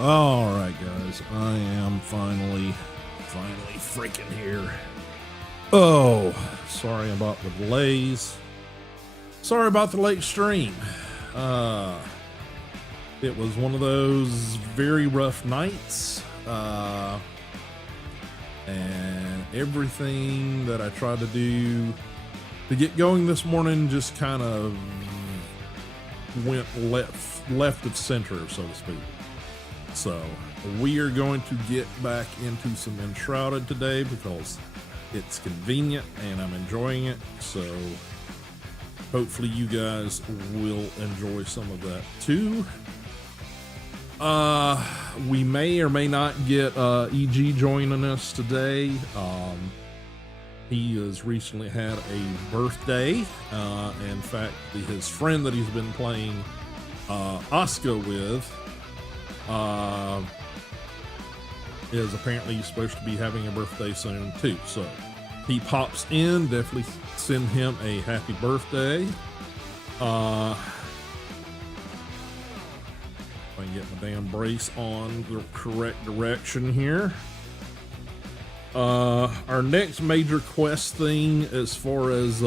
All right, guys, I am finally freaking here. Oh, sorry about the delays. Sorry about the late stream. It was one of those very rough nights, and everything that I tried to do to get going this morning just kind of went left of center, so to speak. So we are going to get back into some Enshrouded today because it's convenient and I'm enjoying it. So hopefully you guys will enjoy some of that too. We may or may not get EG joining us today. He has recently had a birthday. In fact, his friend that he's been playing Oscar with is apparently supposed to be having a birthday soon too. So he pops in, definitely send him a happy birthday. If I can get my damn brace on the correct direction here. Our next major quest thing as far as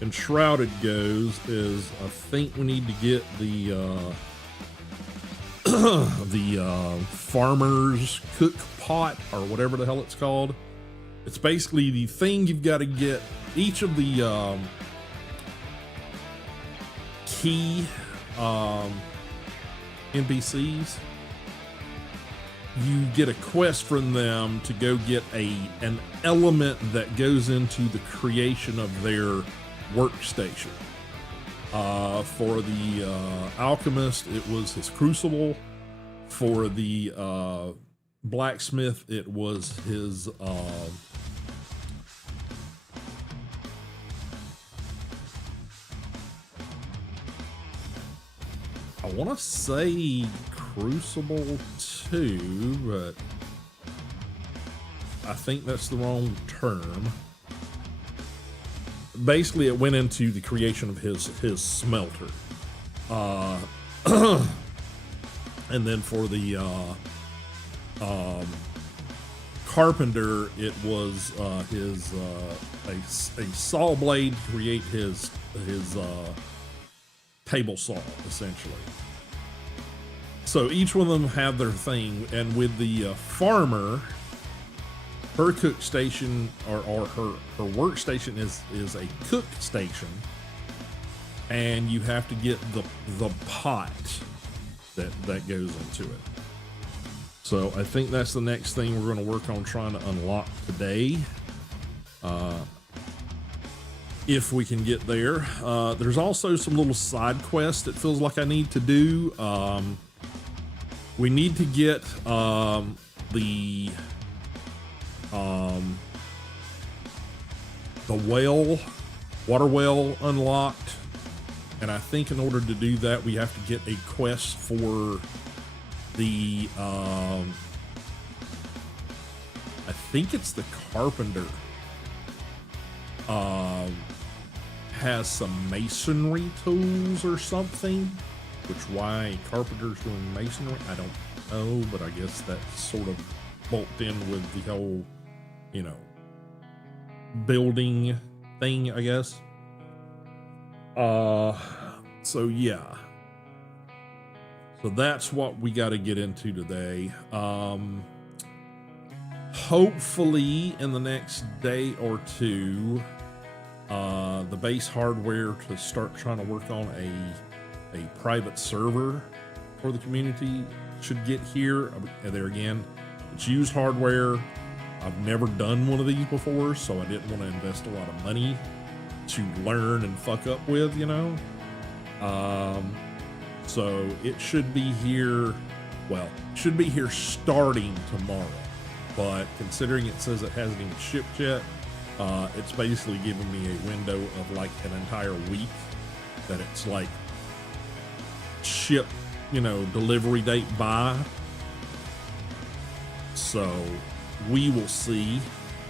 Enshrouded goes is I think we need to get the farmer's cook pot or whatever the hell it's called. It's basically the thing you've got to get each of the key NPCs. You get a quest from them to go get an element that goes into the creation of their workstation. For the alchemist, it was his crucible. For the blacksmith, it was his I want to say crucible too, but I think that's the wrong term. Basically, it went into the creation of his smelter. And then for the carpenter, it was a saw blade to create his table saw, essentially. So each one of them have their thing, and with the farmer, her cook station or her workstation is a cook station, and you have to get the pot that goes into it. So I think that's the next thing we're going to work on trying to unlock today, if we can get there. There's also some little side quests that feels like I need to do. We need to get the water well unlocked, and I think in order to do that we have to get a quest for the I think it's the carpenter has some masonry tools or something, which why carpenter's doing masonry I don't know, but I guess that's sort of bulked in with the whole, you know, building thing, I guess. So yeah, so that's what we got to get into today. Hopefully in the next day or two the base hardware to start trying to work on a private server for the community should get here. And there again, it's used hardware. I've never done one of these before, so I didn't want to invest a lot of money to learn and fuck up with, you know. So it should be here. Well, it should be here starting tomorrow, but considering it says it hasn't even shipped yet, it's basically giving me a window of like an entire week that it's like ship, you know, delivery date by. So we will see.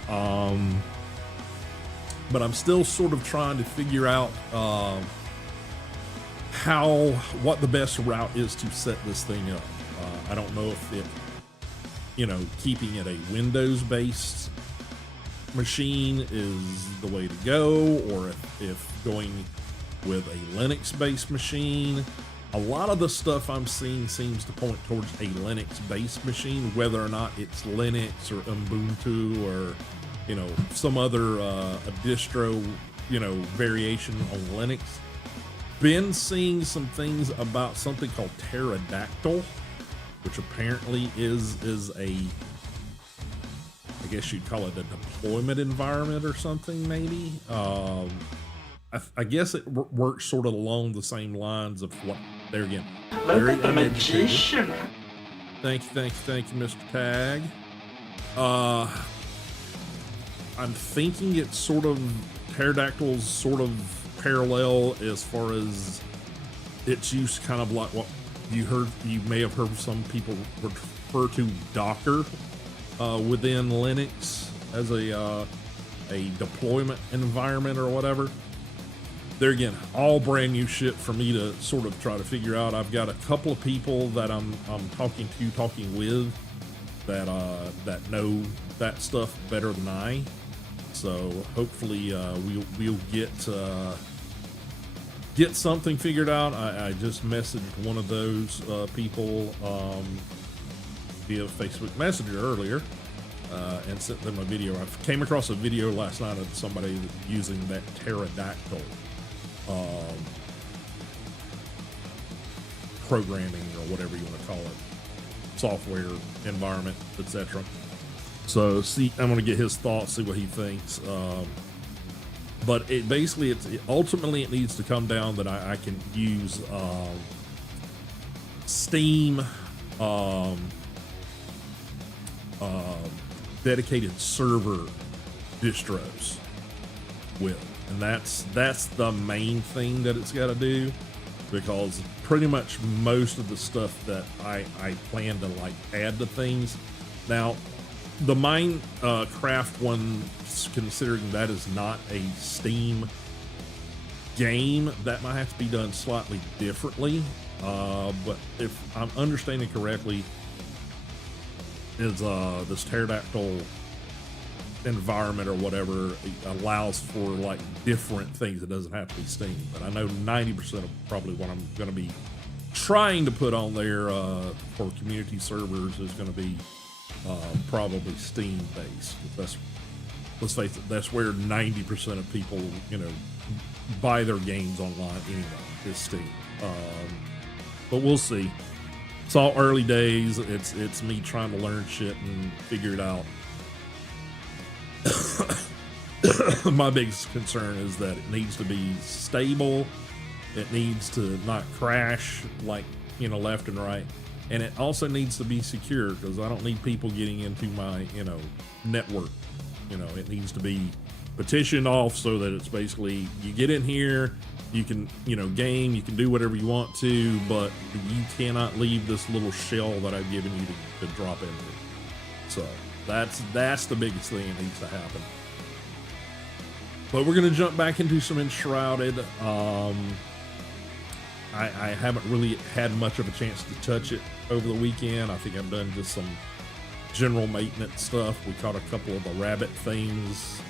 But I'm still sort of trying to figure out what the best route is to set this thing up. I don't know if it, you know, keeping it a Windows-based machine is the way to go, or if going with a Linux-based machine. A lot of the stuff I'm seeing seems to point towards a Linux-based machine, whether or not it's Linux or Ubuntu or, you know, some other distro, you know, variation on Linux. Been seeing some things about something called Pterodactyl, which apparently is a, I guess you'd call it a deployment environment or something, maybe. I guess it works sort of along the same lines of what, there again. Look at the magician. Thank you, Mr. Tag. I'm thinking it's sort of, Pterodactyl's sort of parallel as far as its use, kind of like what you may have heard some people refer to Docker within Linux as a deployment environment or whatever. There again, all brand new shit for me to sort of try to figure out. I've got a couple of people that I'm talking with that know that stuff better than I. So hopefully we'll get something figured out. I just messaged one of those people via Facebook Messenger earlier and sent them a video. I came across a video last night of somebody using that Pterodactyl programming or whatever you want to call it, software environment, etc. So see, I'm going to get his thoughts, see what he thinks. But it basically, ultimately it needs to come down that I can use Steam dedicated server distros with, and that's the main thing that it's got to do, because pretty much most of the stuff that I plan to like add to things now. The Minecraft one, considering that is not a Steam game, that might have to be done slightly differently. But if I'm understanding correctly, is this Pterodactyl environment or whatever allows for like different things. It doesn't have to be Steam, but I know 90% of probably what I'm going to be trying to put on there for community servers is going to be probably Steam based. Let's face it, that's where 90% of people, you know, buy their games online anyway, is Steam. But we'll see. It's all early days. It's me trying to learn shit and figure it out. My biggest concern is that it needs to be stable. It needs to not crash like, you know, left and right. And it also needs to be secure, because I don't need people getting into my, you know, network. You know, it needs to be petitioned off so that it's basically, you get in here, you can, you know, game, you can do whatever you want to, but you cannot leave this little shell that I've given you to drop into. So that's the biggest thing that needs to happen. But we're going to jump back into some Enshrouded. I haven't really had much of a chance to touch it over the weekend. I think I've done just some general maintenance stuff. We caught a couple of the rabbit things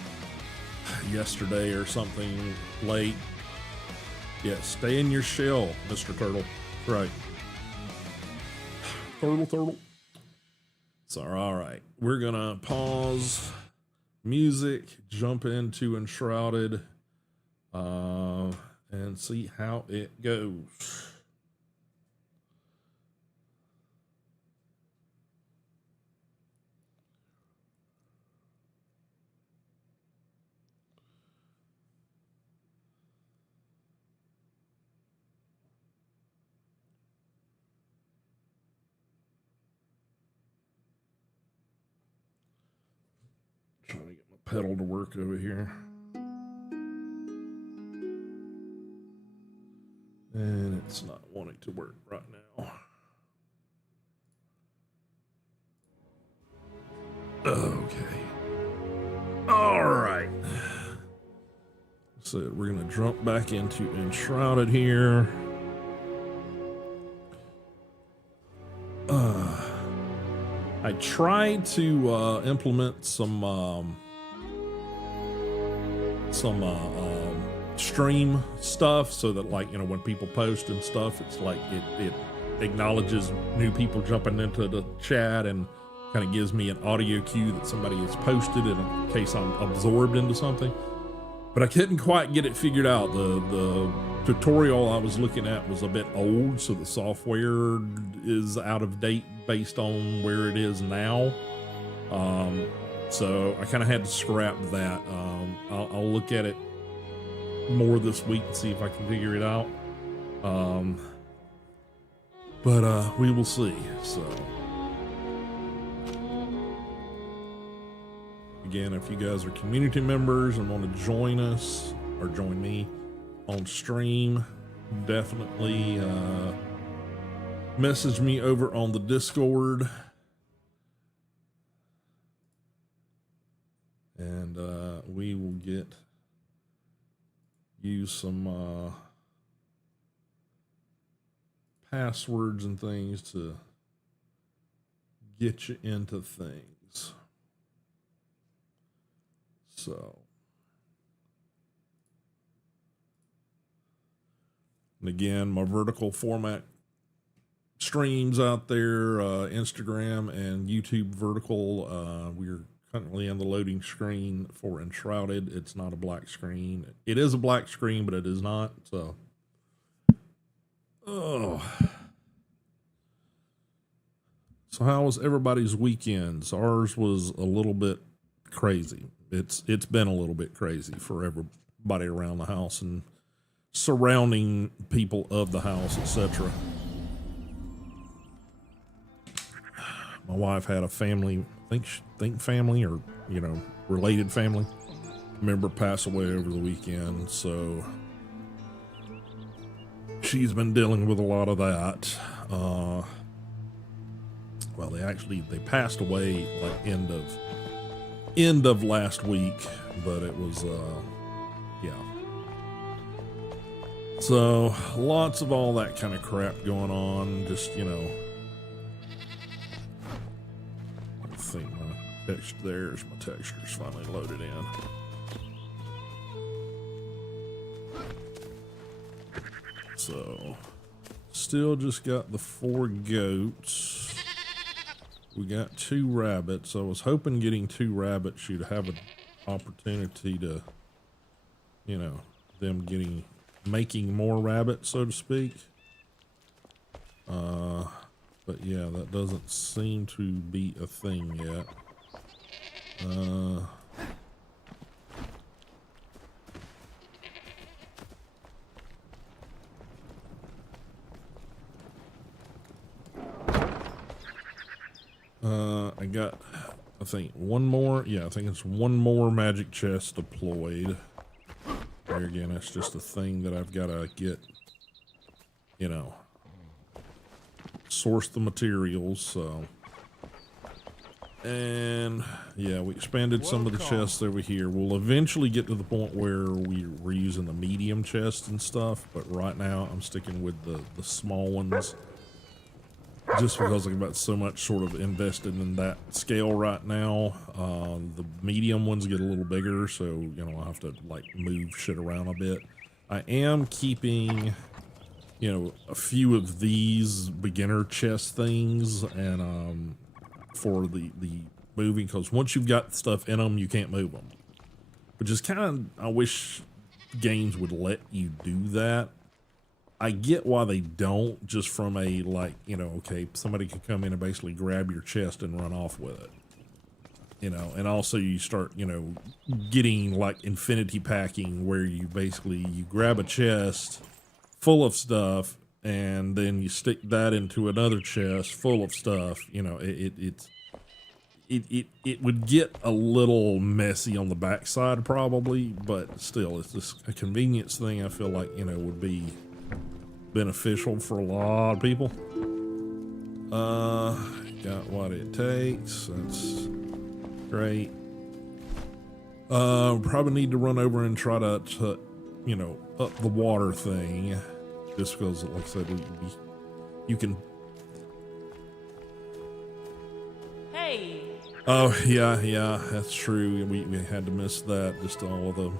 yesterday or something late. Yeah, stay in your shell, Mr. Turtle. Right. Turtle. So, all right. We're going to pause music, jump into Enshrouded, and see how it goes. Trying to get my pedal to work over here. And it's not wanting to work right now. Okay. All right. So we're going to jump back into Enshrouded here. I tried to implement some stream stuff so that, like, you know, when people post and stuff, it's like it acknowledges new people jumping into the chat and kind of gives me an audio cue that somebody has posted in case I'm absorbed into something. But I couldn't quite get it figured out. The tutorial I was looking at was a bit old, so the software is out of date based on where it is now. So I kind of had to scrap that. I'll look at it more this week and see if I can figure it out. But we will see. So again, if you guys are community members and want to join us or join me on stream, definitely message me over on the Discord, and we will get you some passwords and things to get you into things. So, and again, my vertical format streams out there, Instagram and YouTube vertical. We're currently on the loading screen for Enshrouded. It's not a black screen. It is a black screen, but it is not. So, so how was everybody's weekends? Ours was a little bit crazy. It's been a little bit crazy for everybody around the house and surrounding people of the house, etc. My wife had a family, think family, or, you know, related family member pass away over the weekend, so she's been dealing with a lot of that. Well, they passed away like end of last week, but it was yeah. So lots of all that kind of crap going on. Just, you know, I think my texture's finally loaded in. So still just got the 4 goats. We got 2 rabbits. I was hoping getting 2 rabbits, you'd have an opportunity to, you know, them making more rabbits, so to speak. But yeah, that doesn't seem to be a thing yet. I got, I think, one more. Yeah, I think it's one more magic chest deployed. There again, that's just a thing that I've got to get, you know, source the materials. So, and yeah, we expanded some of the chests over here. We'll eventually get to the point where we're using the medium chests and stuff, but right now I'm sticking with the small ones. Just because I've got so much sort of invested in that scale right now. The medium ones get a little bigger, so, you know, I have to, like, move shit around a bit. I am keeping, you know, a few of these beginner chest things, and for the moving, because once you've got stuff in them, you can't move them. Which is kind of, I wish games would let you do that. I get why they don't, just from a, like, you know, okay, somebody could come in and basically grab your chest and run off with it. You know, and also you start, you know, getting like infinity packing where you basically, you grab a chest full of stuff and then you stick that into another chest full of stuff. You know, it would get a little messy on the backside probably, but still, it's just a convenience thing I feel like, you know, would be beneficial for a lot of people. Got what it takes. That's great. Probably need to run over and try to you know, up the water thing, just because, like I said, you can. Hey. Oh yeah, that's true. We had to miss that. Just all the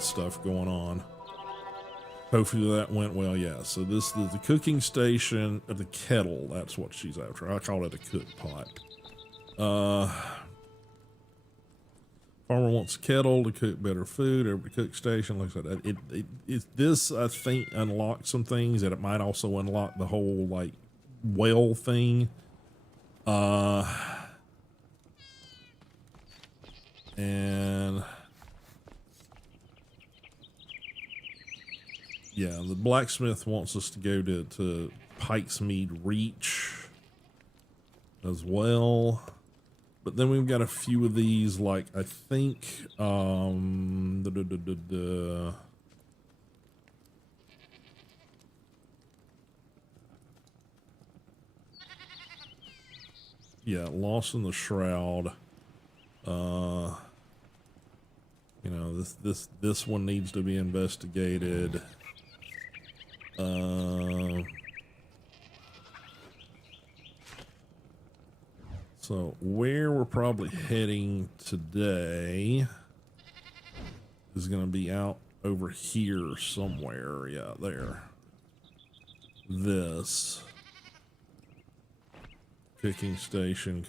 stuff going on. Hopefully that went well. Yeah. So this is the cooking station of the kettle. That's what she's after. I call it a cook pot. Farmer wants a kettle to cook better food. Every cook station, like I said, this I think unlocks some things that it might also unlock the whole like well thing. And yeah, the blacksmith wants us to go to Pikesmead Reach as well. But then we've got a few of these, like, I think, yeah, Lost in the Shroud. You know, this one needs to be investigated. So where we're probably heading today is going to be out over here somewhere. Yeah, there. This. Cooking station.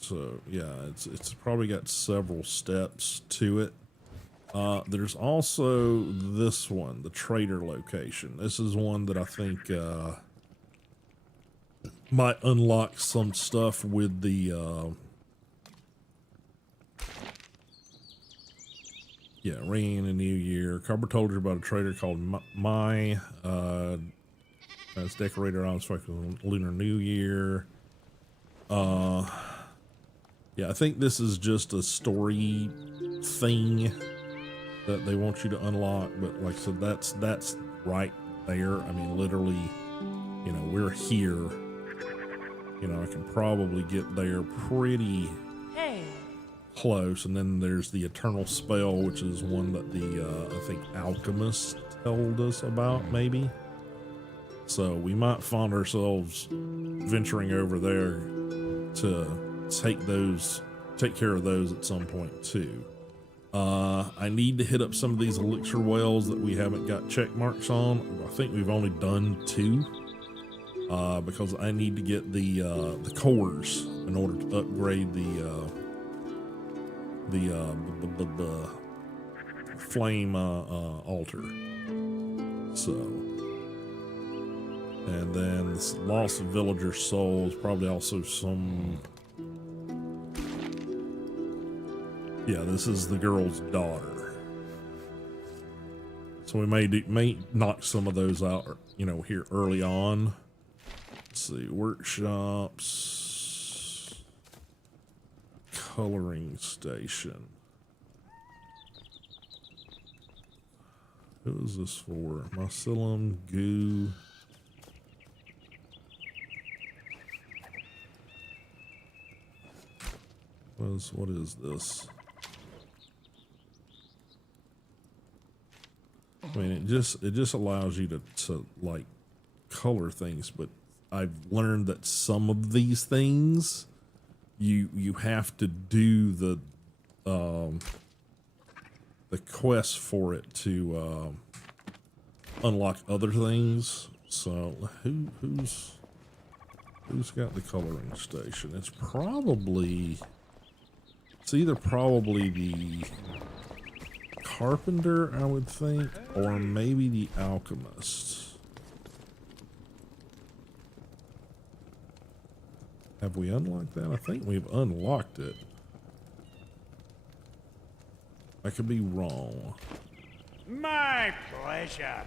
So yeah, it's probably got several steps to it. There's also this one, the trader location. This is one that I think might unlock some stuff with the yeah, ringing in the new year. Carver told you about a trader called My that's decorated on Lunar New Year. Yeah, I think this is just a story thing that they want you to unlock, but like I said, that's right there. I mean, literally, you know, we're here. You know, I can probably get there pretty close. And then there's the Eternal Spell, which is one that the, I think, Alchemist told us about, maybe. So we might find ourselves venturing over there to take care of those at some point, too. I need to hit up some of these elixir wells that we haven't got check marks on. I think we've only done 2. Because I need to get the cores in order to upgrade the flame altar. So, and then this lost villager souls, probably also some. Yeah, this is the girl's daughter. So we may knock some of those out, you know, here early on. Let's see, workshops, coloring station. Who is this for? Mycelium, goo. What is this? I mean, it just allows you to like color things, but I've learned that some of these things you have to do the quest for it to unlock other things. So who's got the coloring station? It's either probably the carpenter, I would think, or maybe the alchemist. Have we unlocked that? I think we've unlocked it. I could be wrong. My pleasure.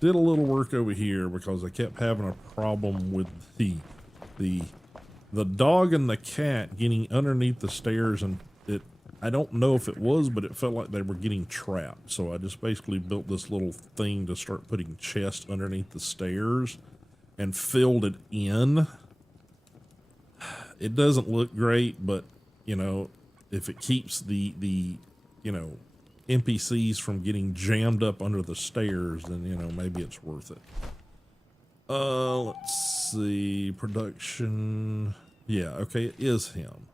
Did a little work over here because I kept having a problem with the dog and the cat getting underneath the stairs, and I don't know if it was, but it felt like they were getting trapped. So I just basically built this little thing to start putting chests underneath the stairs and filled it in. It doesn't look great, but you know, if it keeps the you know, NPCs from getting jammed up under the stairs, then you know, maybe it's worth it. Let's see, production. Yeah, okay, it is him.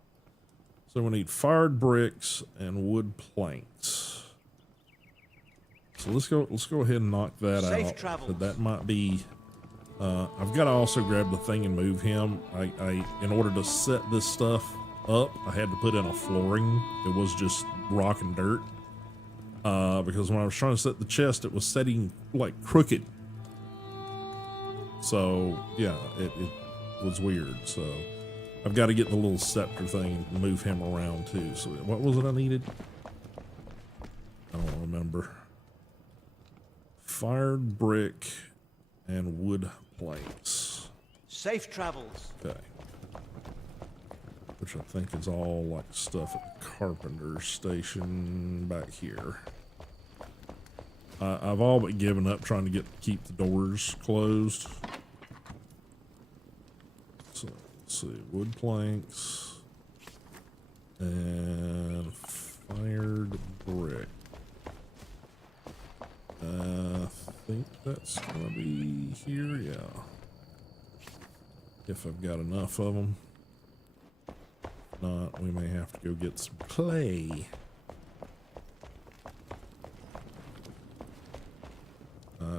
So we need fired bricks and wood planks. So let's go ahead and knock that Safe out. travels. But that might be. I've got to also grab the thing and move him. I in order to set this stuff up, I had to put in a flooring. It was just rock and dirt. Because when I was trying to set the chest, it was setting like crooked. So yeah, it was weird. So I've got to get the little scepter thing and move him around too. So what was it I needed? I don't remember. Fired brick and wood planks. Safe travels. Okay. Which I think is all like stuff at the carpenter's station back here. I've all but given up trying to keep the doors closed. So let's see, wood planks and fired brick. I think that's gonna be here, yeah. If I've got enough of them. If not, we may have to go get some clay.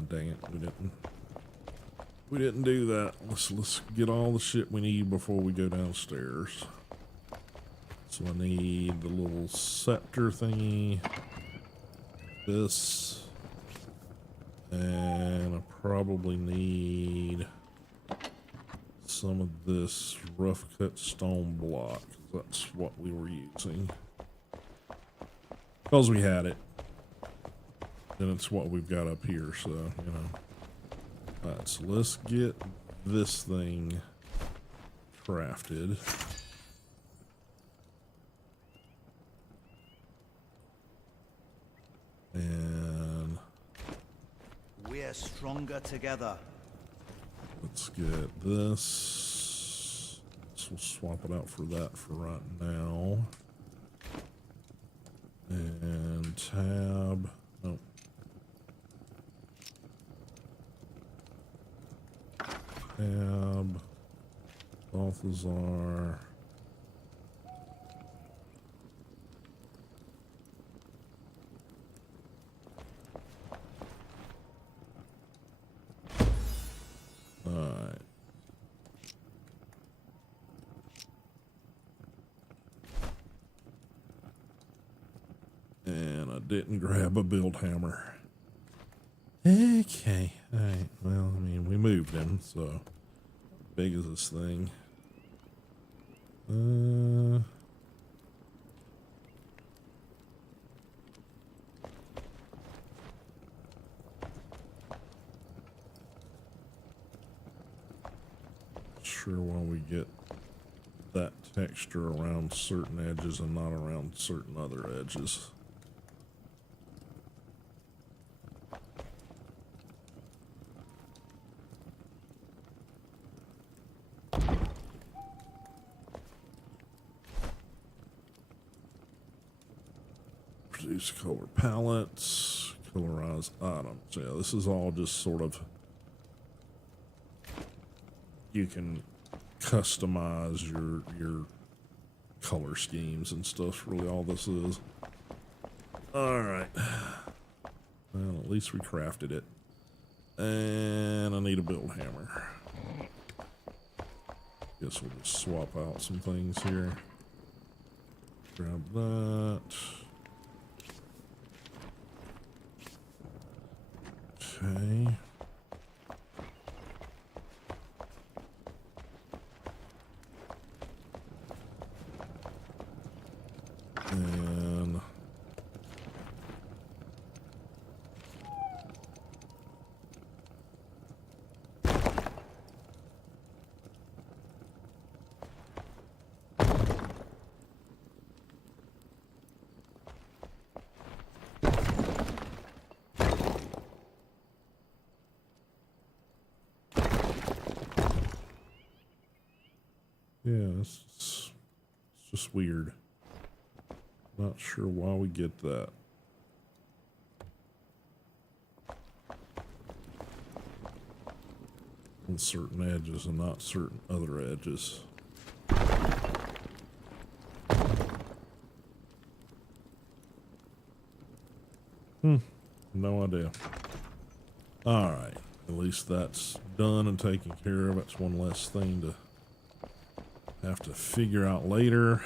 Dang it, we didn't do that. Let's get all the shit we need before we go downstairs. So I need the little scepter thingy, this, and I probably need some of this rough cut stone block. That's what we were using because we had it. And it's what we've got up here, so, you know. Alright, so let's get this thing crafted. And We're stronger together. let's get this. So we'll swap it out for that for right now. And tab. Oh. Tab, Balthazar, alright, and I didn't grab a build hammer. Okay, alright, well, I mean, we moved him, so how big is this thing? Sure, while we get that texture around certain edges and not around certain other edges. Produce color palettes, colorize items. Yeah, this is all just sort of, you can customize your color schemes and stuff. Really, all this is. All right. Well, at least we crafted it. And I need a build hammer. Guess we'll just swap out some things here. Grab that. Okay. And yeah, it's just weird. Not sure why we get that. On certain edges and not certain other edges. No idea. All right. At least that's done and taken care of. That's one less thing to have to figure out later.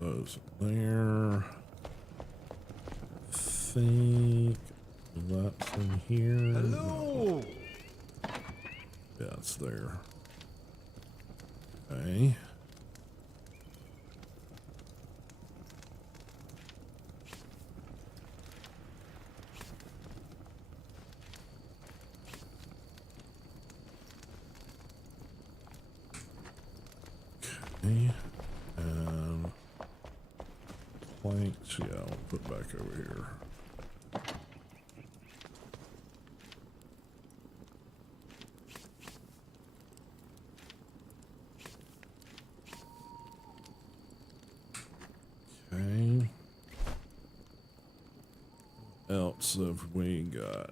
Those there. Think that's in here. Hello. Yeah, it's there. Okay. Okay. And planks, yeah, I'll put back over here. Okay. What else have we got?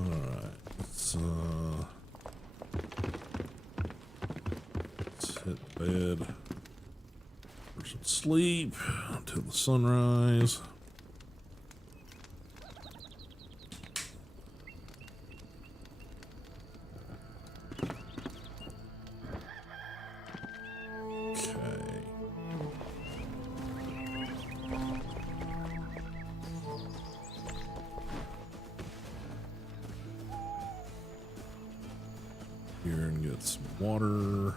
Alright, let's hit bed for some sleep until the sunrise. Okay. Here and get some water.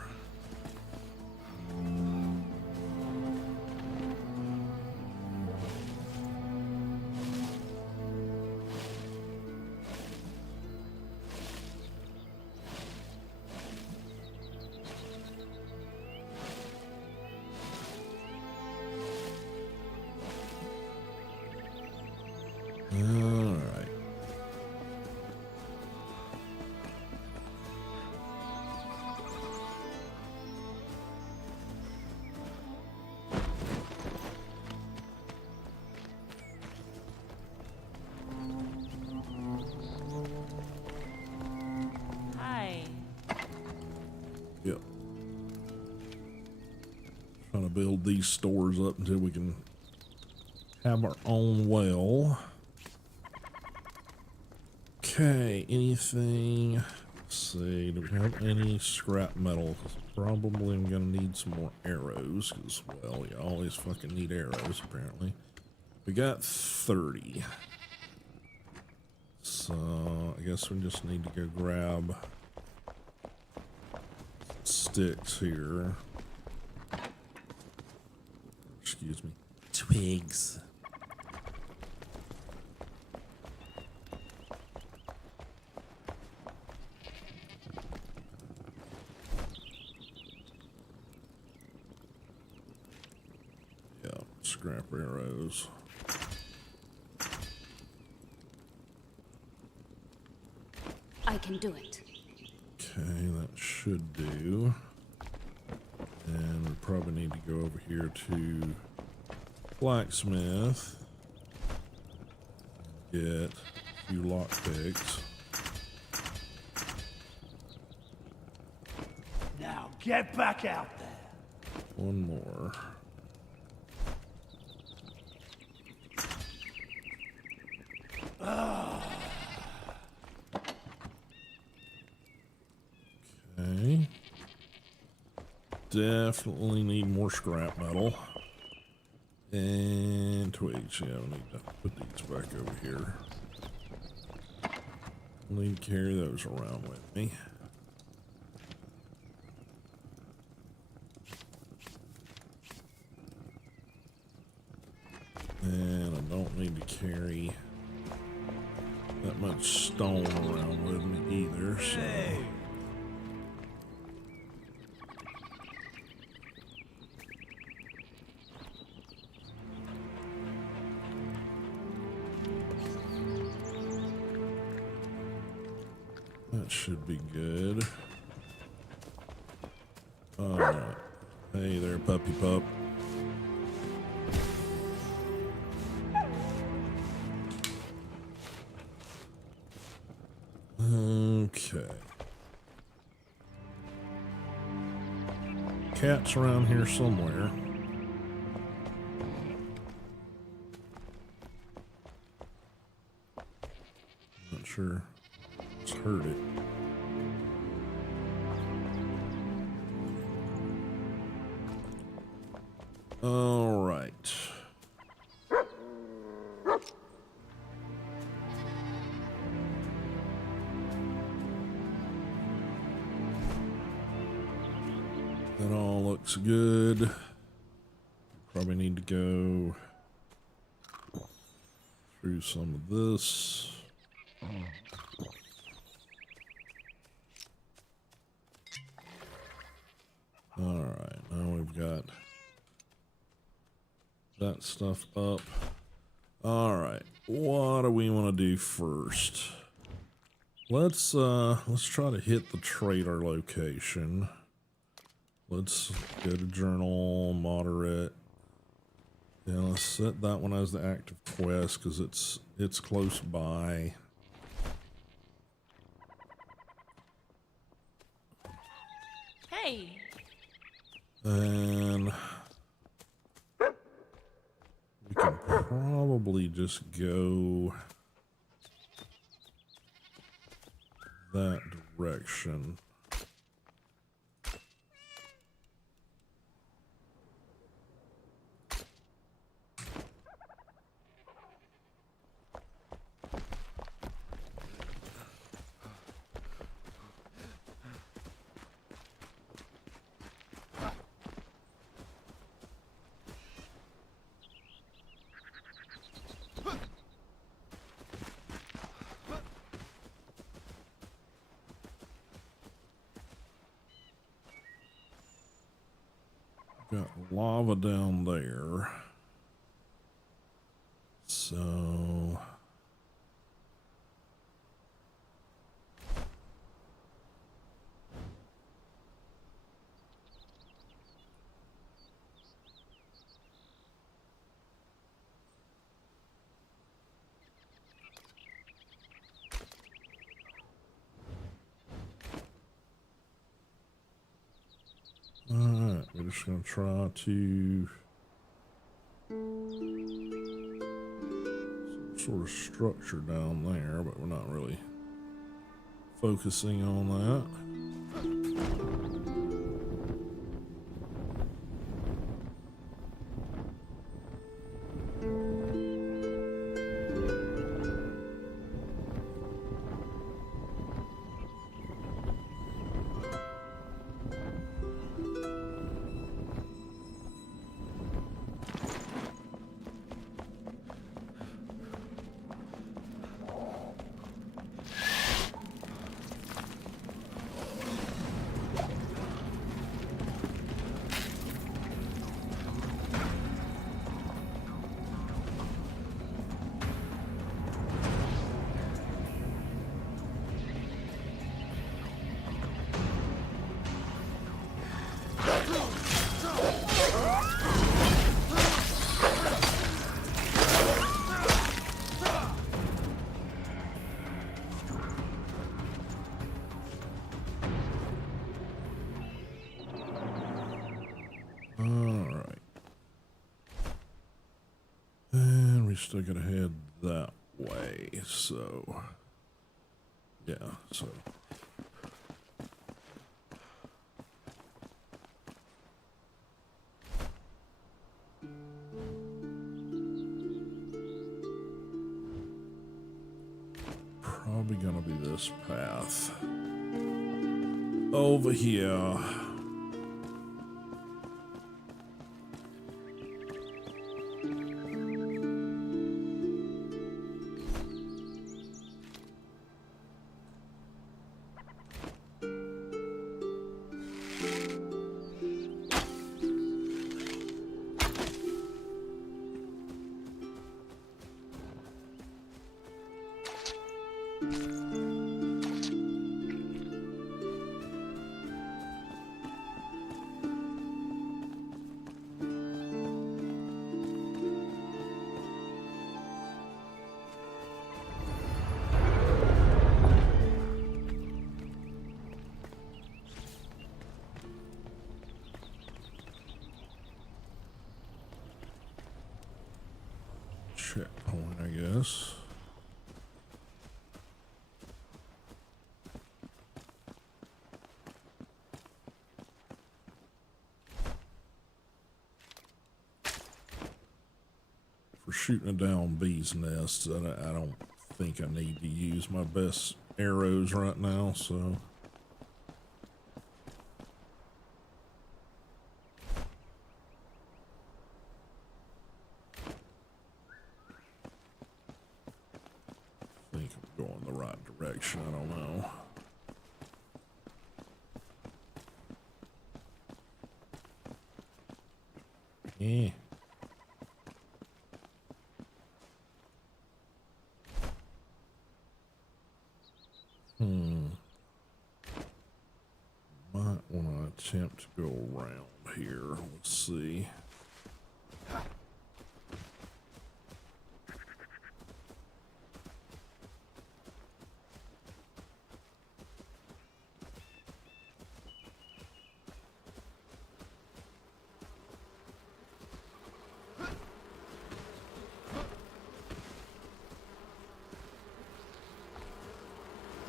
All right. Hi. Yep. Trying to build these stores up until we can have our own well. Okay, anything? Let's see, do we have any scrap metal? 'Cause probably I'm gonna need some more arrows, because, well, you always fucking need arrows, apparently. We got 30. So, I guess we just need to go grab sticks here. Excuse me. Twigs. Yeah, scrap arrows. I can do it. Okay, that should do. And we probably need to go over here to blacksmith get a few lockpicks. Now get back out there. One more. Okay. Definitely need more scrap metal. And twigs. Yeah, I need to put these back over here. I'll need to carry those around with me. And I don't need to carry that much stone around with me either, so... That should be good. Alright. Hey there, puppy pup. Okay. Cat's around here somewhere. Not sure. Just heard it. All right. That all looks good. Probably need to go through some of this. All right, now we've got that stuff up. All right, what do we want to do first? Let's try to hit the trader location. Let's go to journal, moderate. Yeah, let's set that one as the active quest because it's close by. Hey. And we can probably just go that direction. Got lava down there. So alright, we're just gonna try to some sort of structure down there, but we're not really focusing on that. least I gotta head that way, so yeah, so probably gonna be this path over here. Checkpoint, I guess. For shooting down bees' nests, I don't think I need to use my best arrows right now, so. I think I'm going the right direction, I don't know. Yeah. Might want to attempt to go around here. Let's see.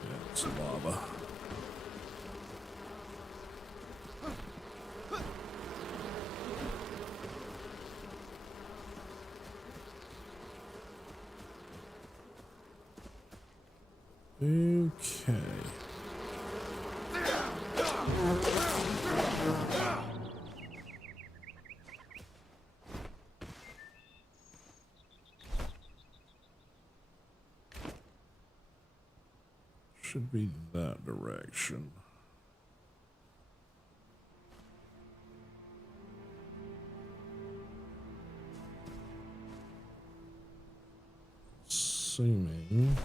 Yeah, it's lava. Okay. Should be that direction. Assuming.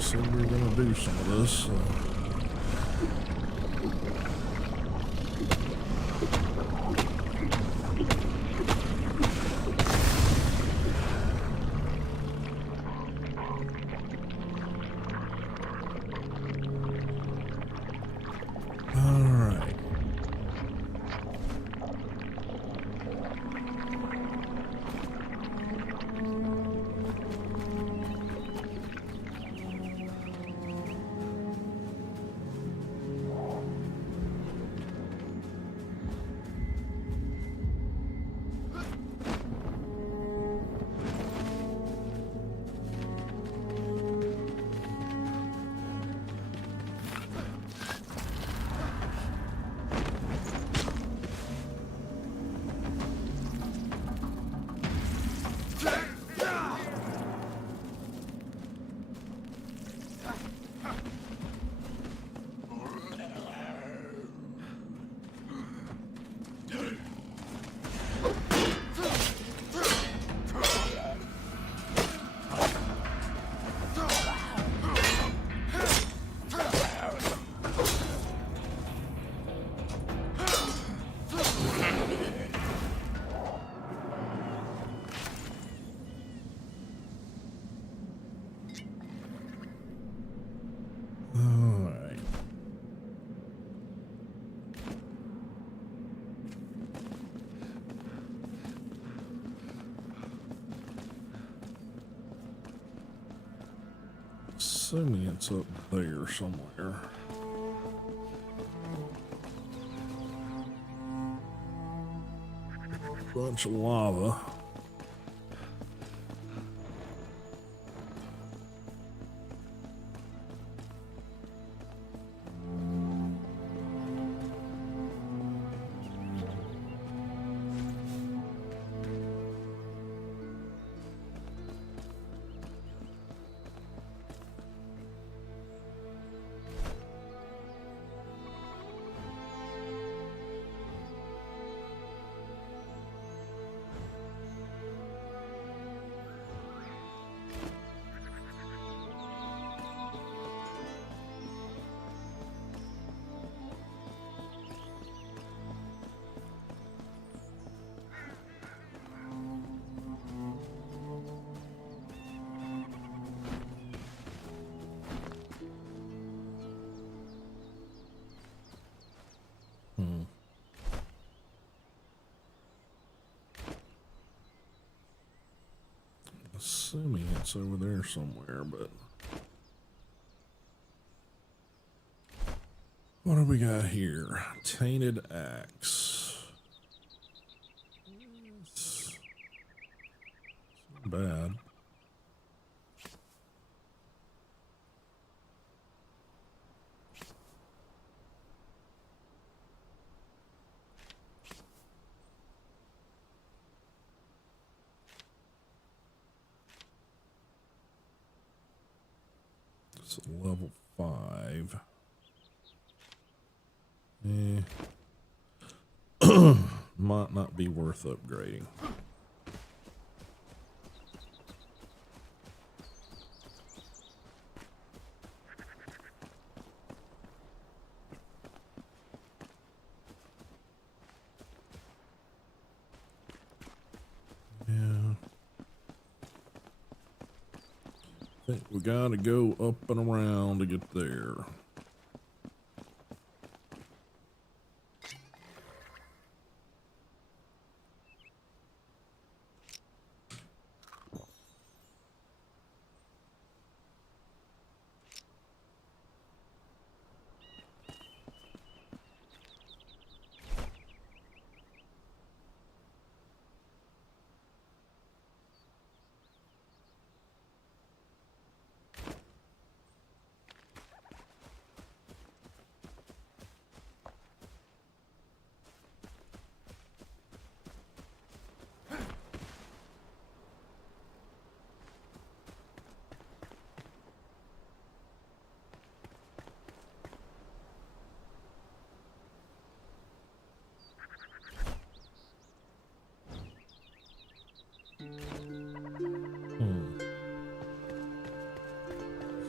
So we're gonna do some of this. All right. Assuming it's up there somewhere. Bunch of lava. Assuming it's over there somewhere, but what do we got here? Tainted axe. It's not bad. It's level 5. Might not be worth upgrading. Yeah. I think we gotta go up and around to get there.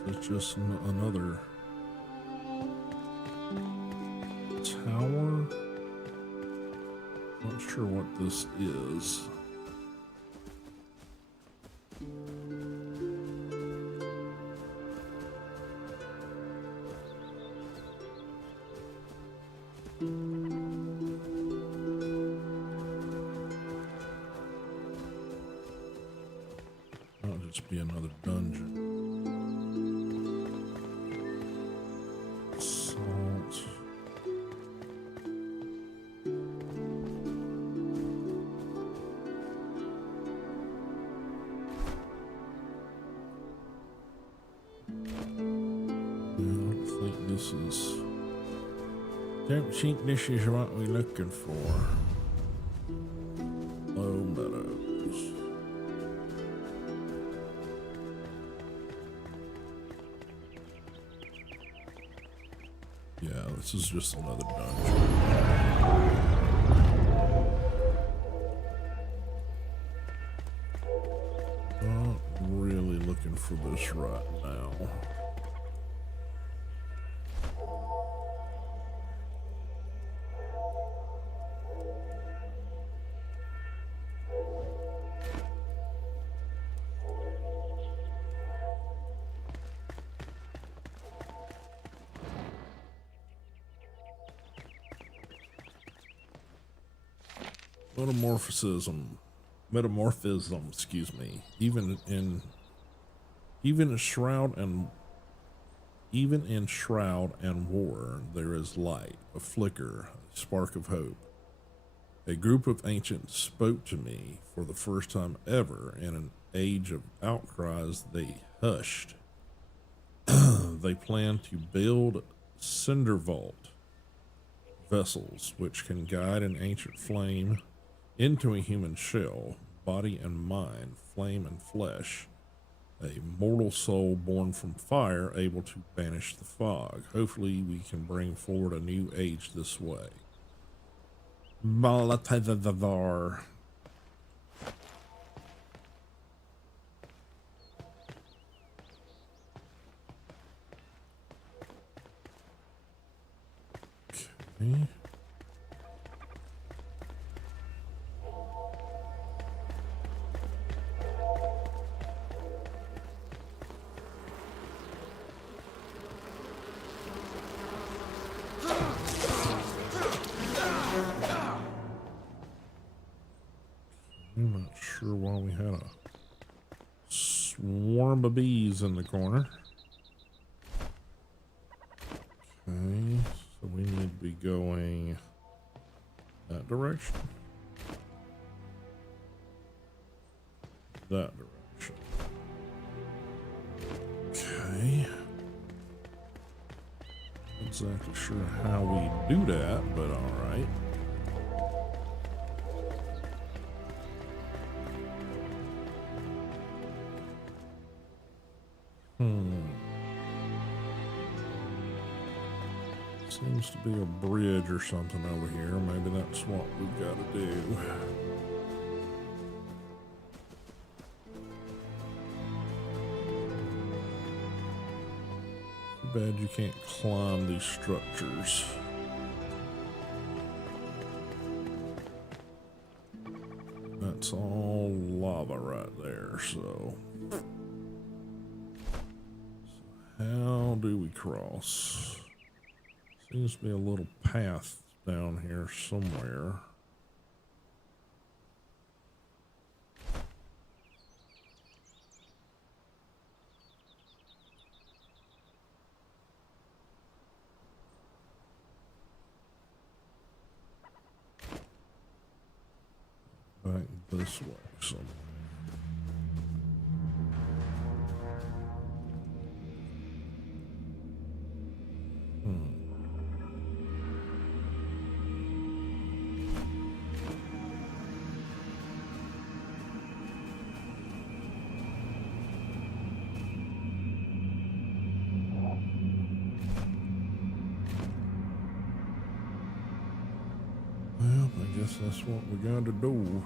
It's just another tower. Not sure what this is. Might just be another dungeon. Salt. Don't think this is what we're looking for. Low meadows. Yeah, this is just another dungeon. Not really looking for this right now. Metamorphism, excuse me. Even in Shroud and Even in shroud and war, there is light, a flicker, a spark of hope. A group of ancients spoke to me for the first time ever. In an age of outcries, they hushed. They plan to build cinder vault vessels which can guide an ancient flame into a human shell, body and mind, flame and flesh, a mortal soul born from fire, able to banish the fog. Hopefully we can bring forward a new age this way. Balatadadar. Okay. I'm not sure why we had a swarm of bees in the corner. Okay, so we need to be going that direction. That direction. Okay. Not exactly sure how we do that, but alright. Seems to be a bridge or something over here. Maybe that's what we've got to do. Too bad you can't climb these structures. That's all lava right there, so how do we cross? Seems to be a little path down here somewhere. Back this way somewhere. Well, I guess that's what we got to do.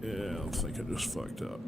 Yeah, I think I just fucked up.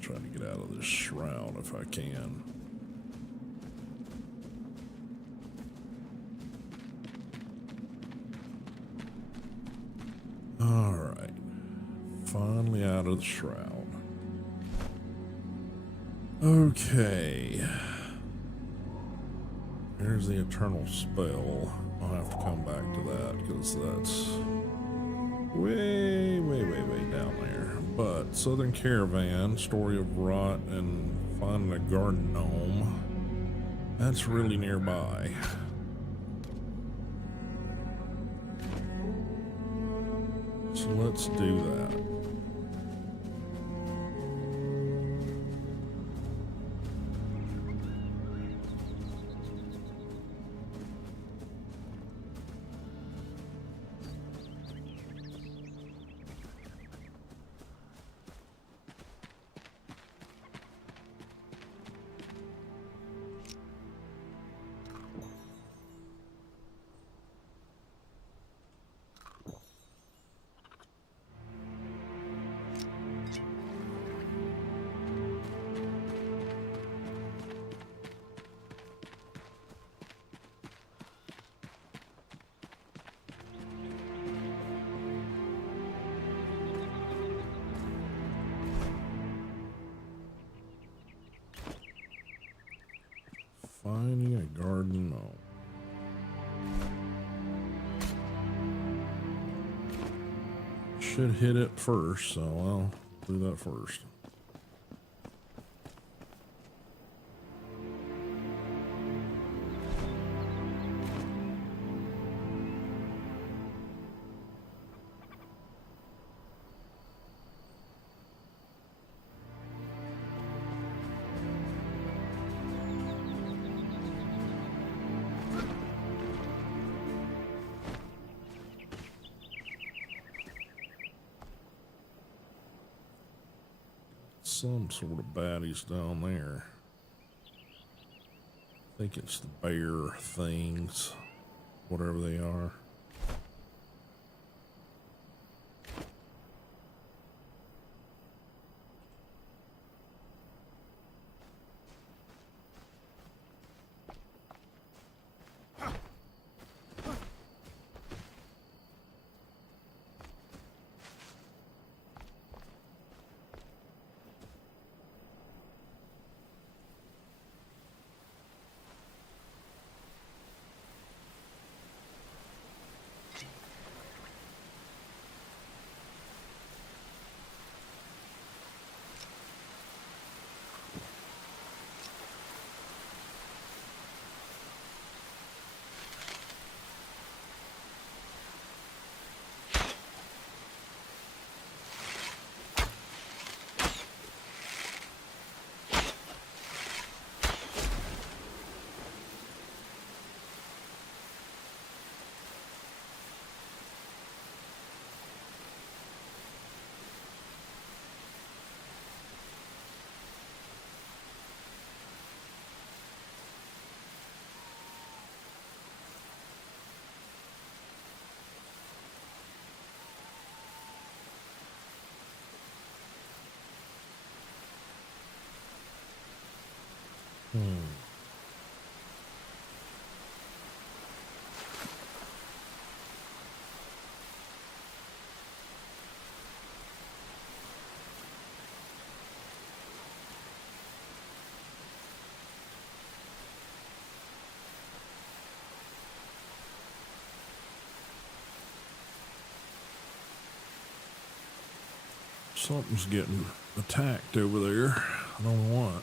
Trying to get out of this shroud if I can. All right. Finally out of the shroud. Okay. There's the eternal spell. I'll have to come back to that because that's way down there. But Southern Caravan, Story of Rot, and finding a garden gnome, that's really nearby. So let's do that. Finding a garden gnome. Should hit it first, so I'll do that first. Some sort of baddies down there. I think it's the bear things, whatever they are. Something's getting attacked over there. I don't know what.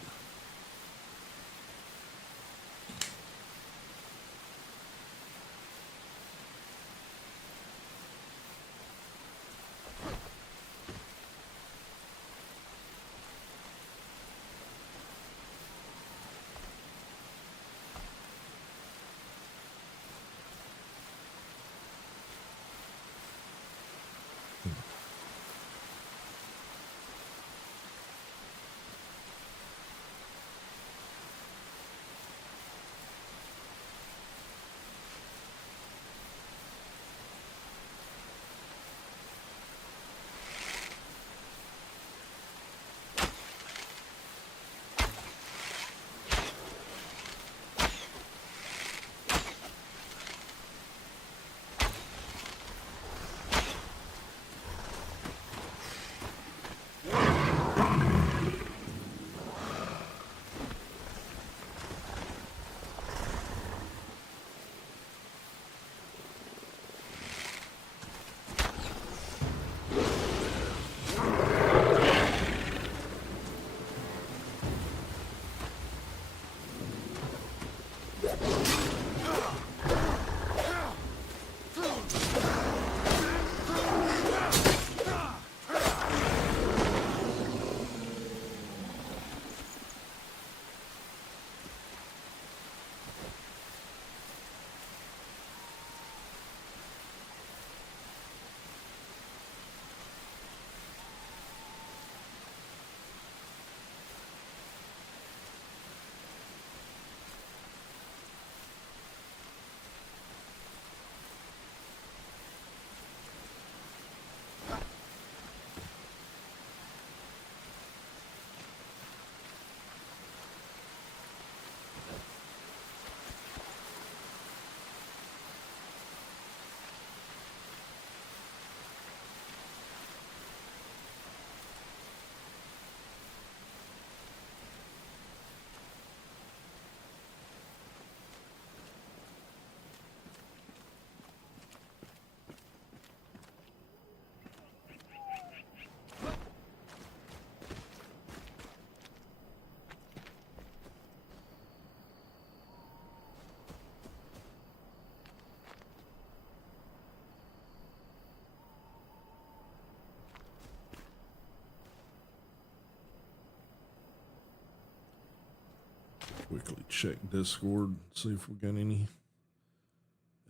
Quickly check Discord, see if we got any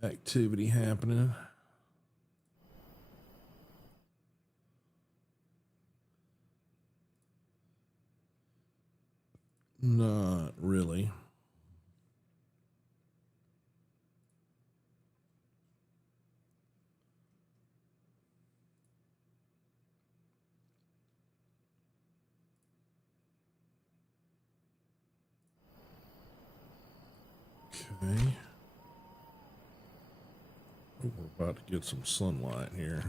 activity happening. Not really. Okay. Oh, we're about to get some sunlight here.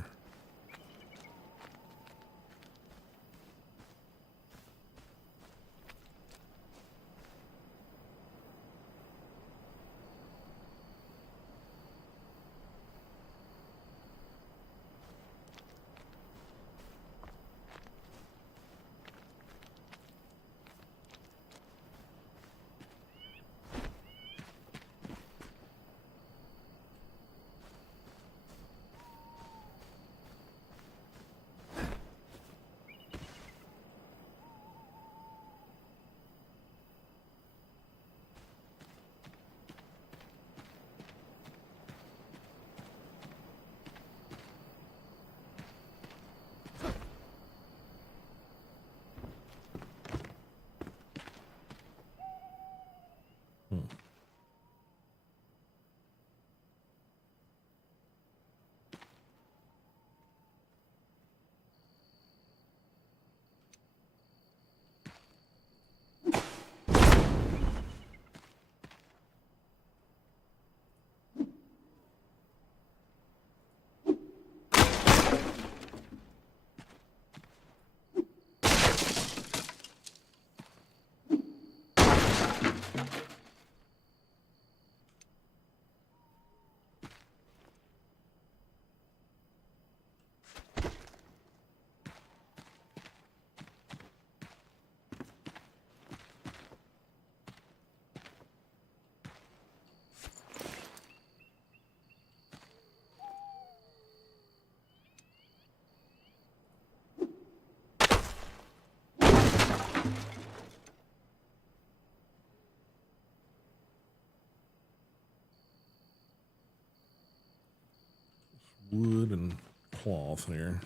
wood and cloth here.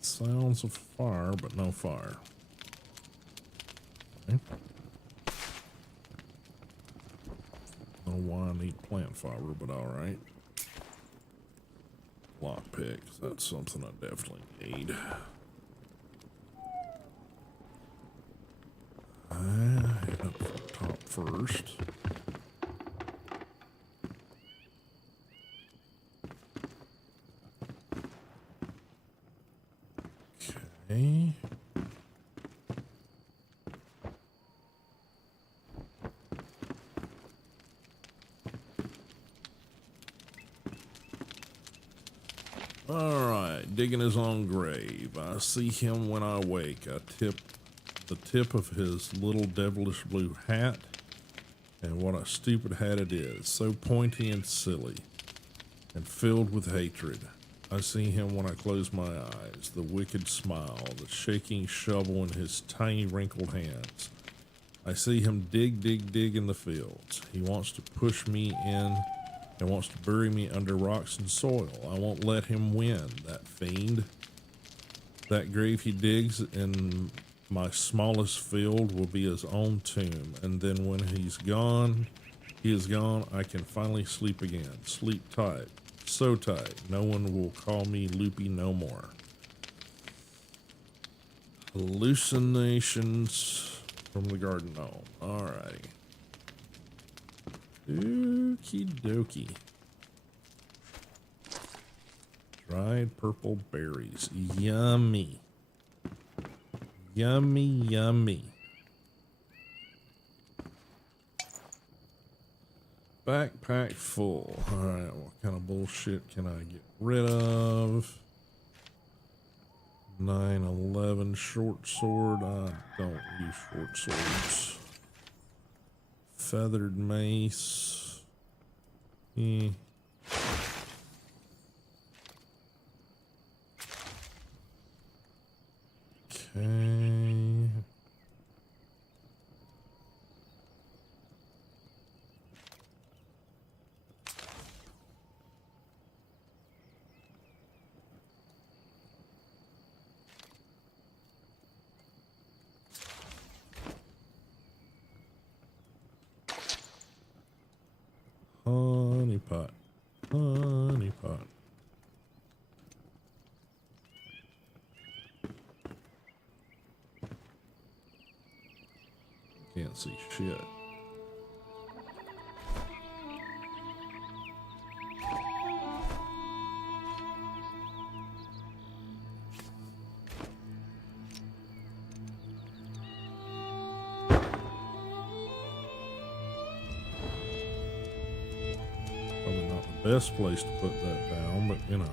Sounds of fire, but no fire. Okay. Don't know why I need plant fiber, but alright. Lockpick, that's something I definitely need. Head up to the top first. Okay. Alright, digging his own grave. I see him when I wake. I tip the tip of his little devilish blue hat, and what a stupid hat it is. So pointy and silly, and filled with hatred. I see him when I close my eyes, the wicked smile, the shaking shovel in his tiny wrinkled hands. I see him dig, dig, dig in the fields. He wants to push me in and wants to bury me under rocks and soil. I won't let him win, that fiend. That grave he digs in my smallest field will be his own tomb, and then when he is gone, I can finally sleep again. Sleep tight. So tight, no one will call me loopy no more. Hallucinations from the garden gnome. Alrighty. Okie dokie. Dried purple berries. Yummy. Yummy, yummy. Backpack full. Alright, what kind of bullshit can I get rid of? 911 short sword. I don't use short swords. Feathered mace. Okay. Honey pot. Honey pot. Can't see shit. Probably not the best place to put that down, but you know.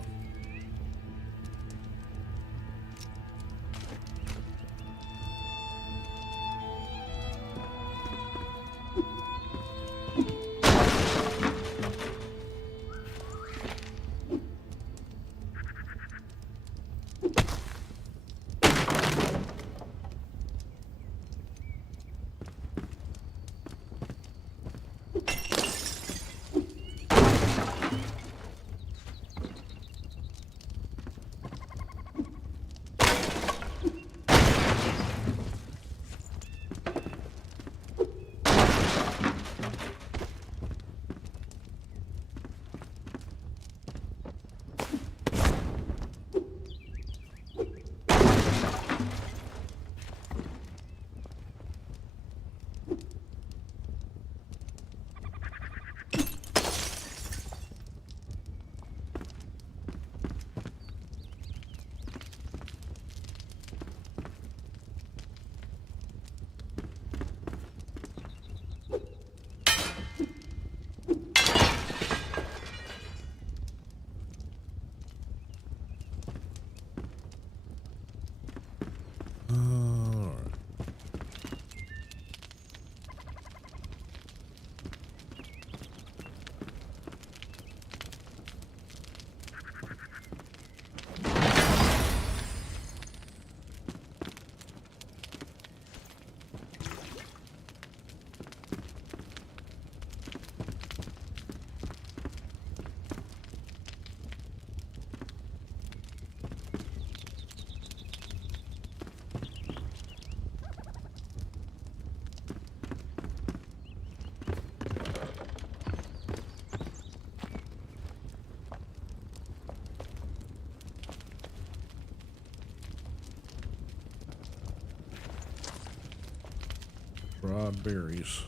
dried berries.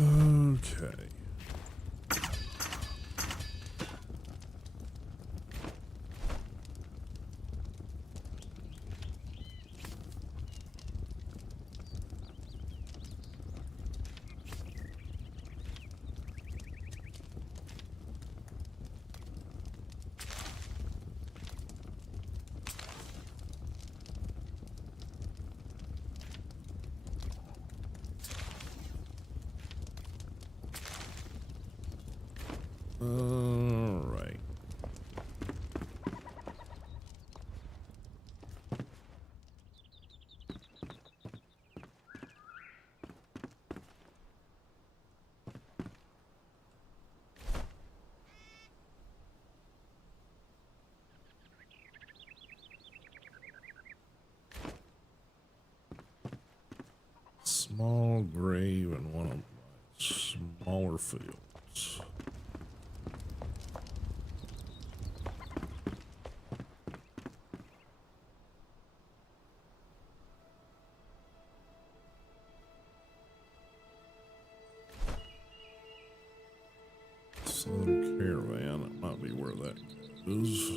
Okay. All right. Small grave in one of my smaller fields. Southern Caravan, it might be where that goes.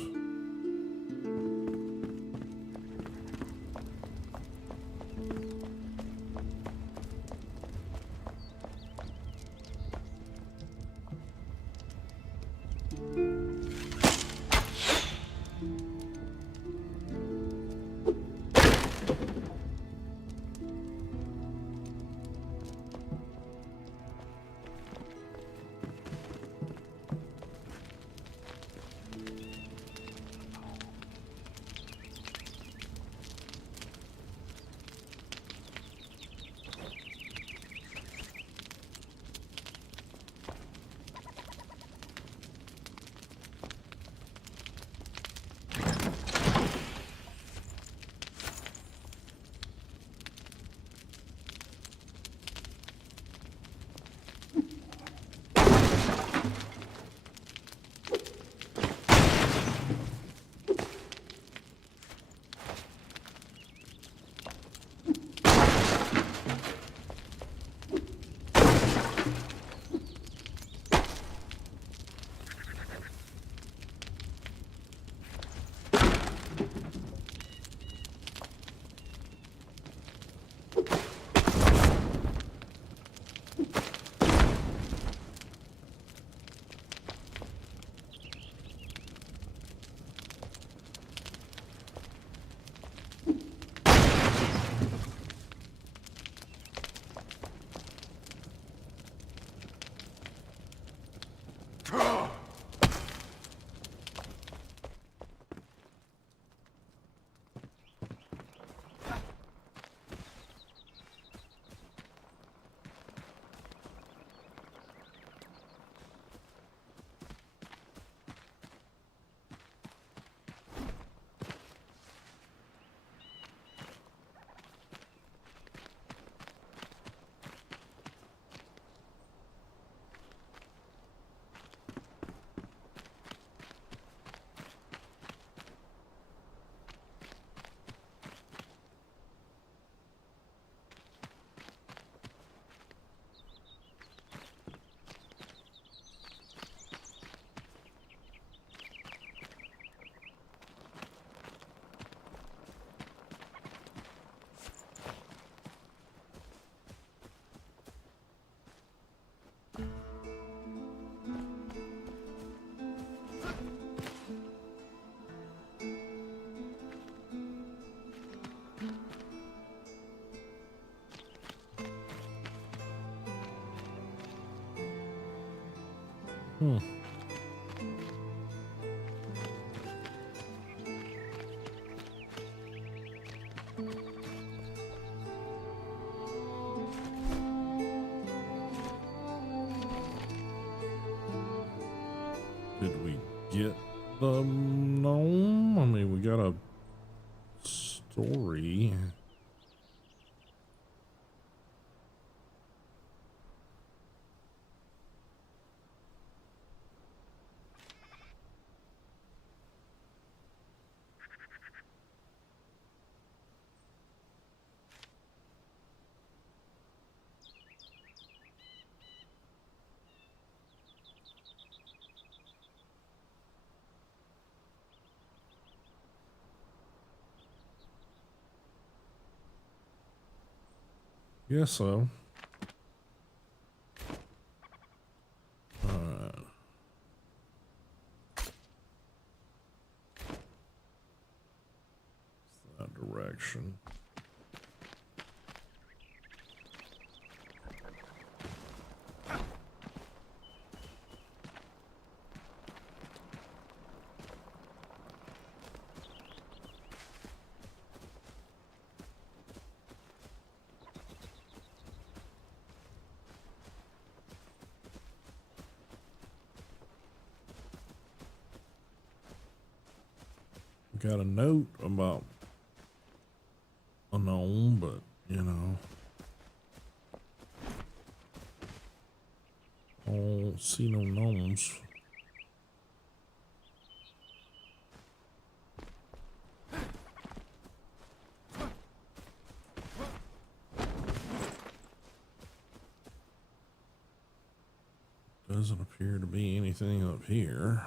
Did we get the gnome? I mean, we got a story. Guess so. That direction. Got a note about a gnome, but you know, I don't see no gnomes. Doesn't appear to be anything up here.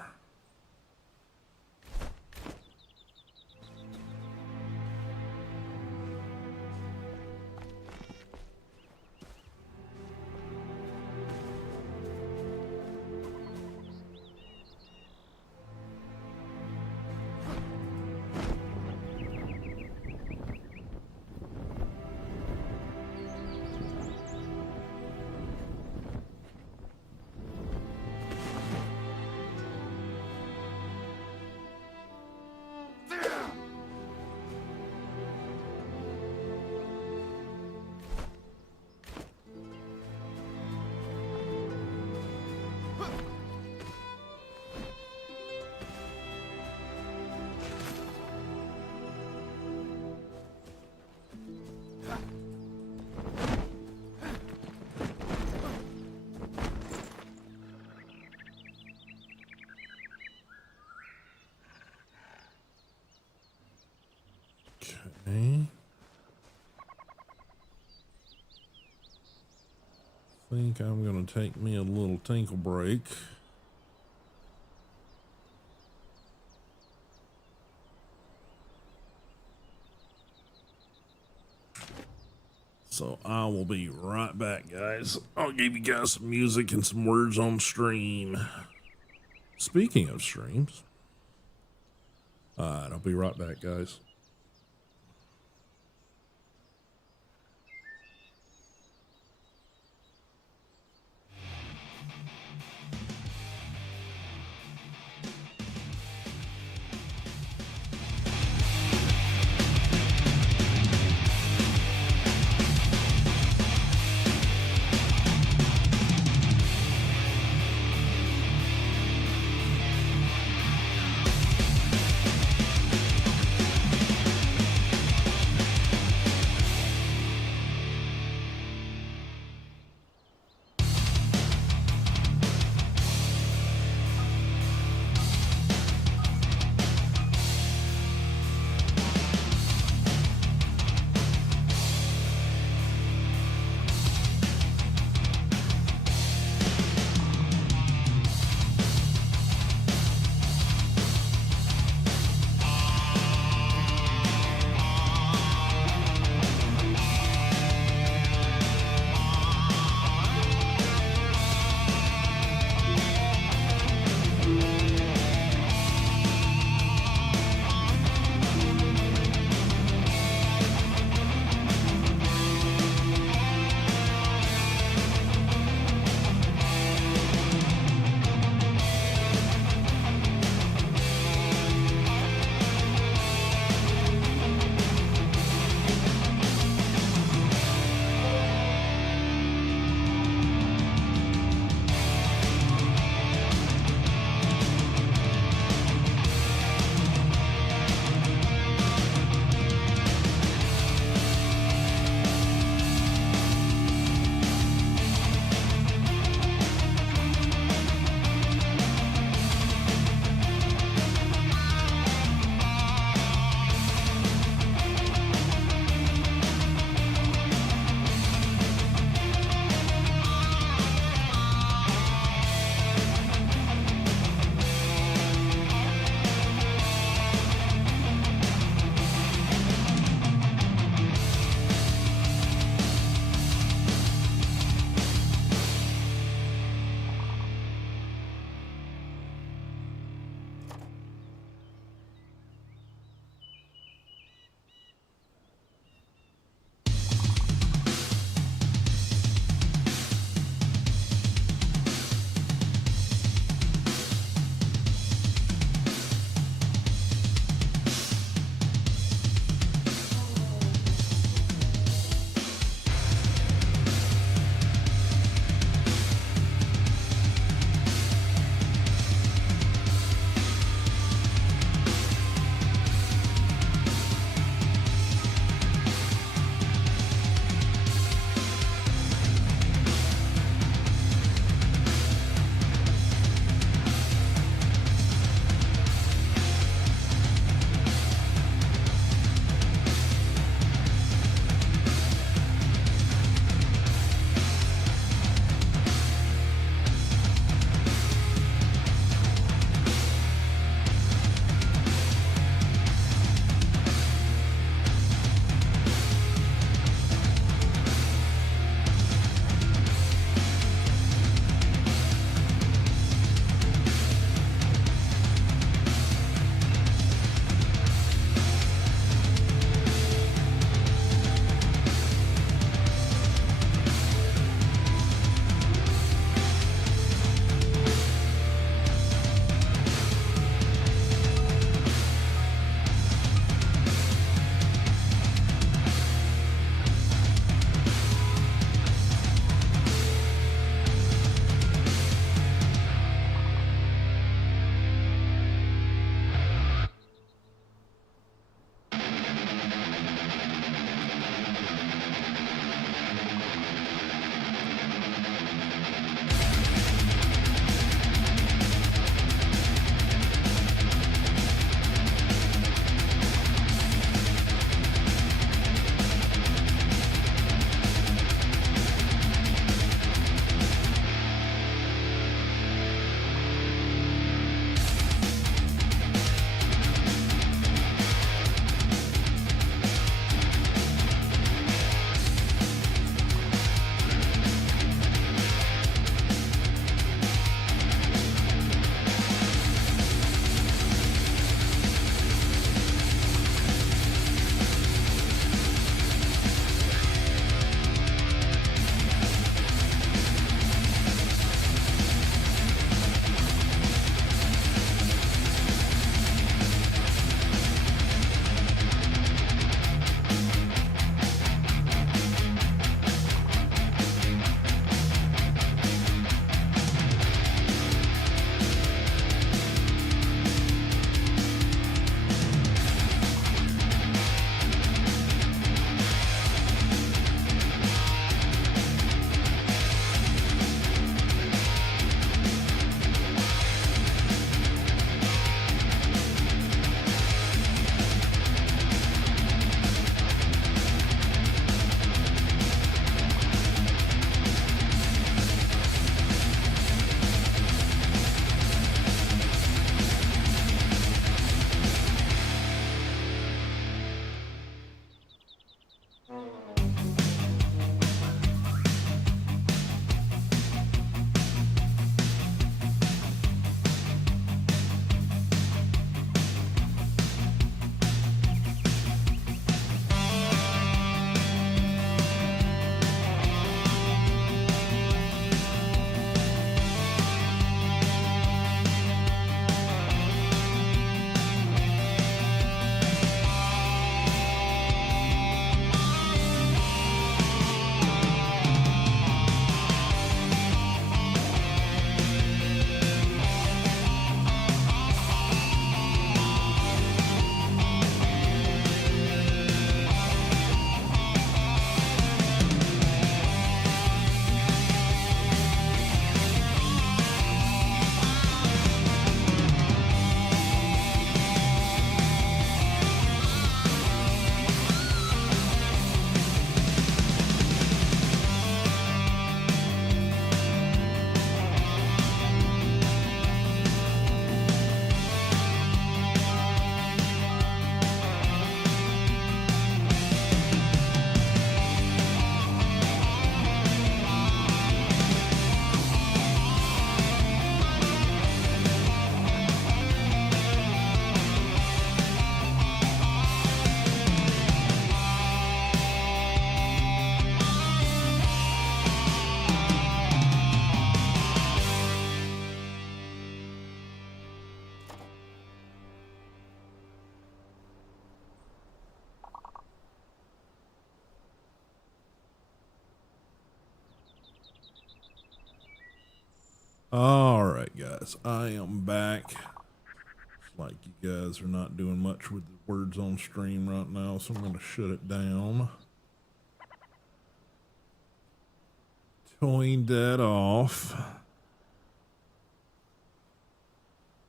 Okay. Think I'm gonna take me a little tinkle break. So I will be right back, guys. I'll give you guys some music and some words on stream. Speaking of streams, I'll be right back, guys. All right, guys, I am back. Like you guys are not doing much with the words on stream right now, so I'm going to shut it down. Turn that off.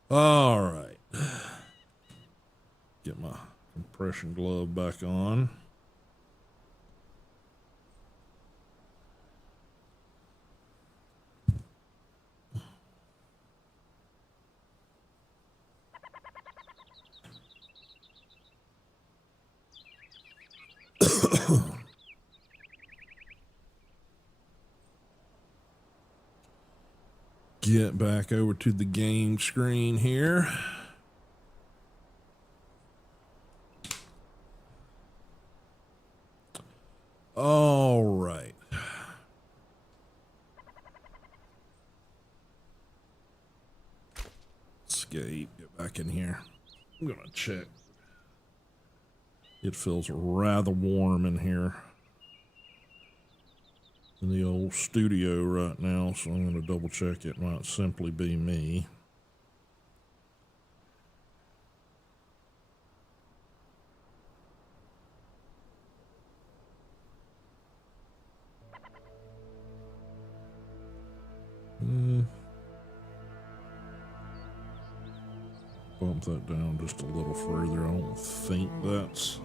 All right. Get my compression glove back on. Get back over to the game screen here. All right. Escape. Get back in here. I'm gonna check. It feels rather warm in here in the old studio right now, so I'm gonna double check. It might simply be me. Bump that down just a little further. I don't think that's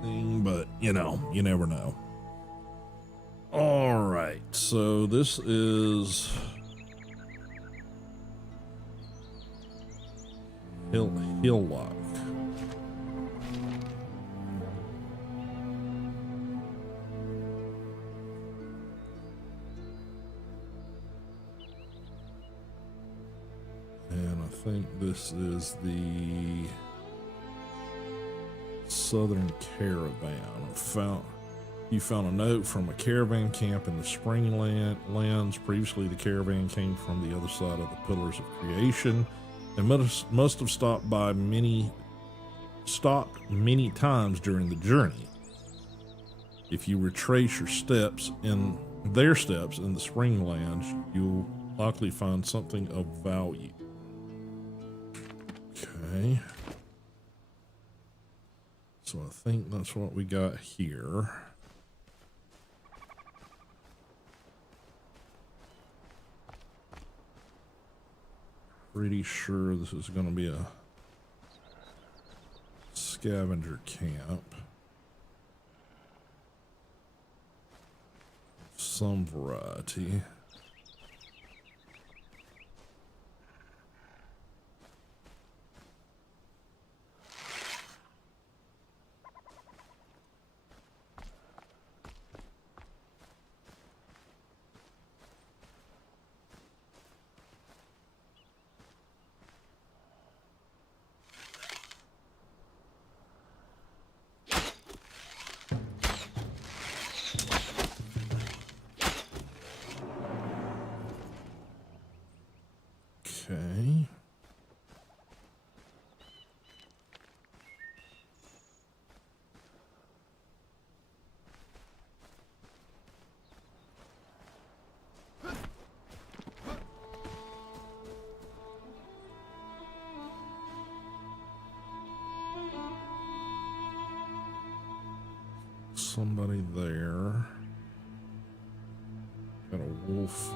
thing, but you know, you never know. All right, so this is Hillock. And I think this is the Southern Caravan. You found a note from a caravan camp in the Spring Lands. Previously, the caravan came from the other side of the Pillars of Creation and must have stopped many times during the journey. If you retrace your steps in the Spring Lands, you'll likely find something of value. Okay. So I think that's what we got here. Pretty sure this is going to be a scavenger camp. Some variety. Okay. Somebody there. Got a wolf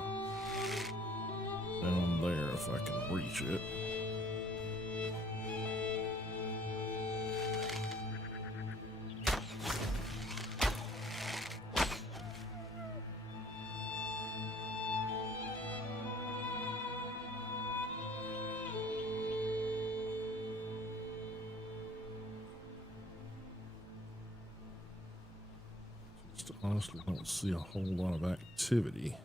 down there if I can reach it. Just honestly don't see a whole lot of activity.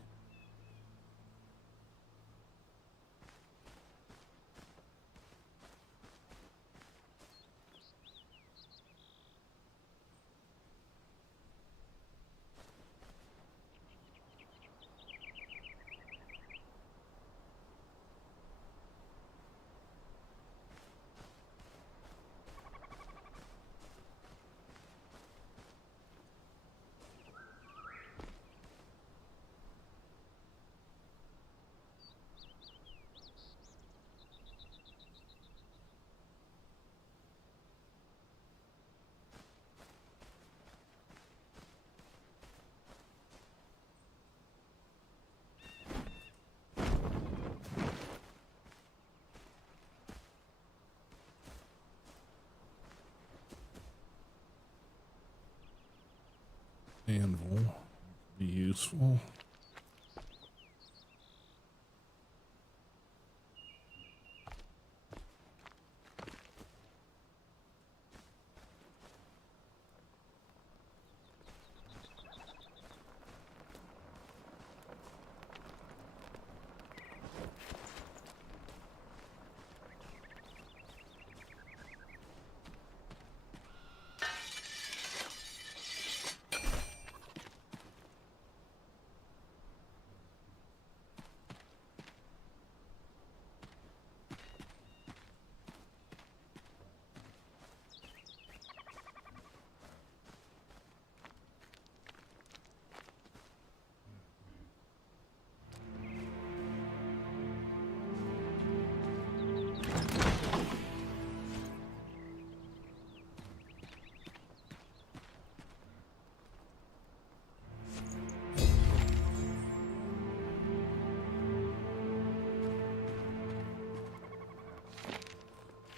useful.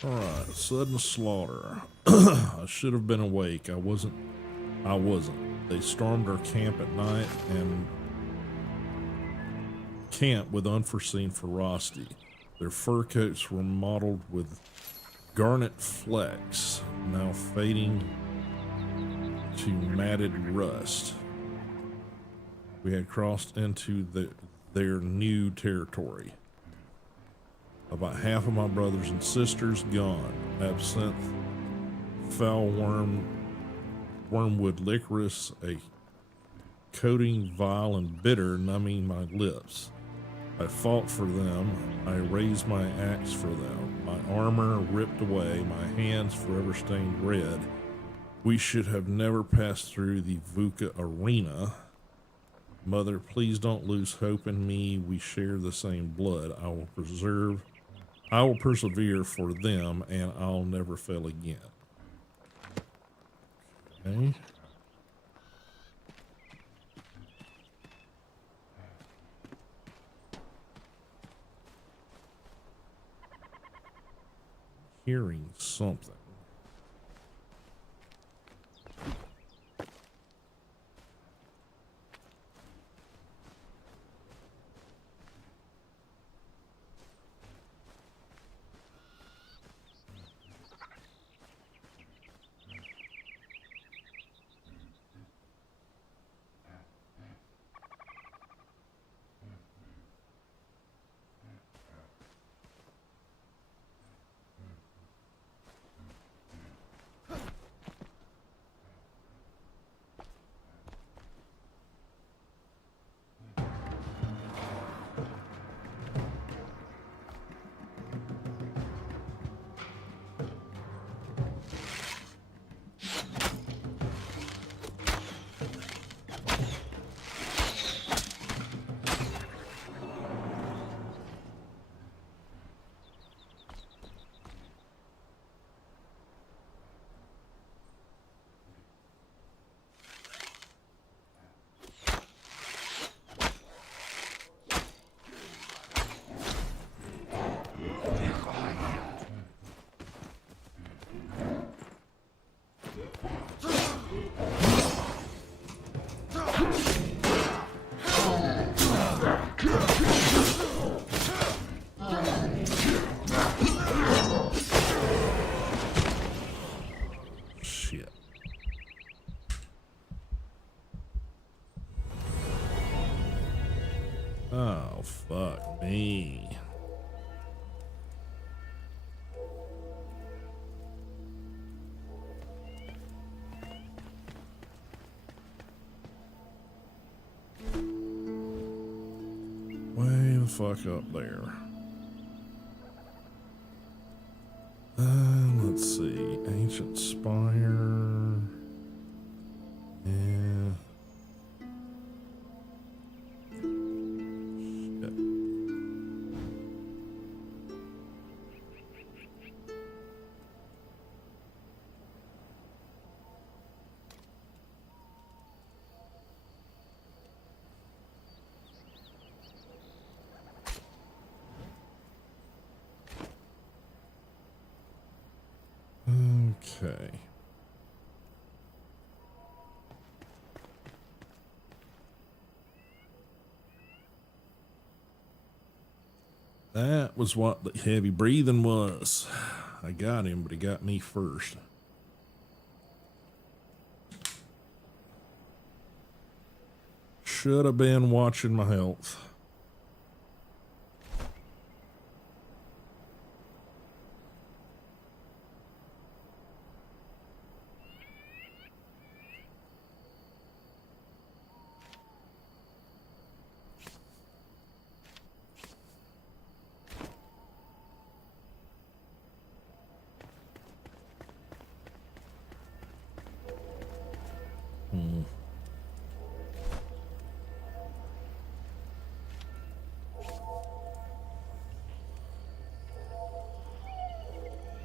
Alright, sudden slaughter. I should have been awake. I wasn't. They stormed our camp at night and camped with unforeseen ferocity. Their fur coats were mottled with garnet flecks, now fading to matted rust. We had crossed into their new territory. About half of my brothers and sisters gone. Absinthe, foul wormwood licorice, a coating vile and bitter, numbing my lips. I fought for them. I raised my axe for them. My armor ripped away, my hands forever stained red. We should have never passed through the Vuka arena. Mother, please don't lose hope in me. We share the same blood. I will persevere for them, and I'll never fail again. Okay. Hearing something. Oh, fuck me. Way the fuck up there. Let's see. Ancient Spire. Yeah. Okay. That was what the heavy breathing was. I got him, but he got me first. Should have been watching my health.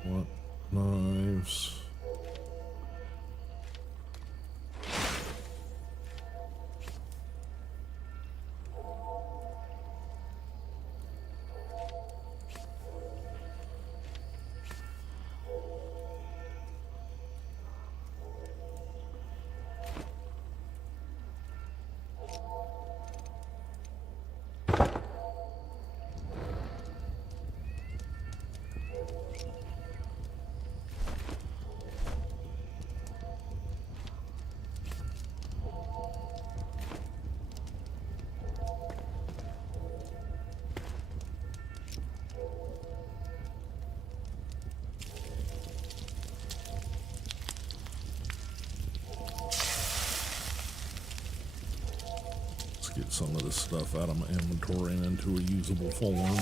What knives? Get some of this stuff out of my inventory and into a usable form.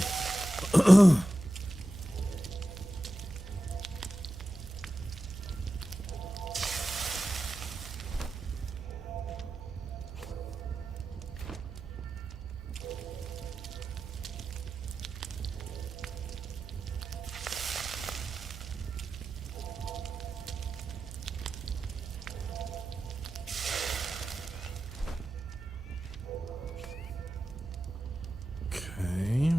Okay.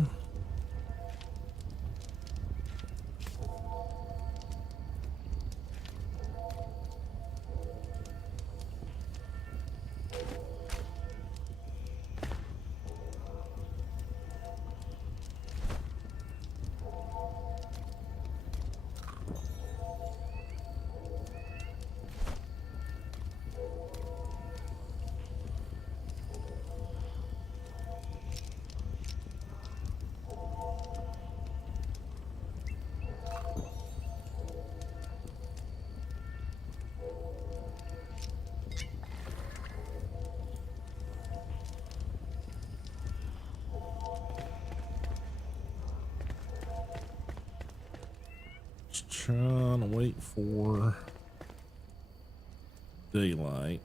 Just trying to wait for daylight.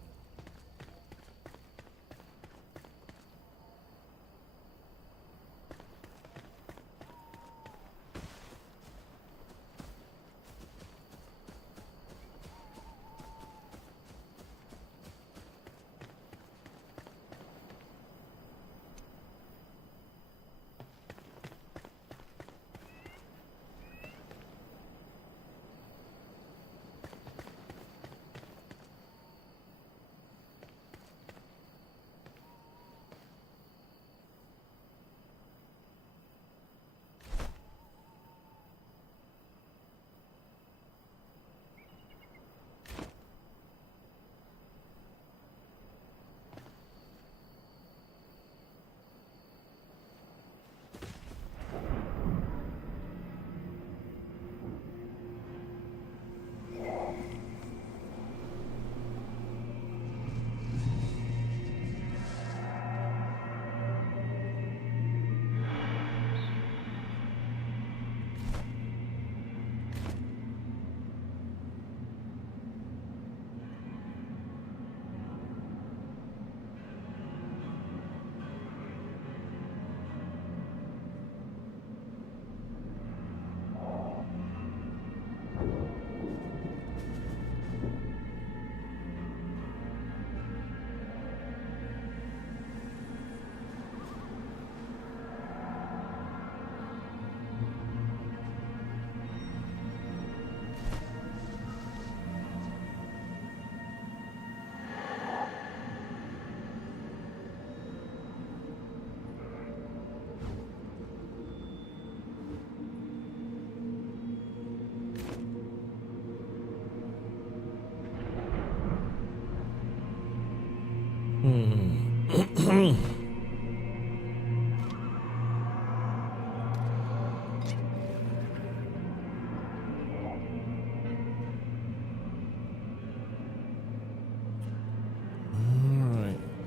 Alright,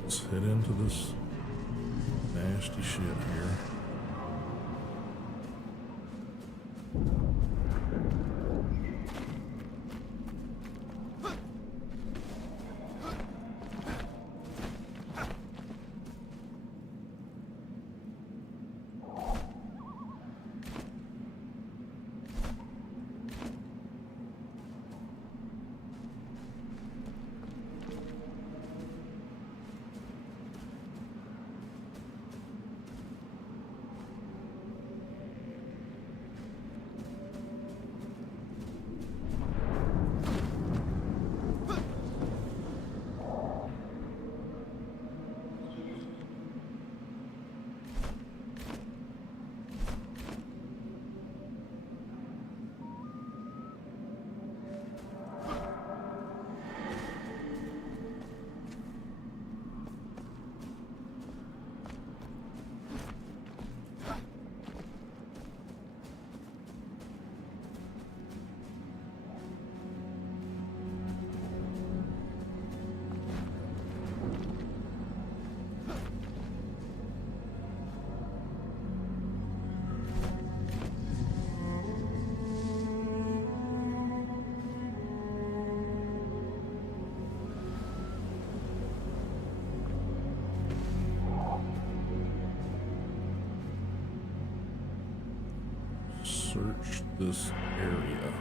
let's head into this nasty shit here. Search this area.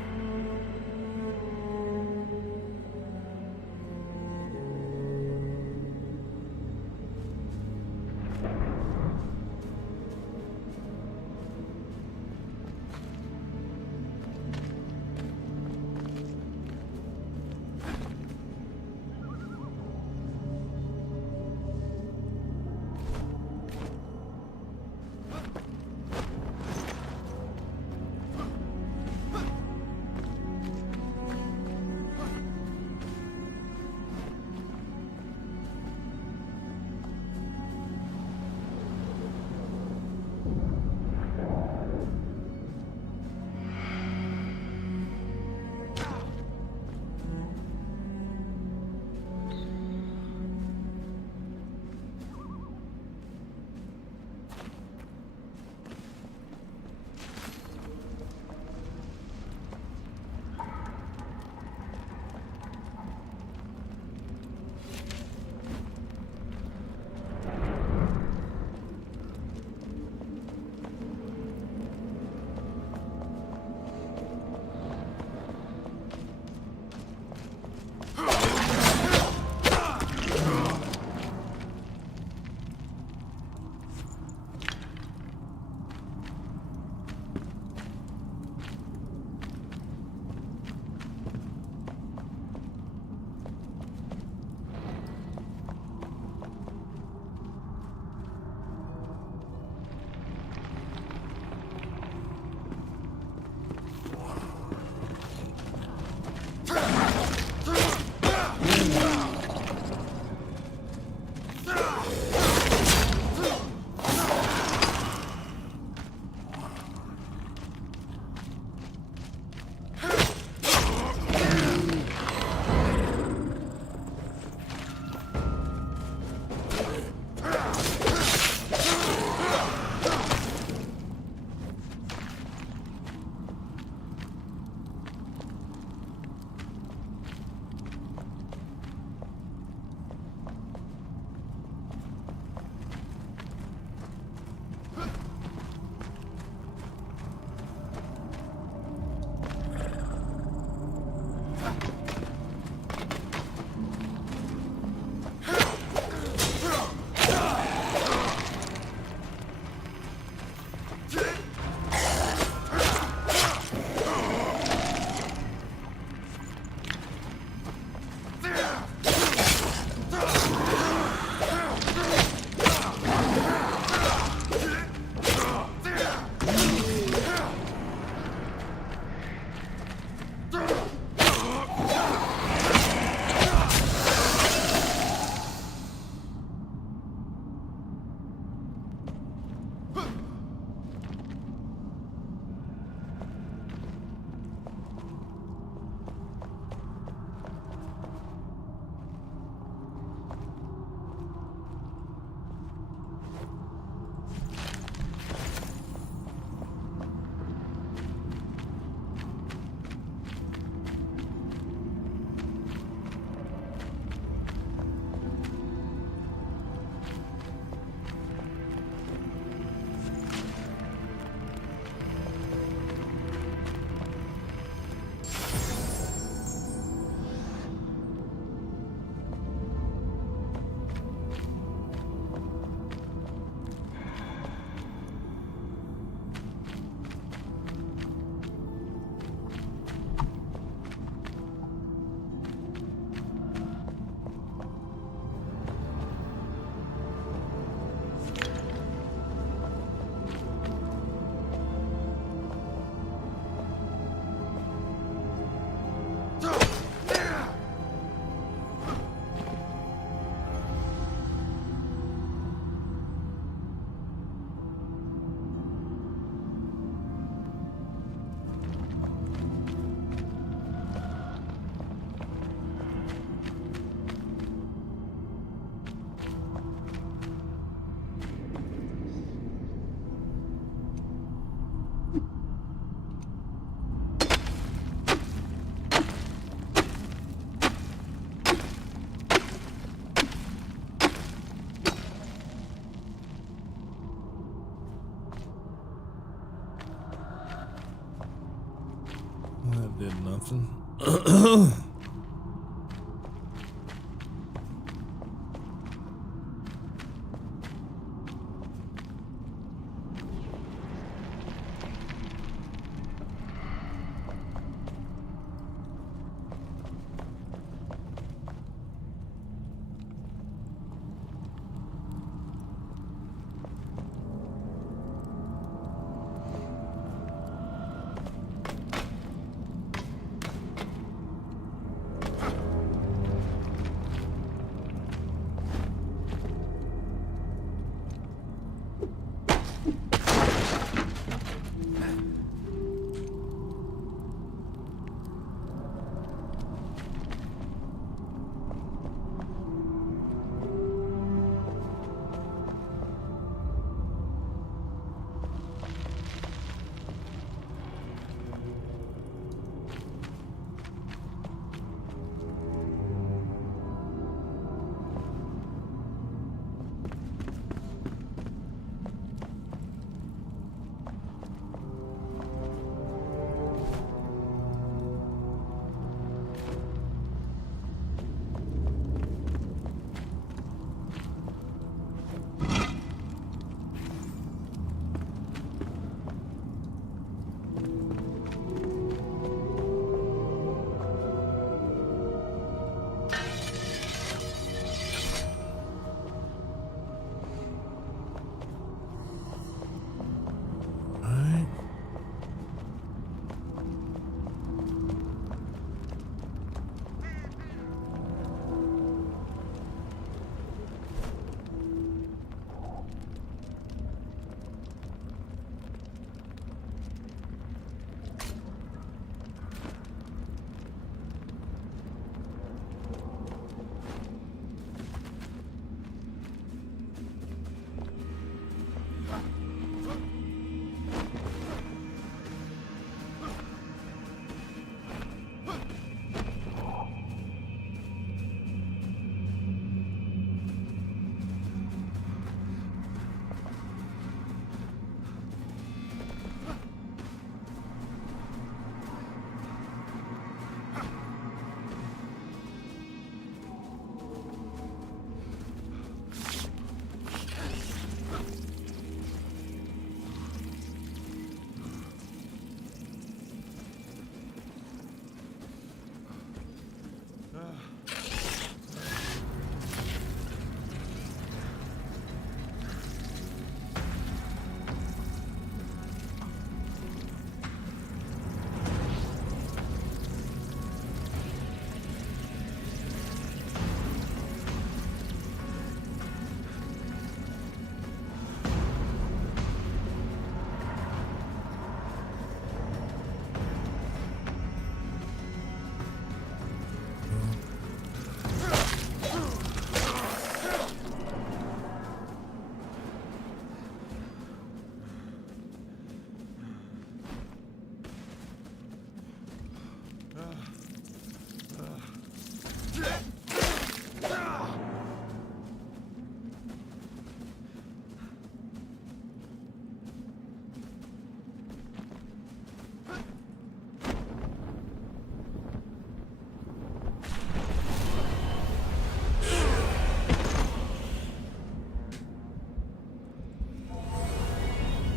Nothing.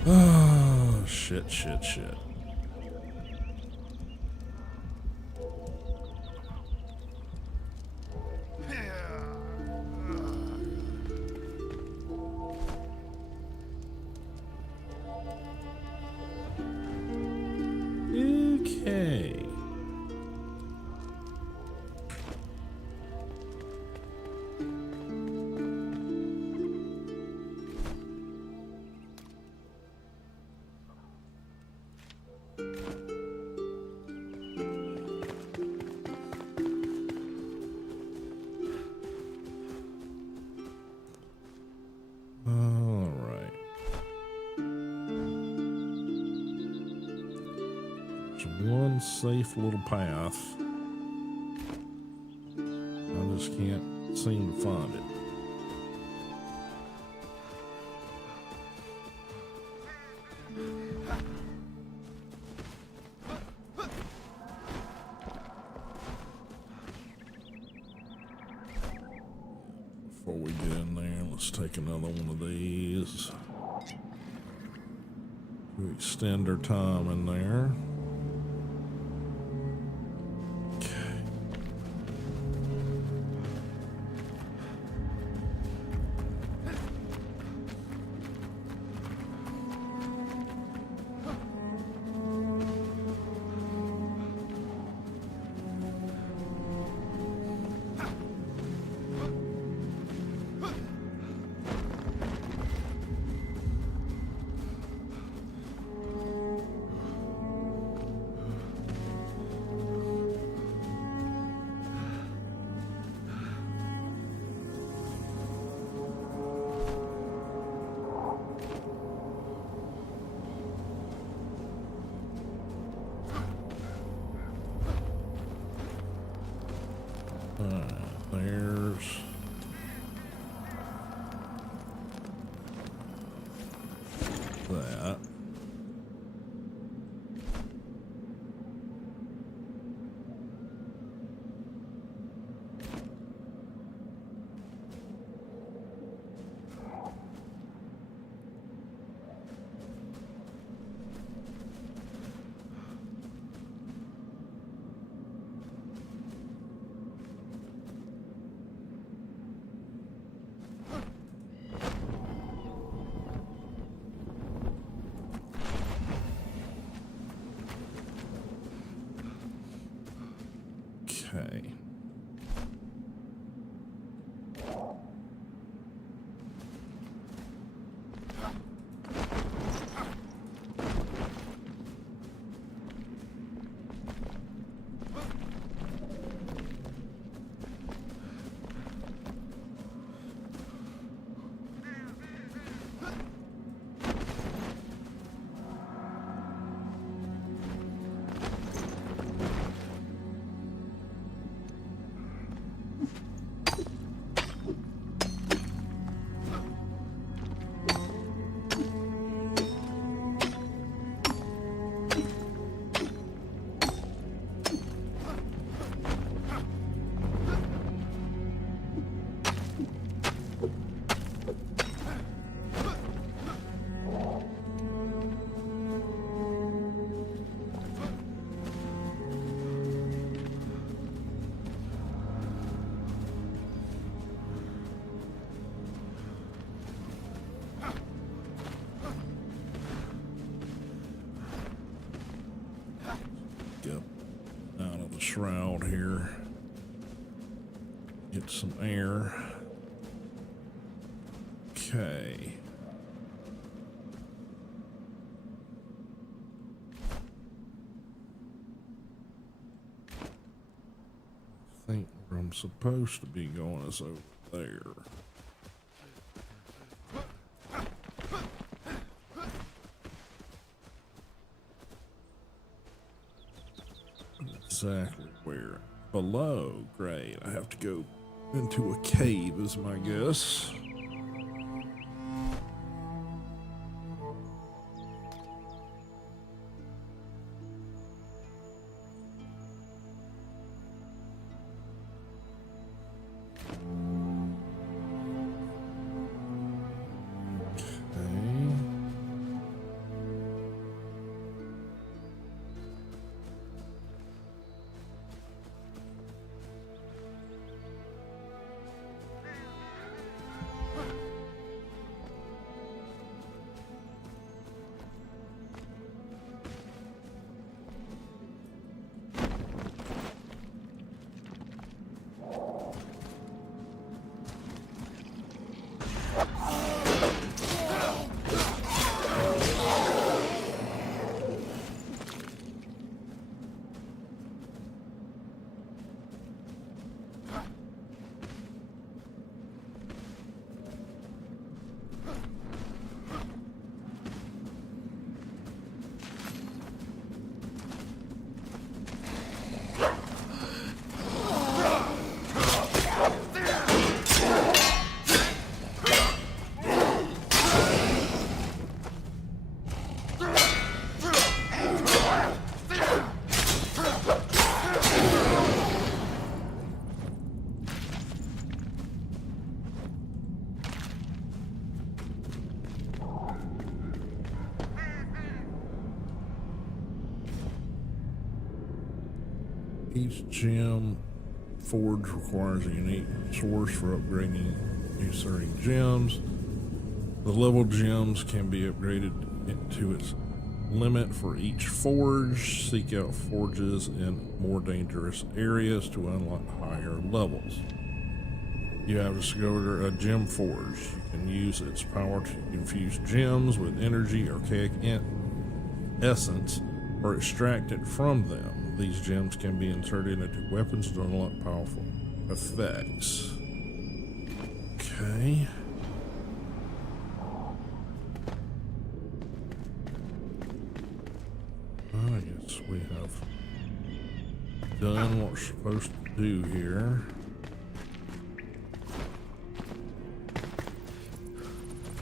Oh, shit. Okay. All right. There's one safe little path. I just can't seem to find it. Let's take another one of these. We extend our time in there. There's that. Okay. Get out of the shroud here. Get some air. Okay. I think where I'm supposed to be going is over there. Exactly where? Below. Great. I have to go into a cave is my guess. Each gem forge requires a unique source for upgrading certain gems. The level gems can be upgraded to its limit for each forge. Seek out forges in more dangerous areas to unlock higher levels. You have discovered a gem forge. You can use its power to infuse gems with energy, archaic essence, or extract it from them. These gems can be inserted into weapons to unlock powerful effects. Okay. I guess we have done what we're supposed to do here.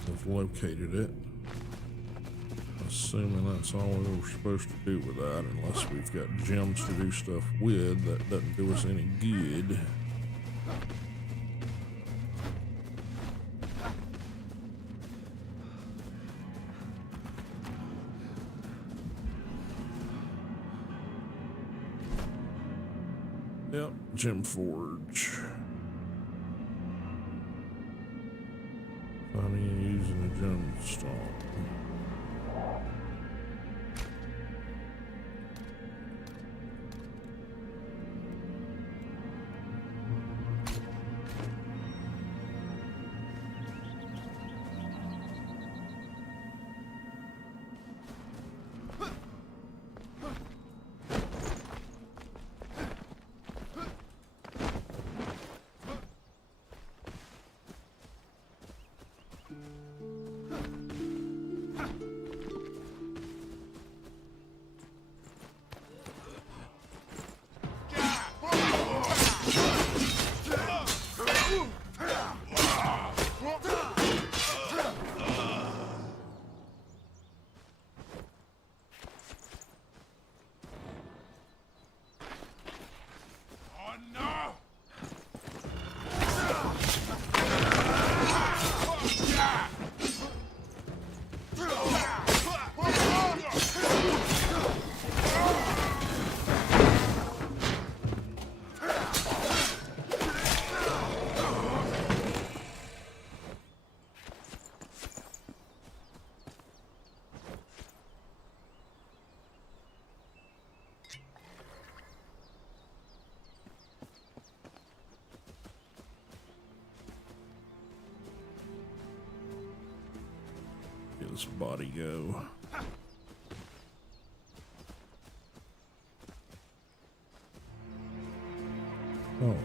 We've located it. Assuming that's all we were supposed to do with that, unless we've got gems to do stuff with, that doesn't do us any good. Yep, gem forge. Finding and using a gem stone. Get this body go. Oh.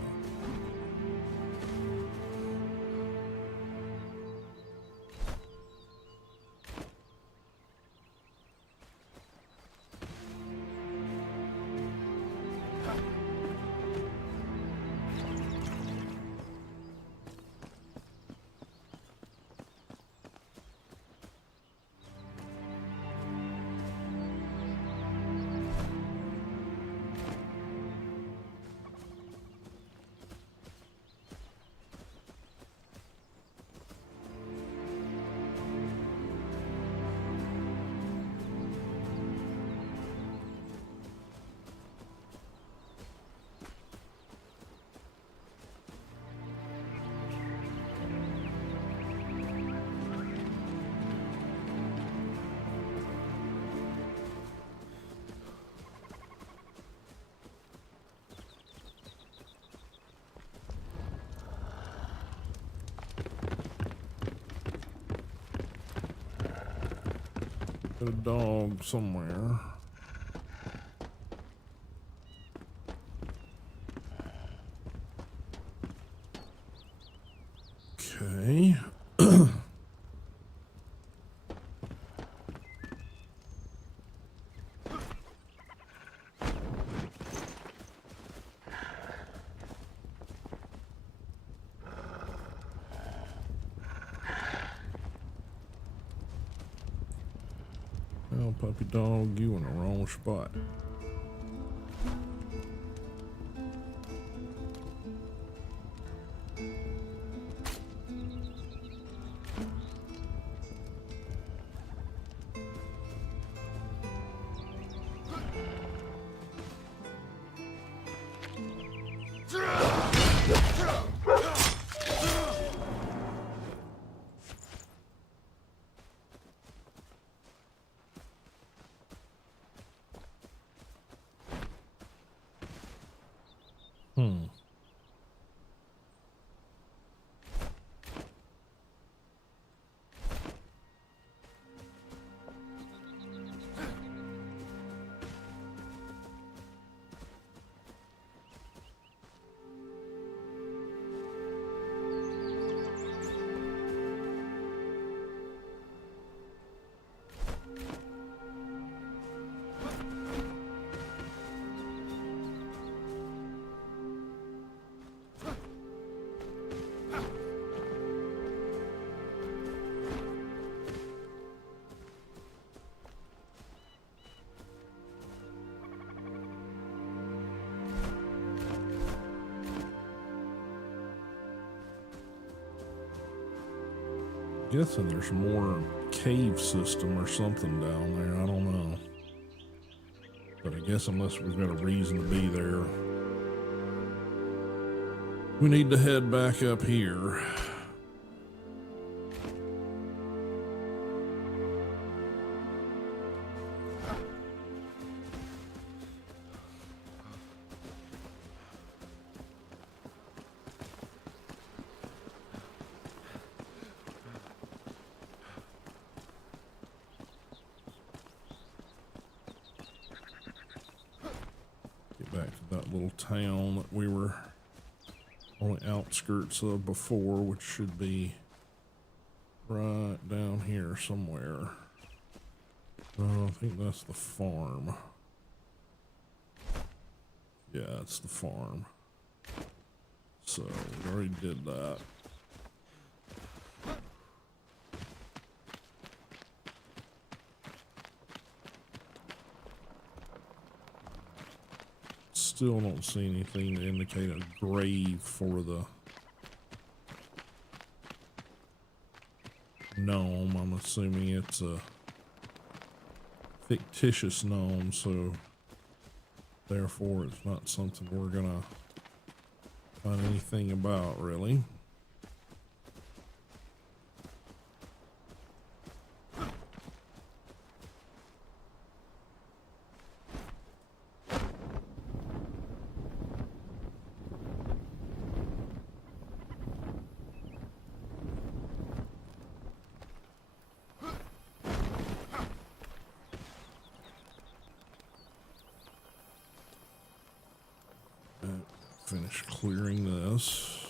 A dog somewhere. Okay. Well, puppy dog, you in the wrong spot. Guessing there's more cave system or something down there. I don't know. But I guess unless we've got a reason to be there, we need to head back up here. Back to that little town that we were on the outskirts of before, which should be right down here somewhere. I think that's the farm. Yeah, it's the farm. So we already did that. Still don't see anything to indicate a grave for the gnome. I'm assuming it's a fictitious gnome, so therefore it's not something we're gonna find anything about, really. Finish clearing this.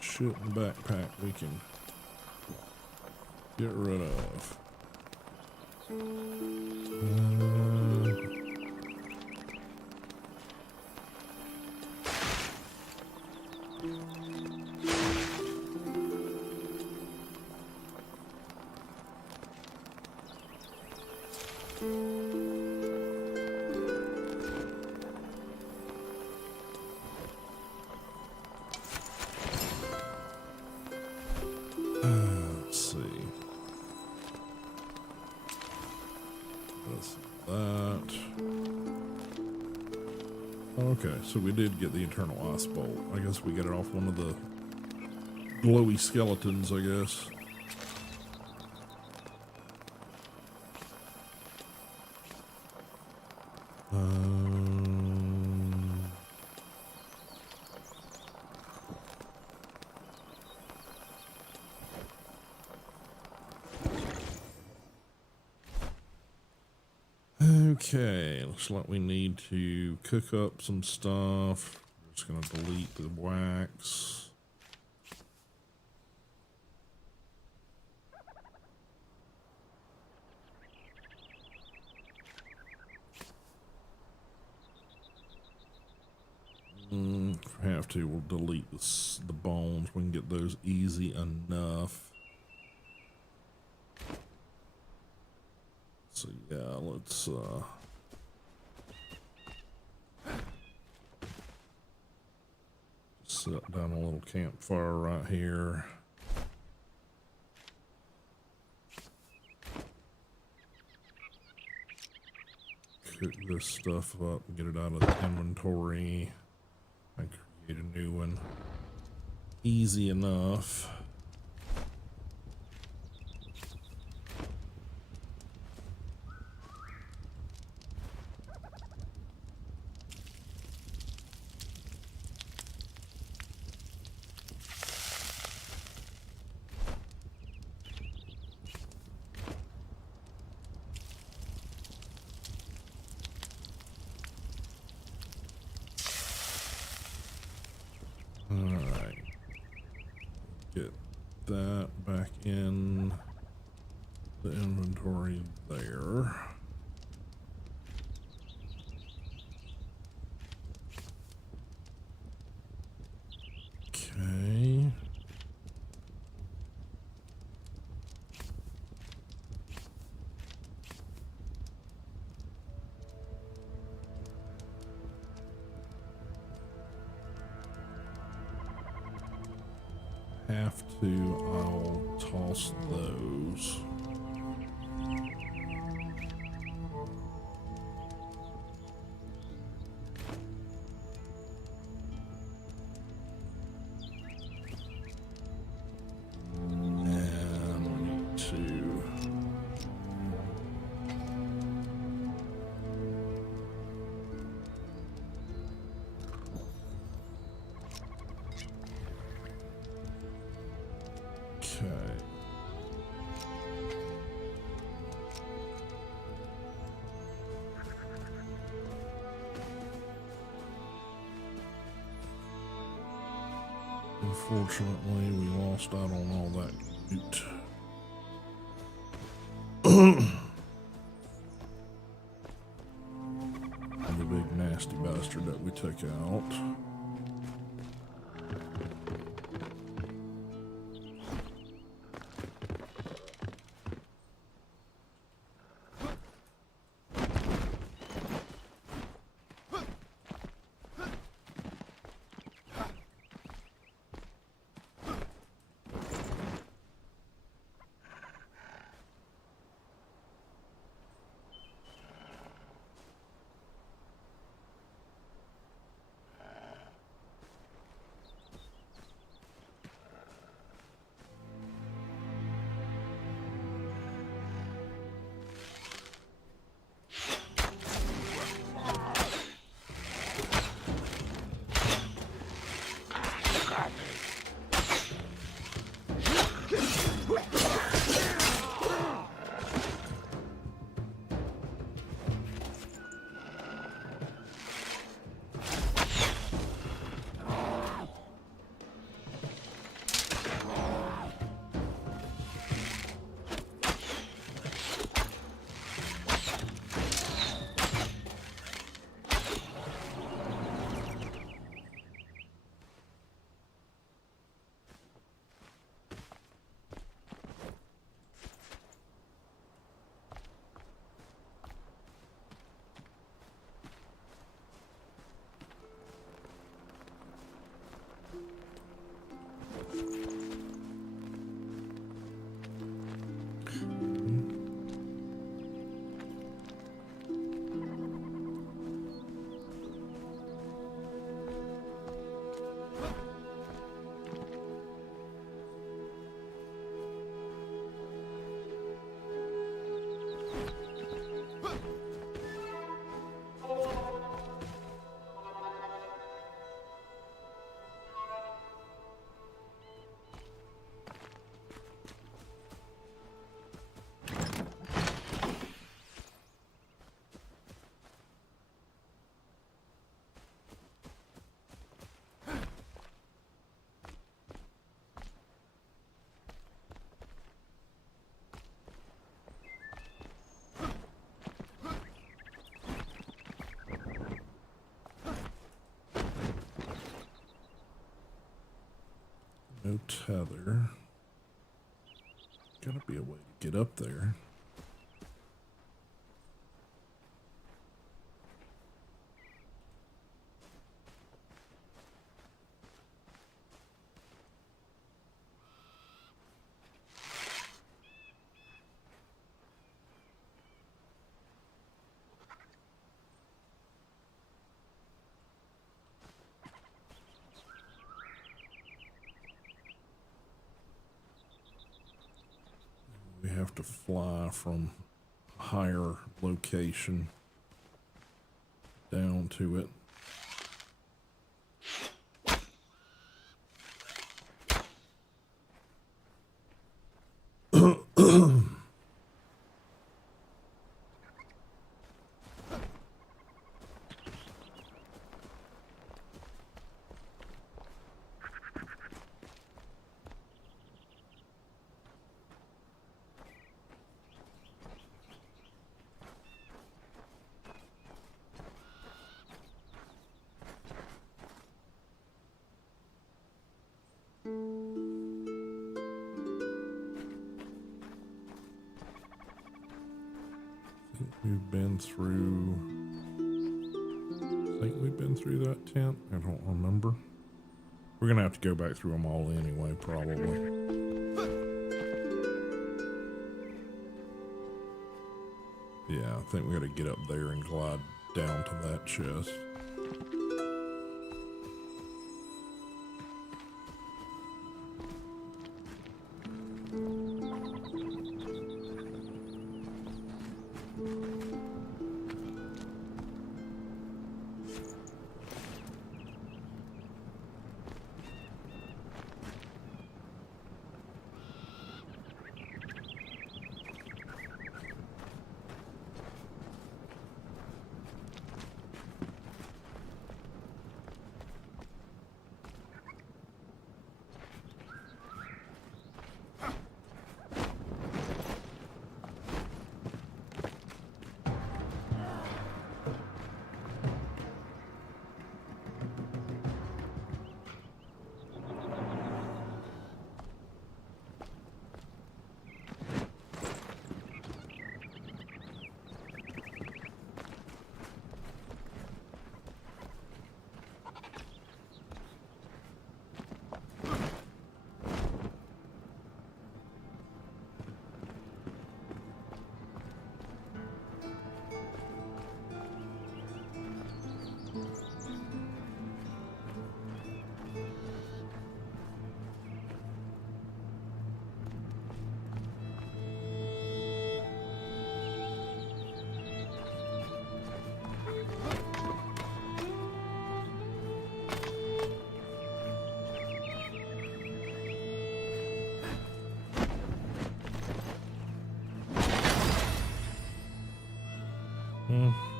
Shit in the backpack we can get rid of. Let's see. That's that. Okay, so we did get the Eternal Ice Bolt. I guess we got it off one of the glowy skeletons, I guess. Okay, looks like we need to cook up some stuff. We're just going to delete the wax. If we have to, we'll delete the bones. We can get those easy enough. So yeah, let's set down a little campfire right here. Cook this stuff up and get it out of the inventory and create a new one. Easy enough. Alright. Get that back in the inventory there. Okay. have to, I'll toss those. And we need to okay. Unfortunately, we lost out on all that loot. The big nasty bastard that we took out. No tether. Gotta be a way to get up there. We have to fly from a higher location down to it. We've been through, I think we've been through that tent. I don't remember. We're gonna have to go back through them all anyway, probably. Yeah, I think we gotta get up there and glide down to that chest.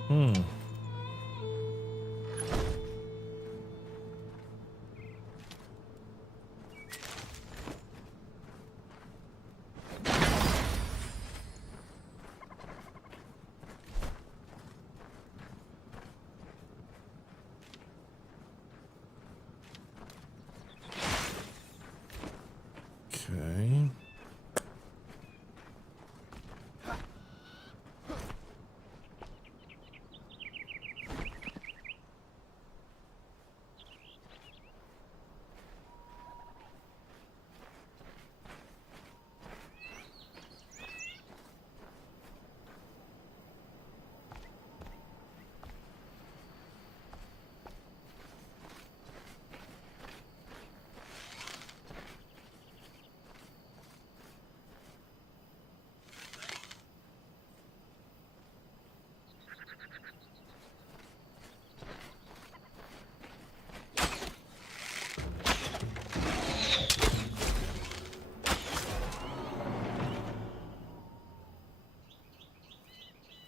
Hmm. Okay.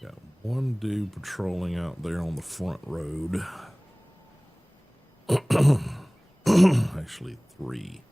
Got one dude patrolling out there on the front road. Actually, three.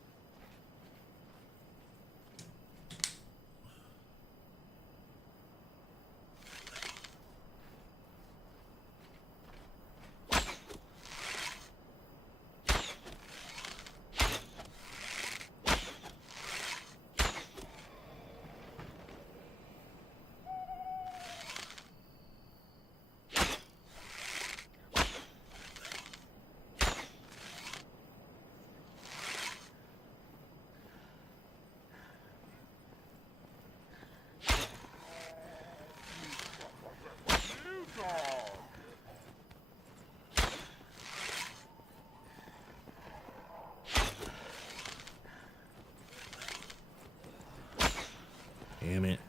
Damn it.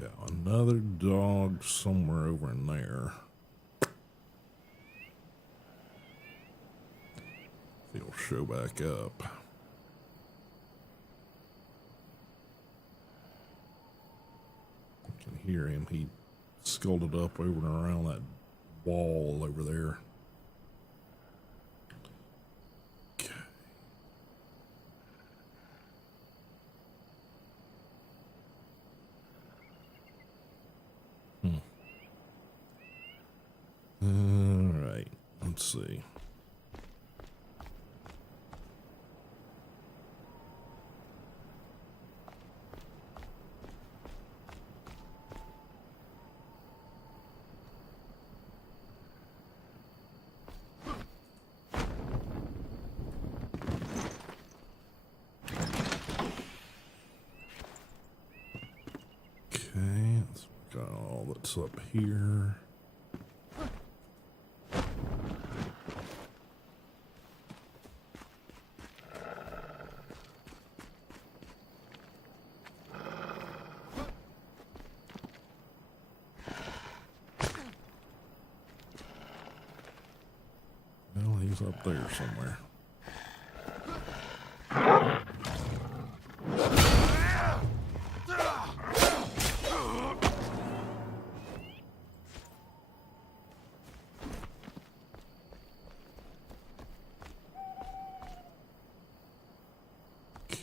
Got another dog somewhere over in there. He'll show back up. I can hear him. He sculled up over and around that wall over there. Okay. All right. Let's see. Okay, let's got all that's up here. Well, he's up there somewhere. Okay.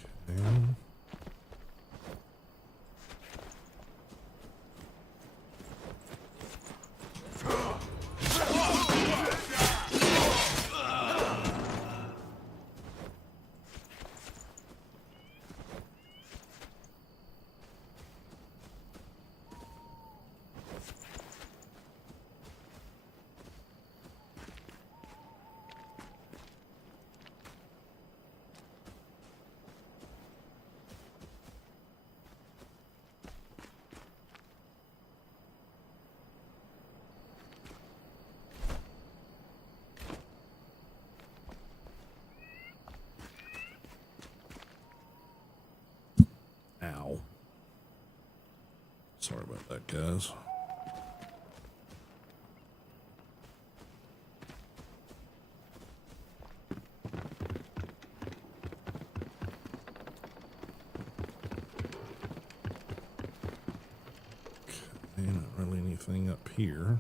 Ow. Sorry about that, guys. Okay, not really anything up here.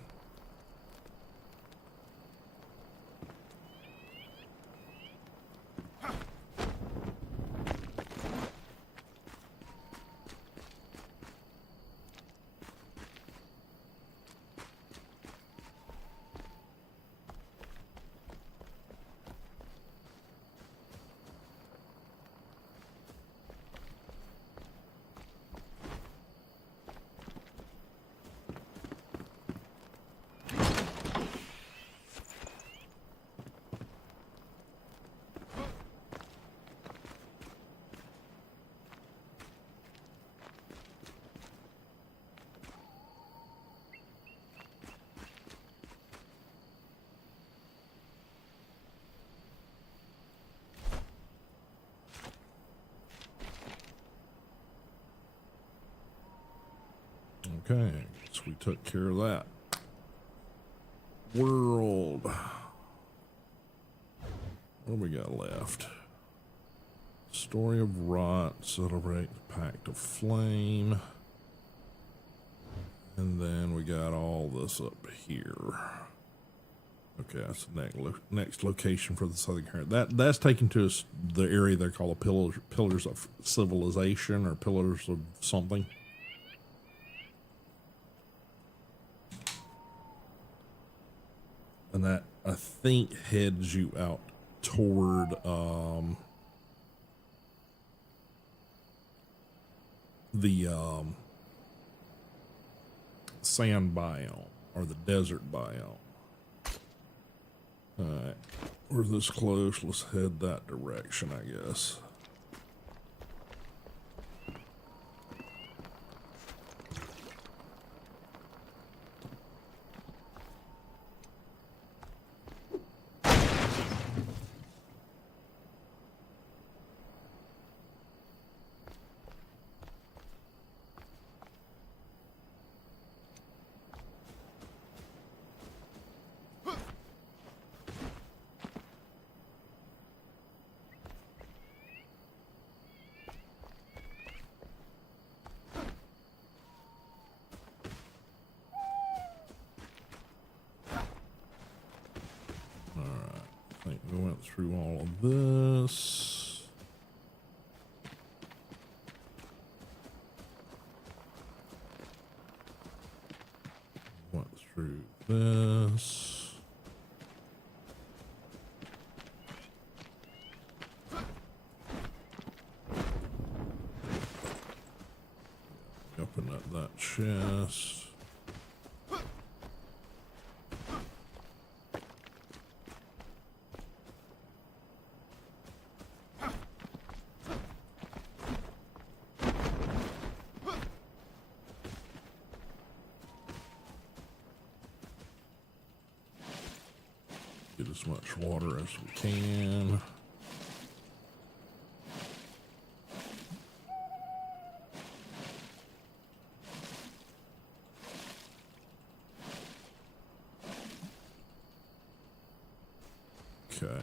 Okay, so we took care of that. World. What do we got left? Story of Rot, Celebrate the Pact of Flame. And then we got all this up here. Okay, that's the next location for the Southern Current. That's taken to us the area they call the Pillars of Civilization or Pillars of something. And that, I think, heads you out toward the sand biome or the desert biome. Alright, we're this close. Let's head that direction, I guess. I think we went through all of this. Went through this. Open up that chest. Get as much water as we can. Okay.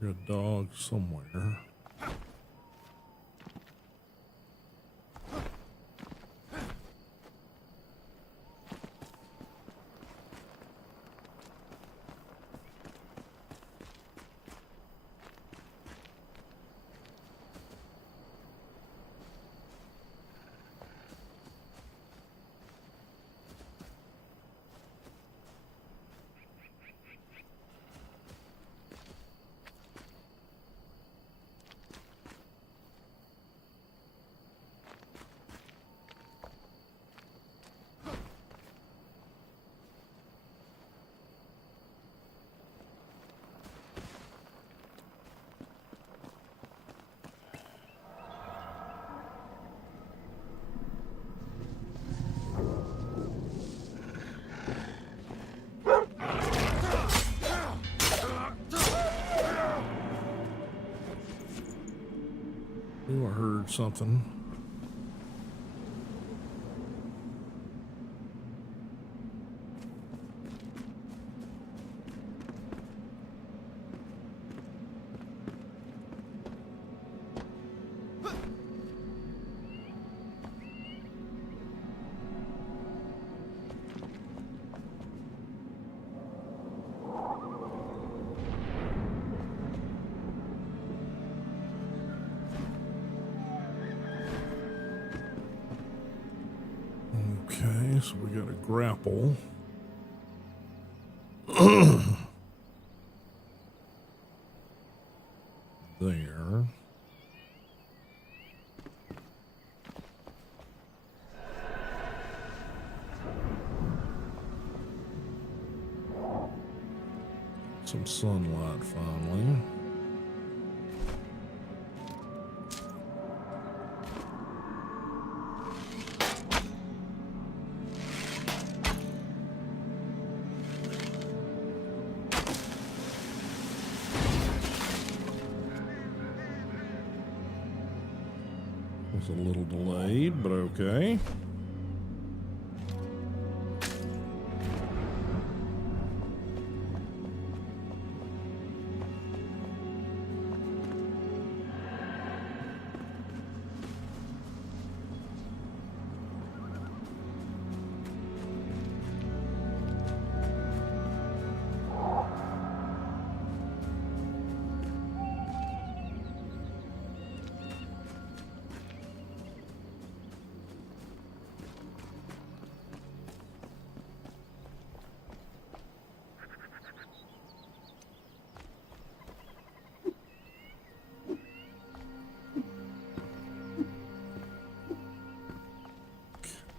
There's a dog somewhere. Ooh, I heard something. Okay, so we got a grapple. There. Some sunlight finally. Was a little delayed, but okay.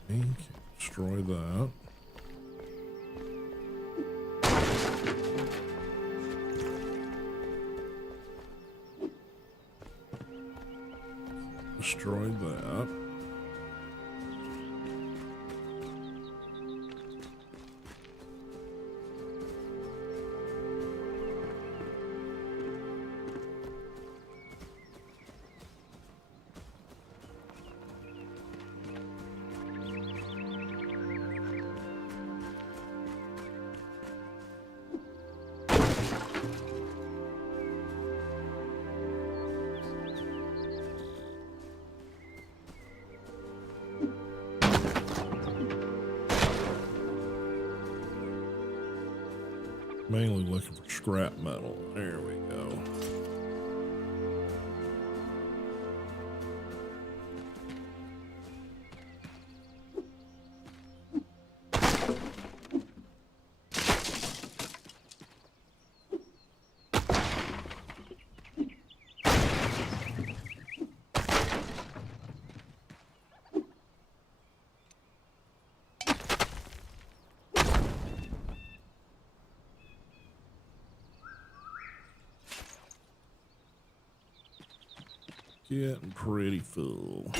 Okay, destroy that. Destroy that. Mainly looking for scrap metal. There we go. Getting pretty full.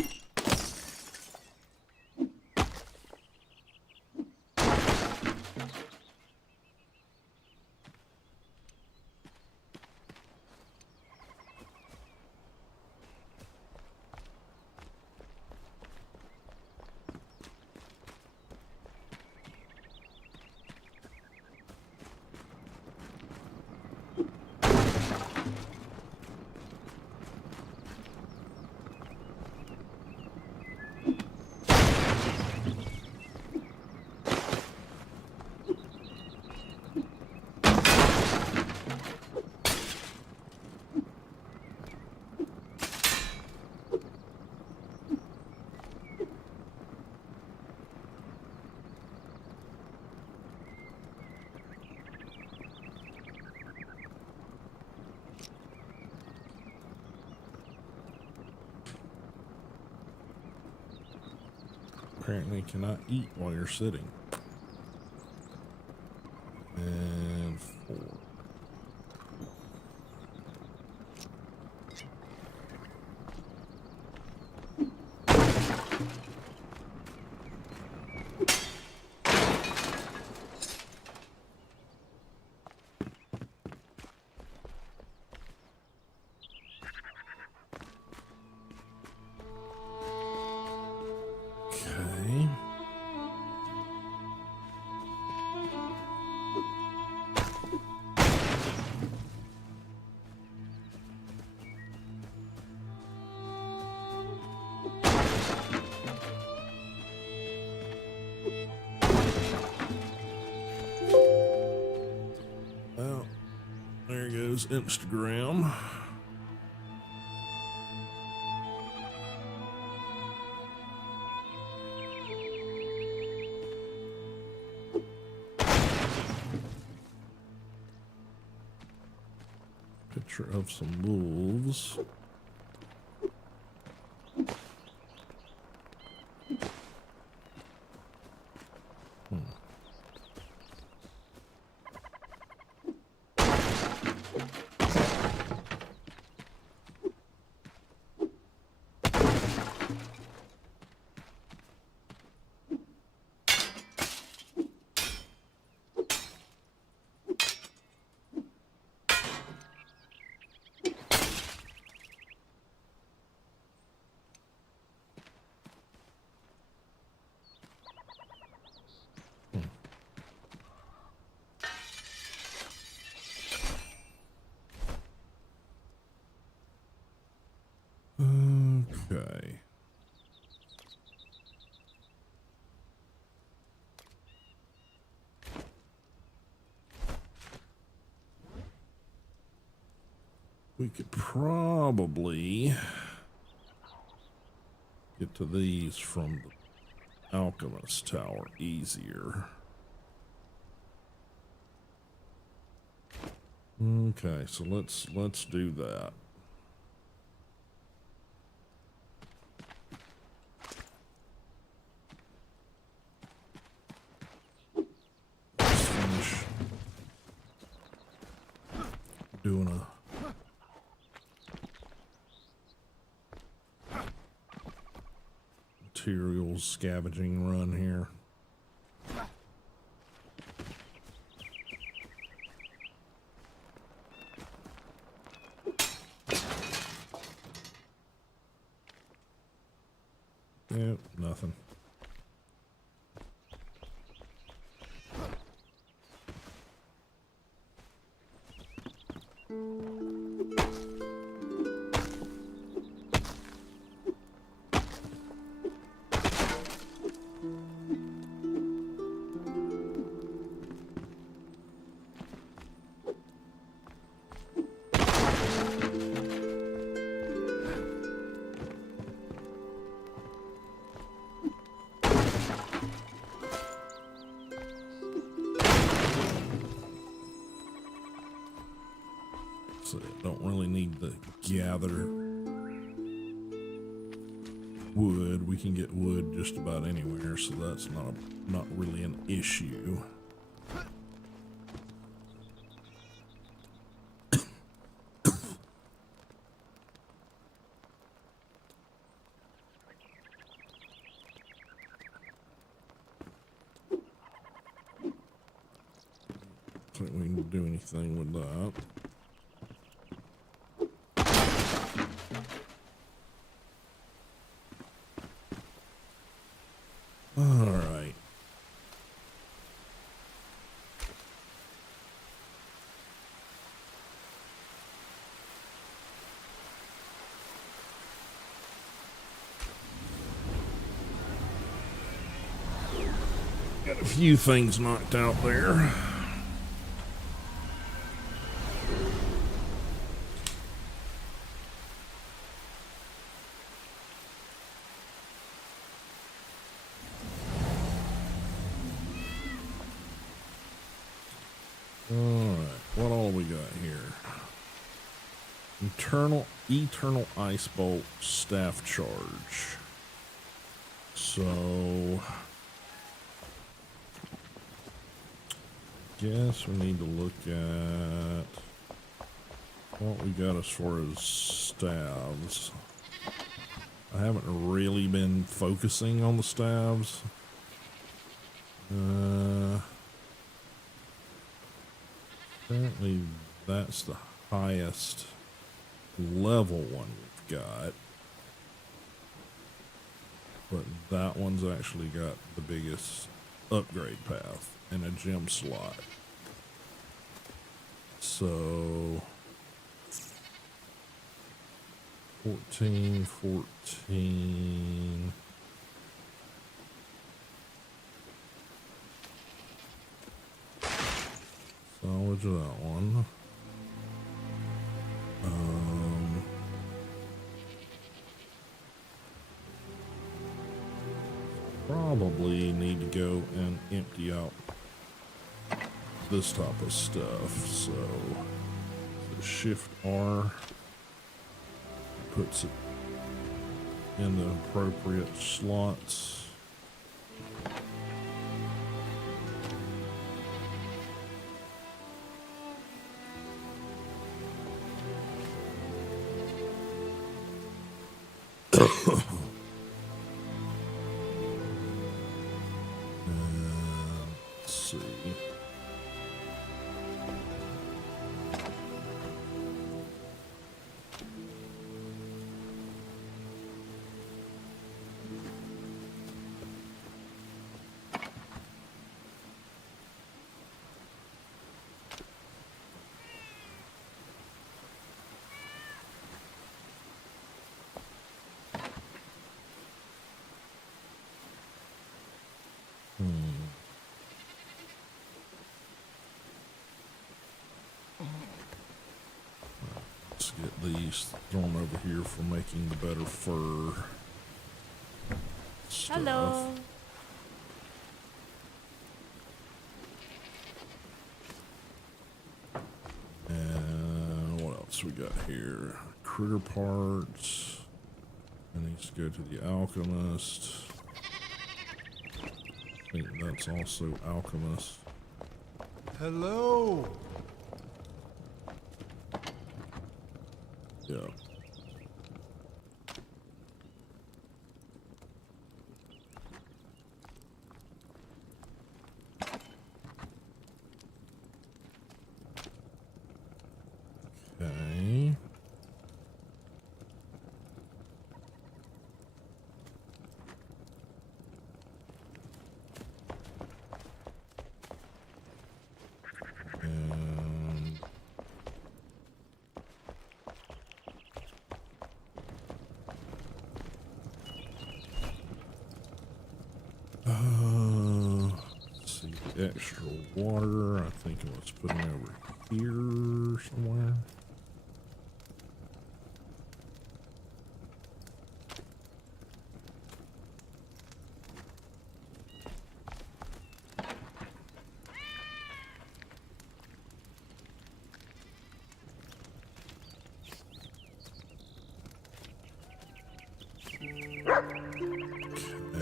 Apparently cannot eat while you're sitting. And 4. Okay. Well, there goes Instagram. Picture of some wolves. Okay. We could probably get to these from the Alchemist Tower easier. Okay, so let's do that. doing a materials scavenging run here. Yep, nothing. So don't really need to gather wood. We can get wood just about anywhere, so that's not really an issue. I don't think we can do anything with that. Alright. Got a few things knocked out there. Alright, what all we got here? Eternal Ice Bolt Staff Charge. So guess we need to look at what we got as far as staves. I haven't really been focusing on the staves. Apparently that's the highest level one we've got. But that one's actually got the biggest upgrade path and a gem slot. So 14. Salvage that one. Probably need to go and empty out this type of stuff. So Shift R puts it in the appropriate slots. Let's see. Let's get these thrown over here for making the better fur stuff. Hello. And what else we got here? Critter parts. I need to go to the alchemist. I think that's also alchemist. Hello. Yeah. Okay. And let's see, the extra water, I think I was putting over here somewhere.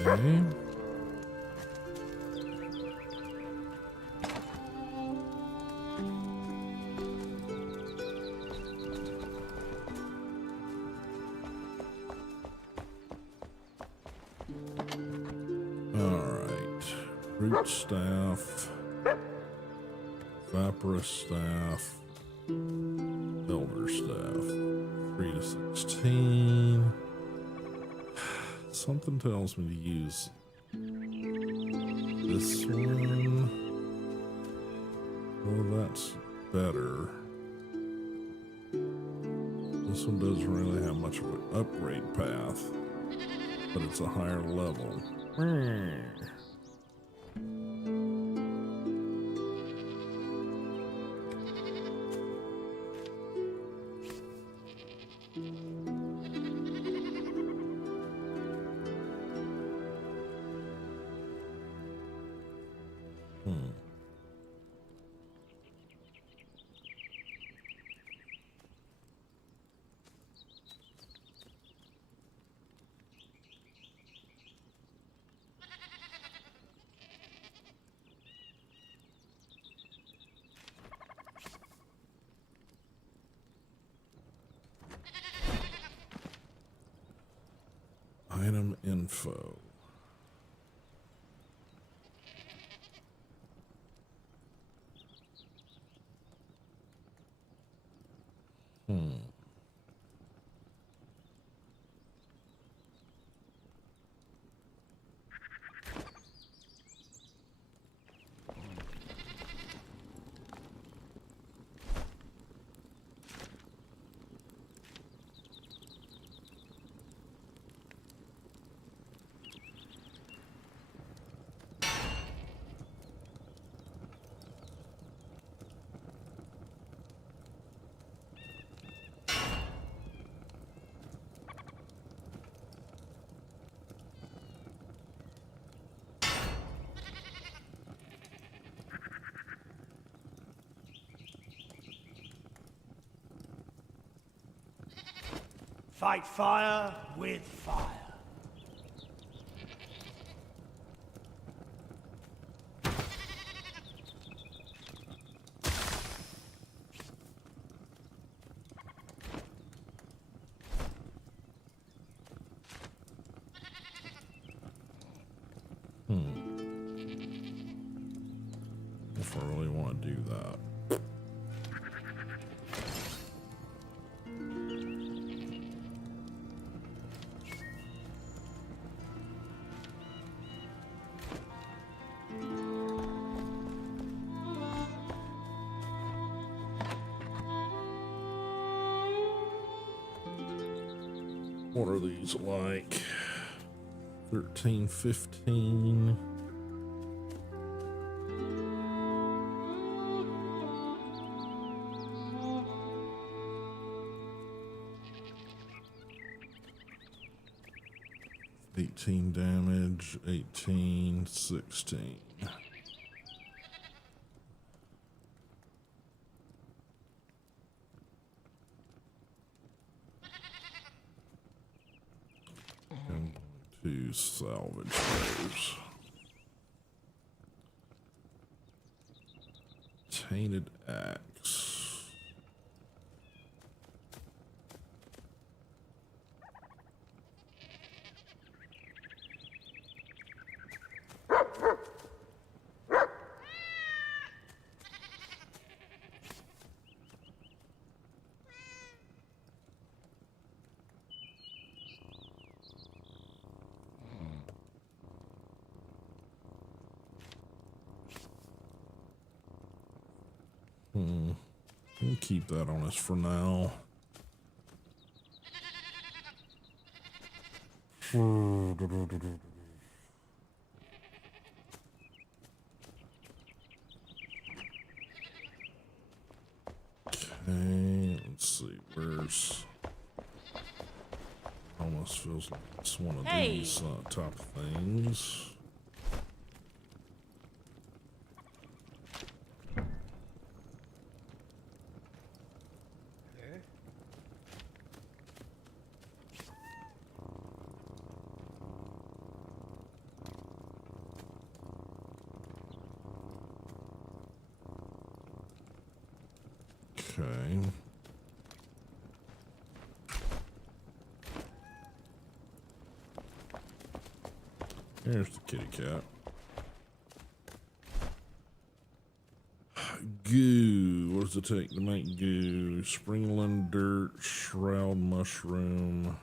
Okay. Alright. Root staff. Vaporous staff. Elder staff. 3 to 16. Something tells me to use this one. Well, that's better. This one doesn't really have much of an upgrade path, but it's a higher level. Item info. Fight fire with fire. If I really want to do that. What are these like? 13, 15. Damage, 18, 16. I'm going to salvage those. Tainted axe. keep that on us for now. Okay, let's see, where's... Almost feels like it's one of these top things. Okay. Here's the kitty cat. Goo. What does it take to make goo? Springland dirt, shroud mushroom,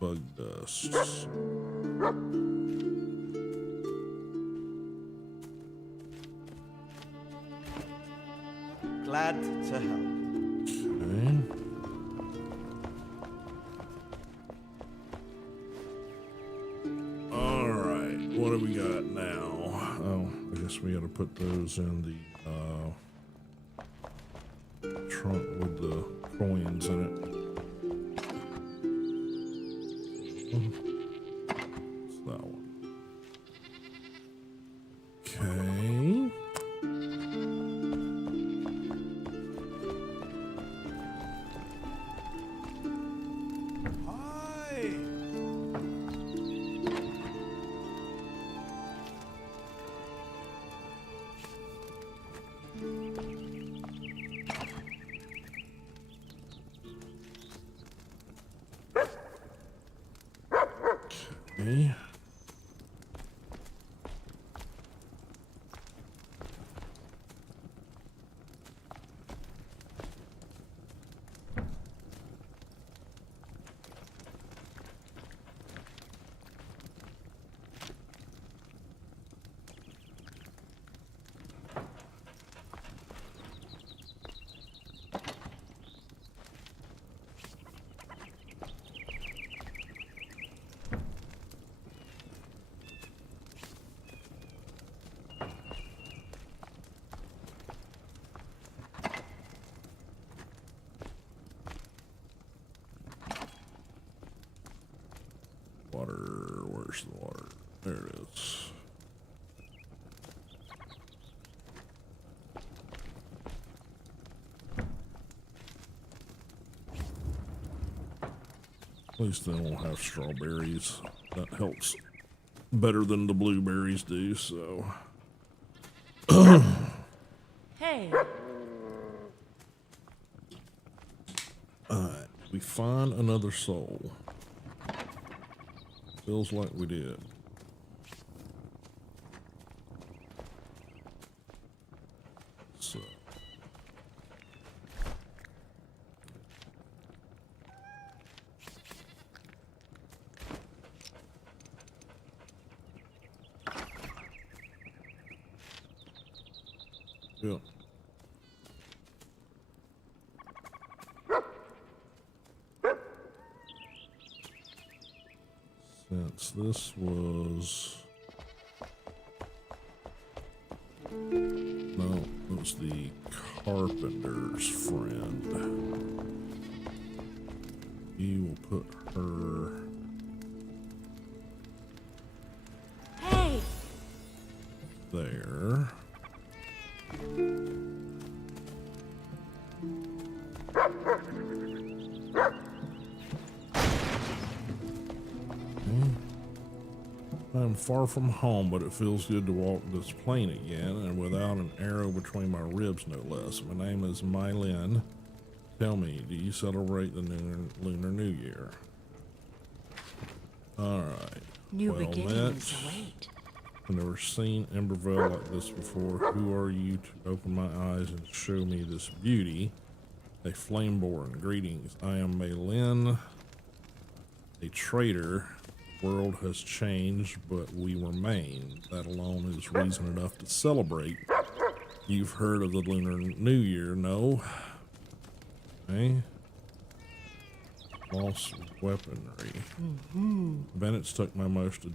bug dust. Glad to help. Okay. What do we got now? Oh, I guess we got to put those in the trunk with the coins in it. It's that one. Okay. Okay. Water, where's the water? There it is. At least they don't have strawberries. That helps better than the blueberries do, so. Hey. Alright, we find another soul. Feels like we did. So. Yep. Since this was... No, it was the carpenter's friend. You will put her... Hey. There. I'm far from home, but it feels good to walk this plane again, and without an arrow between my ribs, no less. My name is Mylin. Tell me, do you celebrate the Lunar New Year? Alright. New well beginnings met. await. I've never seen Emberville like this before. Who are you to open my eyes and show me this beauty? A flameborn. Greetings. I am Mylin, a traitor. The world has changed, but we remain. That alone is reason enough to celebrate. You've heard of the Lunar New Year, no? Okay. Lost weaponry. Bandits took my most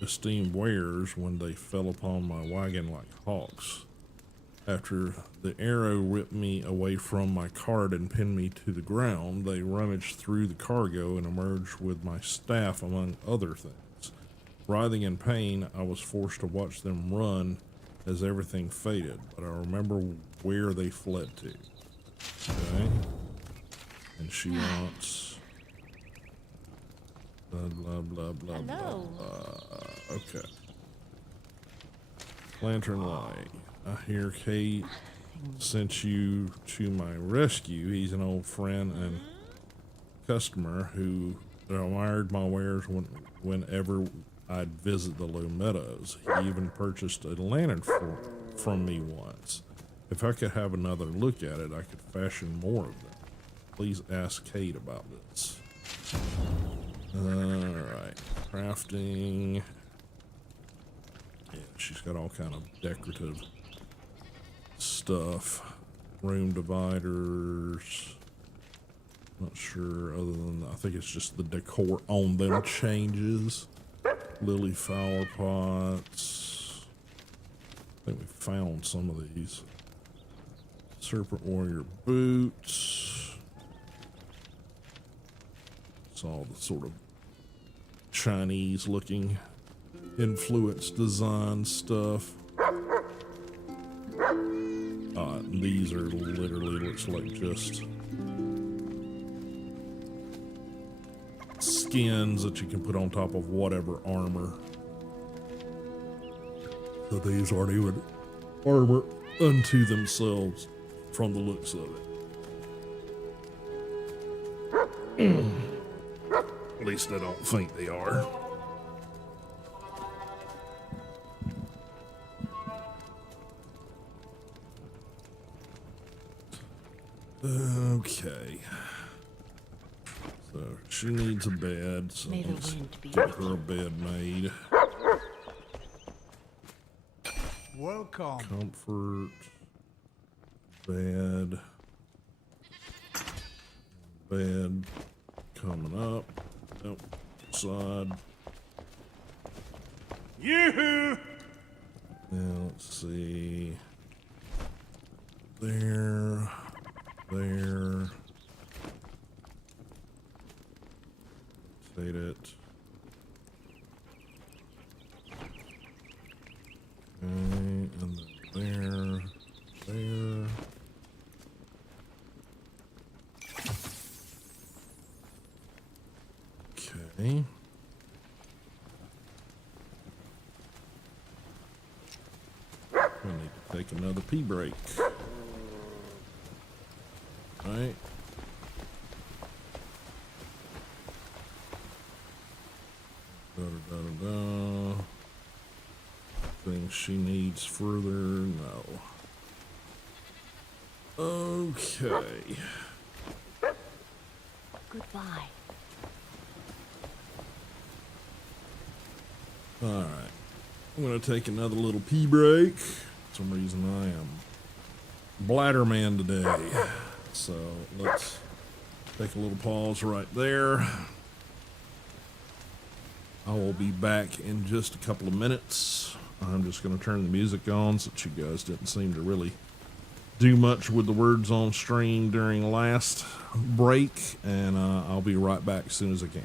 esteemed wares when they fell upon my wagon like hawks. After the arrow ripped me away from my cart and pinned me to the ground, they rummaged through the cargo and emerged with my staff among other things. Writhing in pain, I was forced to watch them run as everything faded, but I remember where they fled to. Okay. And she wants blah blah blah blah Hello. blah. Okay. Lantern light. I hear Kate sent you to my rescue. He's an old friend and customer who admired my wares whenever I'd visit the Low Meadows. He even purchased a lantern from me once. If I could have another look at it, I could fashion more of them. Please ask Kate about this. Alright. Crafting. Yeah, she's got all kind of decorative stuff. Room dividers. Not sure, other than I think it's just the decor on them changes. Lily flower pots. I think we found some of these. Serpent warrior boots. It's all the sort of Chinese looking influence design stuff. These are literally looks like just skins that you can put on top of whatever armor. So these aren't even armor unto themselves from the looks of it. At least I don't think they are. Okay. So she needs a bed, so May the let's wind be get with her a bed made. Welcome. Comfort. Bed. Bed. Coming up. Nope. Side. Yoo-hoo! Now let's see. There. There. State it. Okay, and then there. There. Okay. We need to take another pee break. Right. Da-da-da-da-da. Things she needs further, no. Okay. Goodbye. Alright. I'm gonna take another little pee break. For some reason I am bladder man today. So let's take a little pause right there. I will be back in just a couple of minutes. I'm just going to turn the music on since you guys didn't seem to really do much with the words on stream during the last break, and I'll be right back as soon as I can.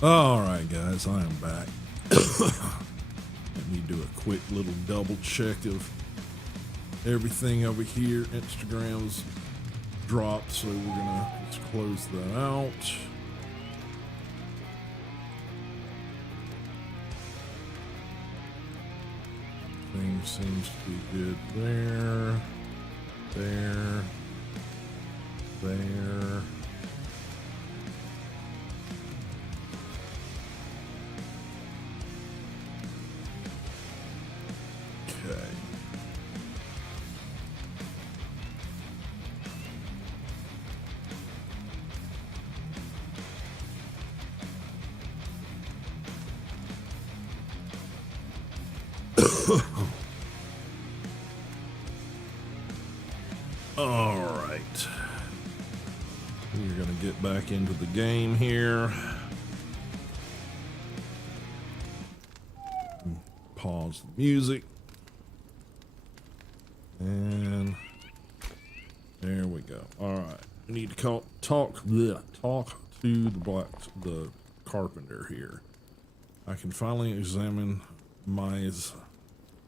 All right, guys, I am back. Let me do a quick little double check of everything over here. Instagram's dropped, so we're gonna just close that out. Thing seems to be good there, there, there. Okay. All right. We're going to get back into the game here. Pause the music. And there we go. All right. We need to talk to the carpenter here. I can finally examine my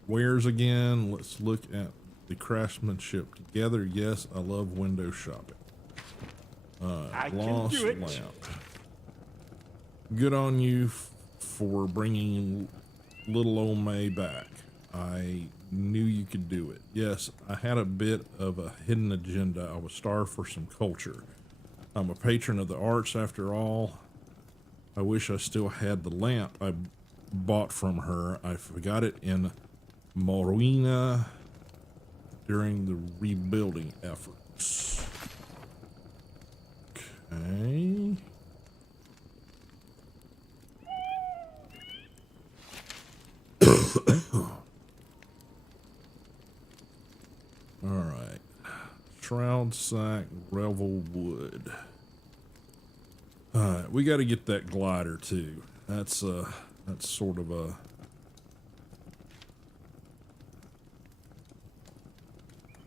wares again. Let's look at the craftsmanship together. Yes, I love window shopping. I Lost can do it. lamp. Good on you for bringing little old May back. I knew you could do it. Yes, I had a bit of a hidden agenda. I was starved for some culture. I'm a patron of the arts after all. I wish I still had the lamp I bought from her. I forgot it in Moruina during the rebuilding efforts. Okay. All right. Shroud sack, revel wood. All right, we got to get that glider too. That's sort of a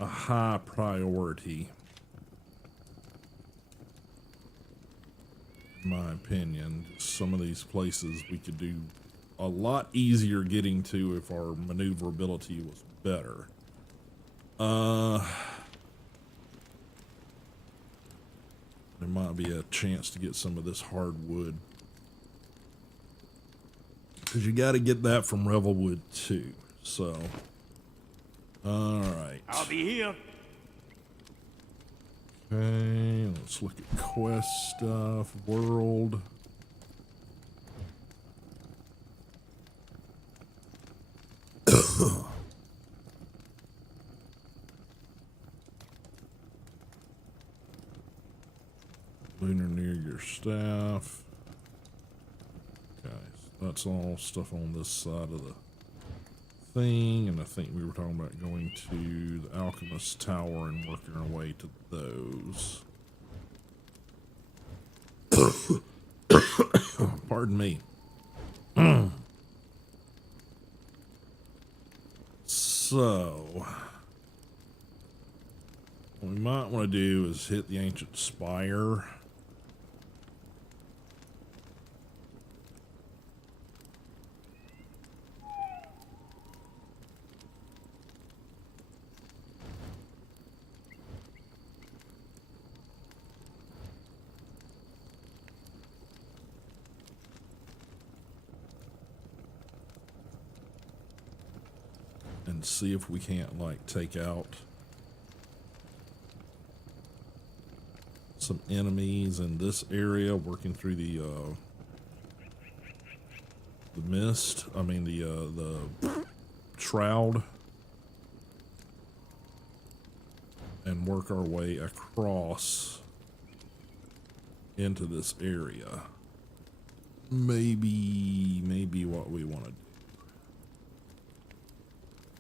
high priority, in my opinion. Some of these places we could do a lot easier getting to if our maneuverability was better. There might be a chance to get some of this hardwood, because you got to get that from Revelwood too. So, all right. I'll be here. Okay, let's look at quest stuff. World. Lunar near your staff. Okay, so that's all stuff on this side of the thing, and I think we were talking about going to the Alchemist Tower and working our way to those. Pardon me. So, what we might want to do is hit the ancient spire. And see if we can't, like, take out some enemies in this area, working through the mist. I mean, the shroud, and work our way across into this area. Maybe what we want to do.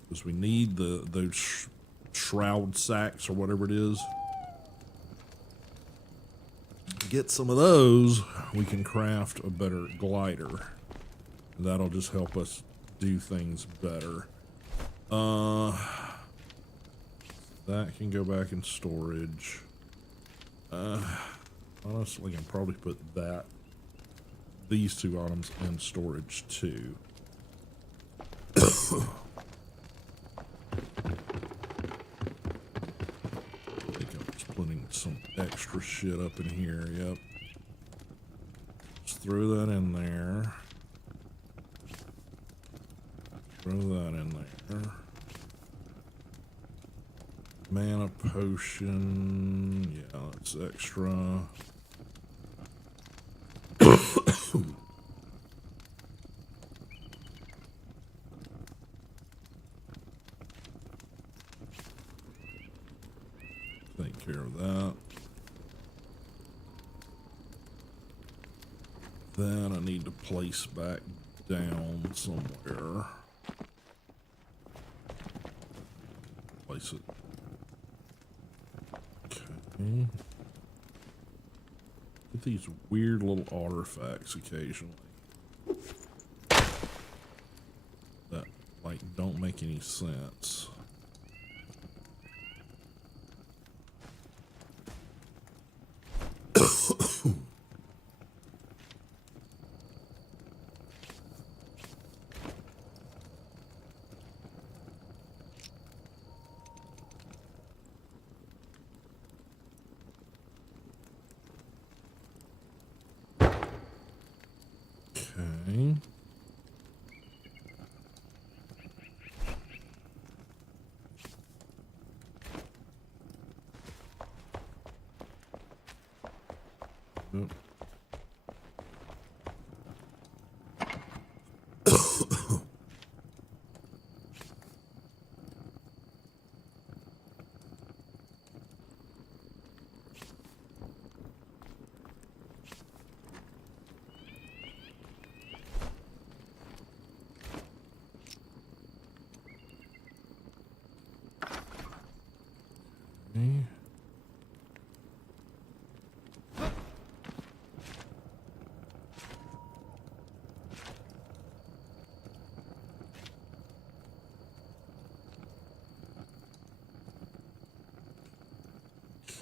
Because we need those shroud sacks or whatever it is. Get some of those, we can craft a better glider. That'll just help us do things better. That can go back in storage. Honestly, I can probably put that these two items in storage too. I think I'm just putting some extra shit up in here. Yep. Just throw that in there. Throw that in there. Mana potion. Yeah, that's extra. Take care of that. Then I need to place back down somewhere. Place it. Okay. Get these weird little artifacts occasionally that like don't make any sense. Okay. Yep.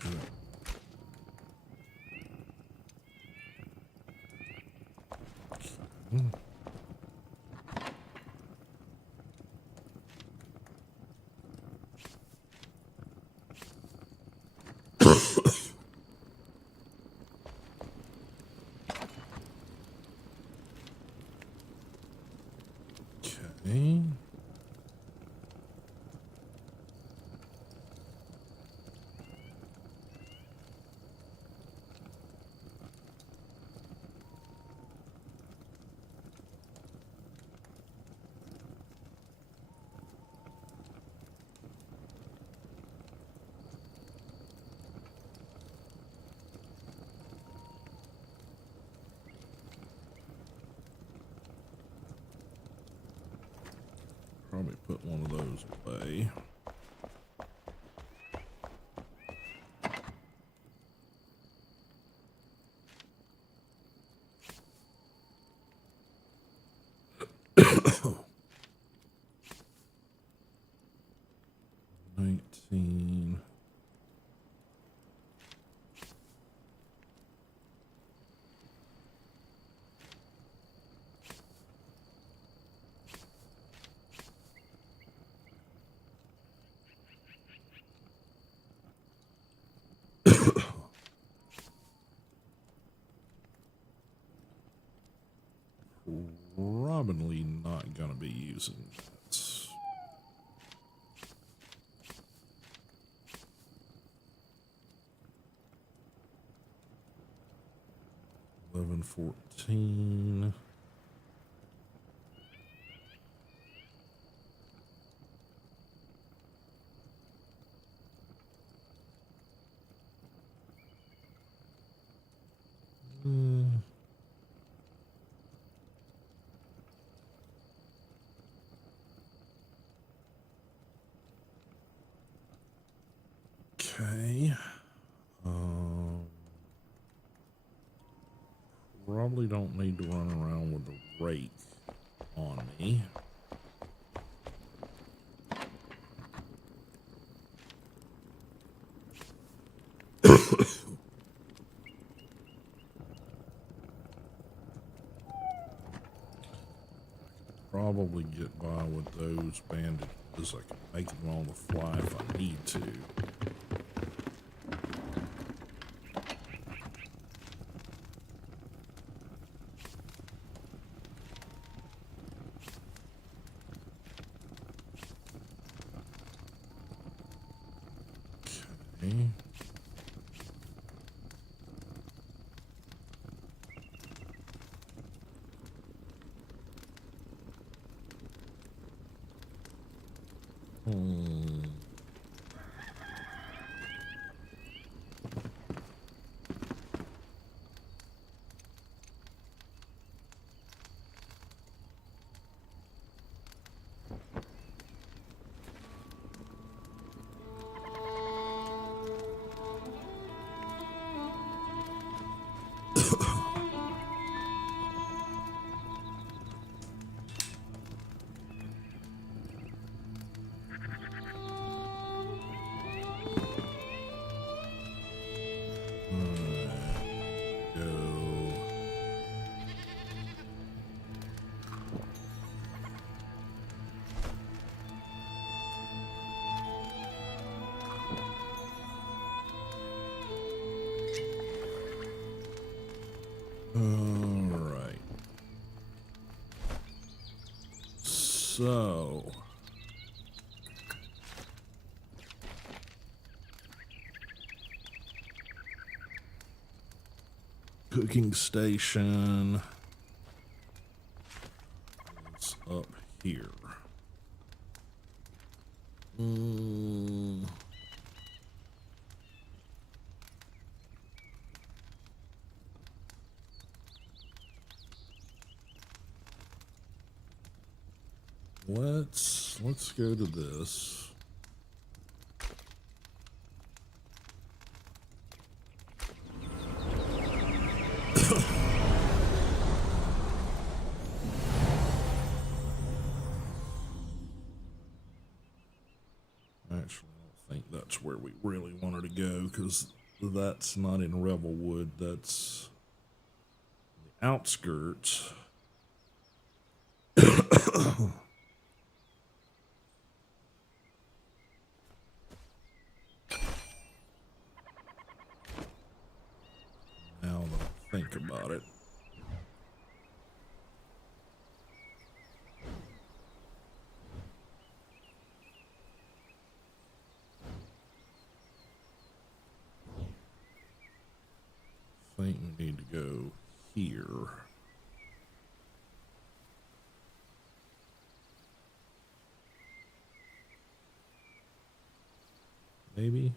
Okay. Okay. Probably put one of those away. Probably not gonna be using that. 11:14. Okay. Probably don't need to run around with the rake on me. probably get by with those bandages. I can make them on the fly if I need to. Okay. Alright. So. Cooking station is up here. Let's go to this. Actually, I don't think that's where we really wanted to go, because that's not in Revelwood. That's the outskirts. Now that I think about it. I think we need to go here. Maybe.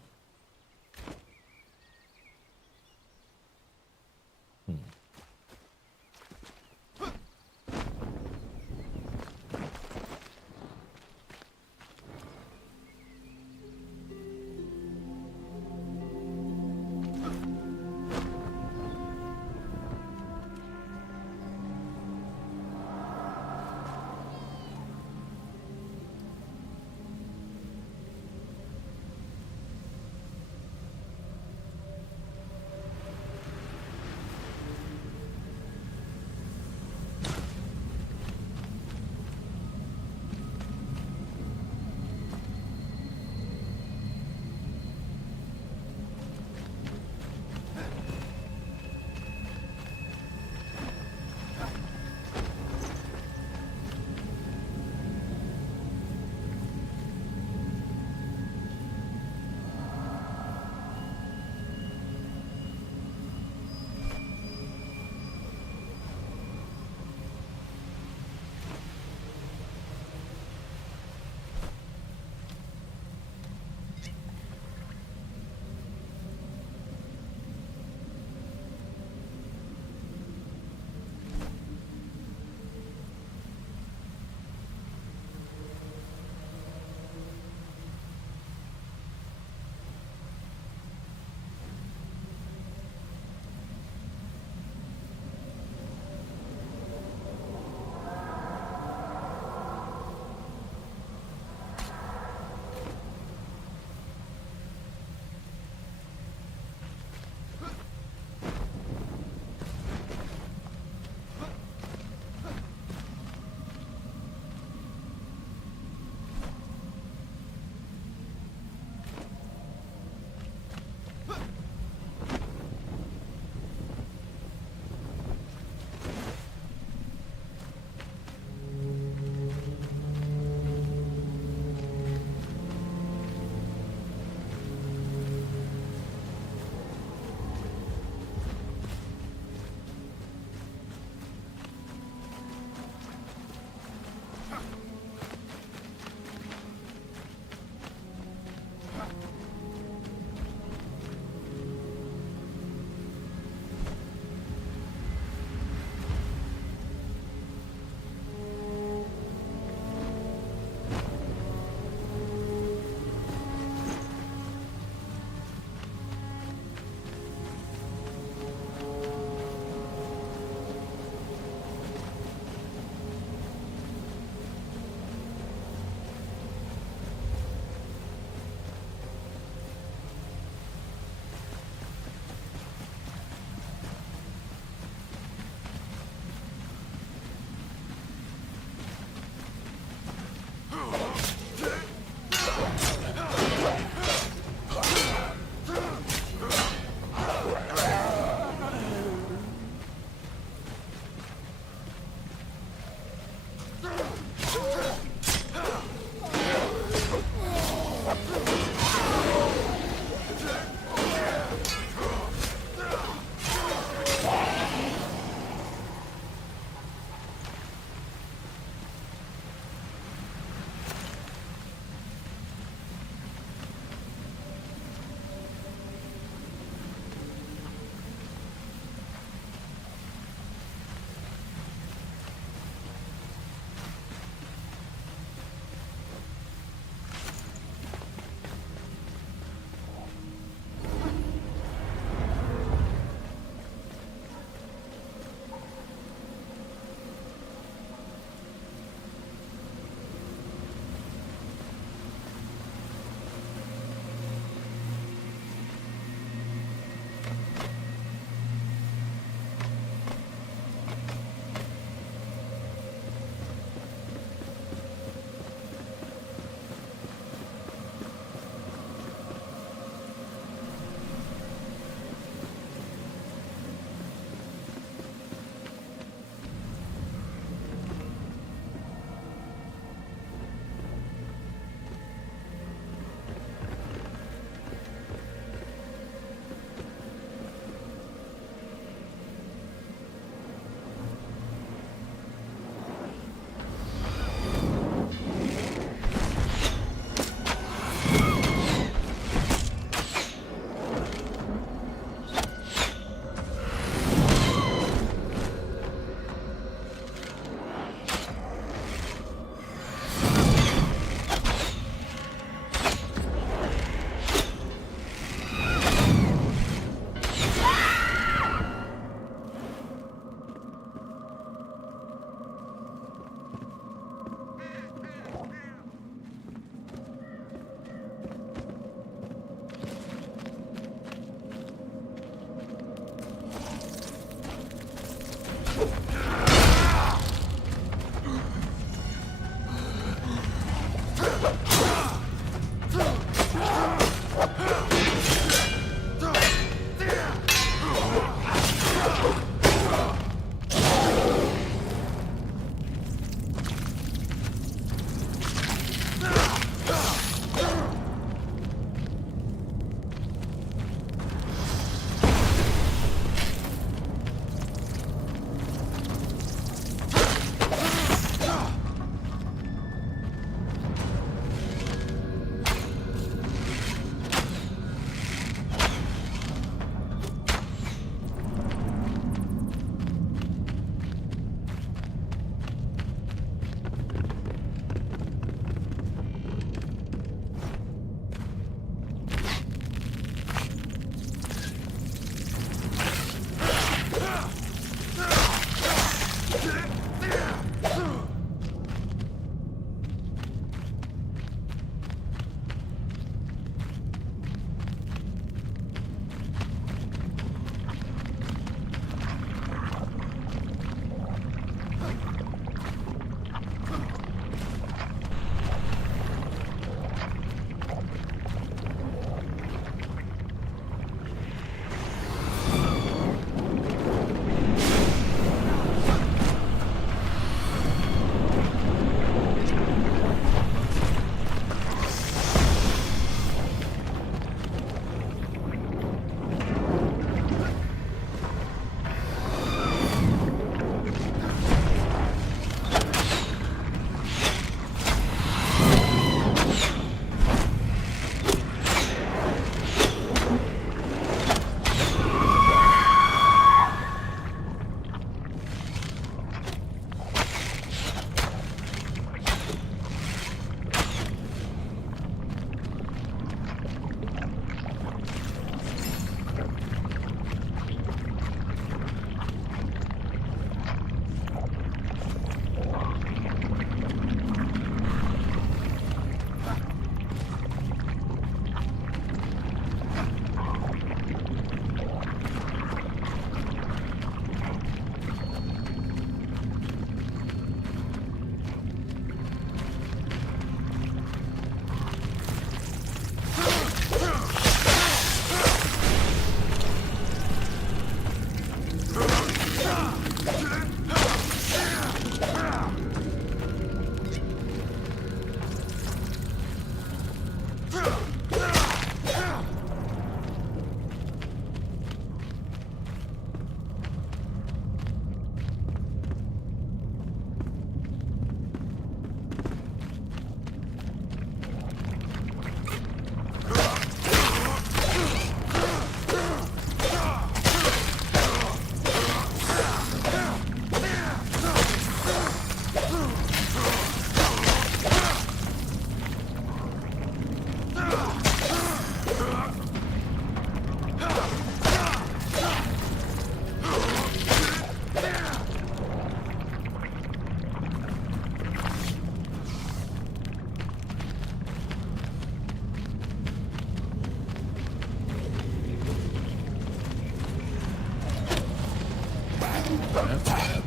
That's bad.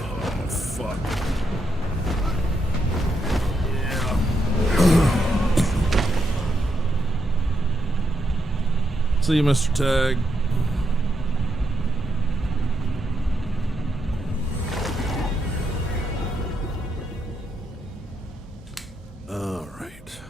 Oh, fuck. Yeah. See you, Mr. Tag. All right.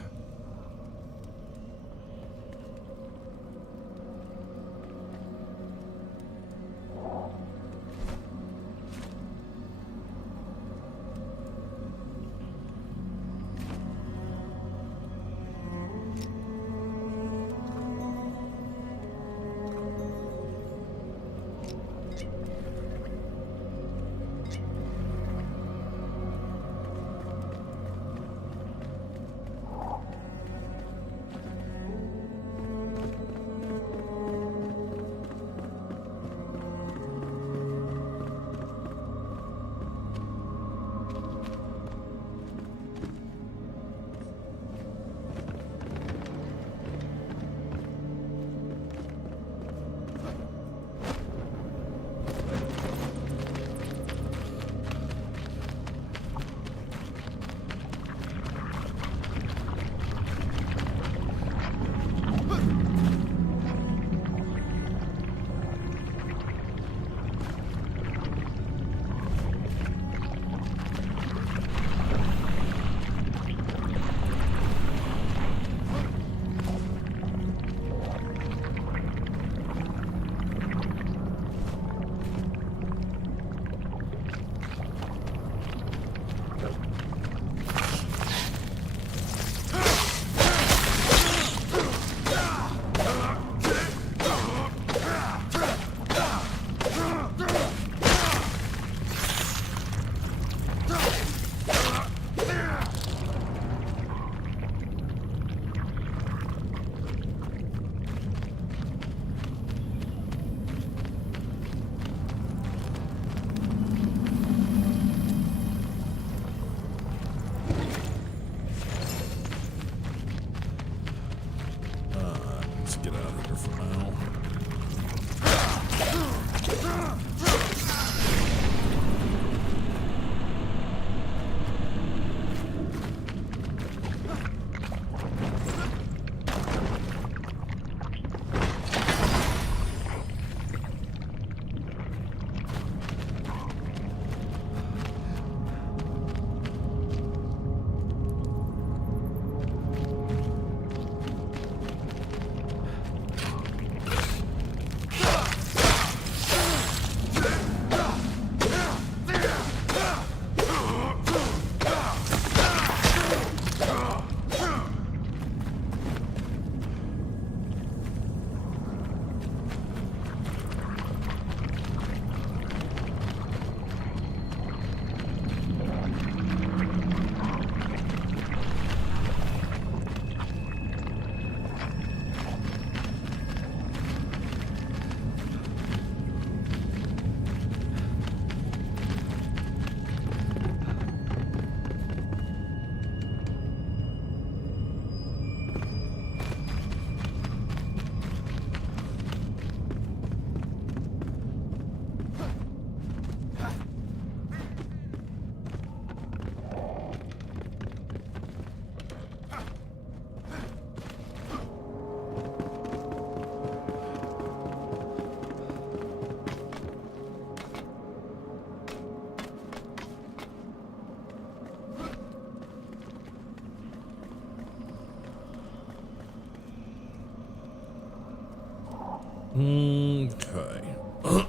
Okay. I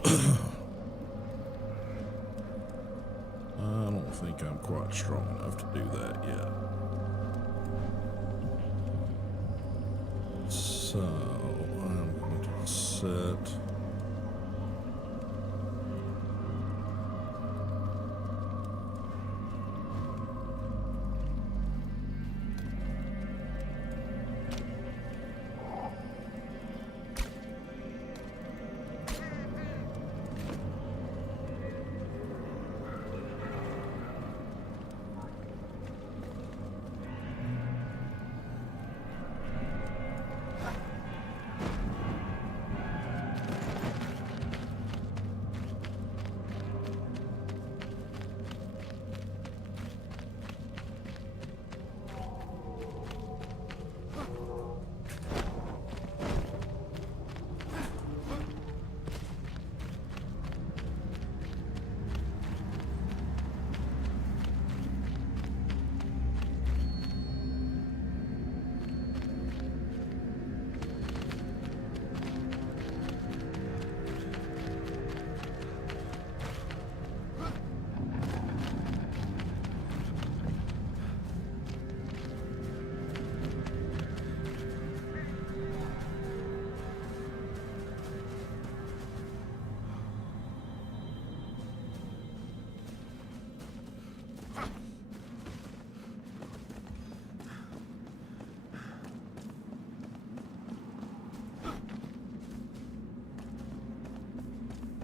don't think I'm quite strong enough to do that yet. So I'm going to set.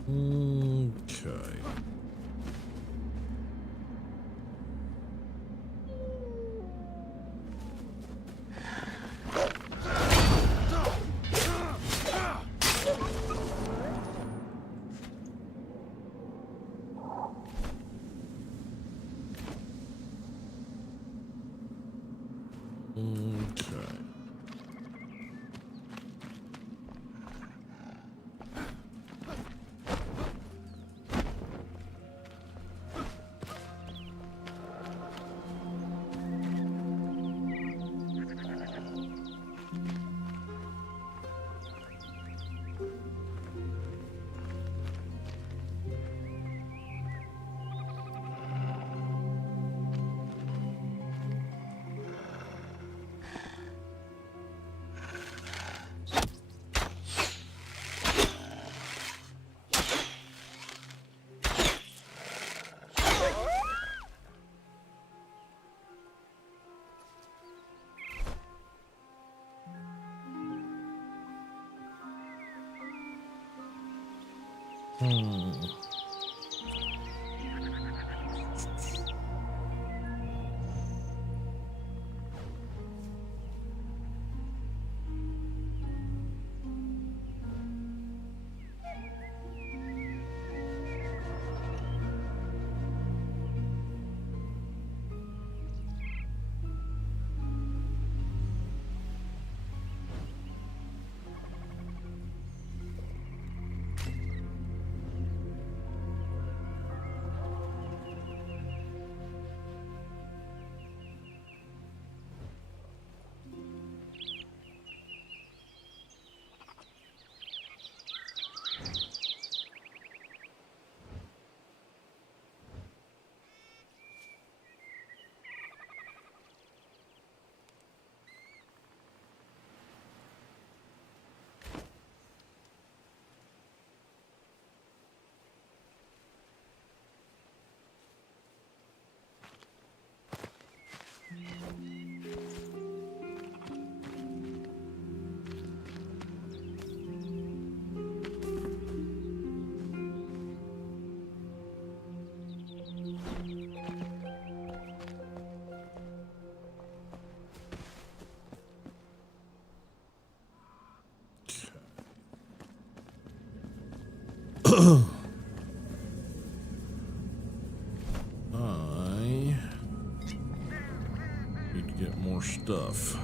Okay. Okay. I need to get more stuff.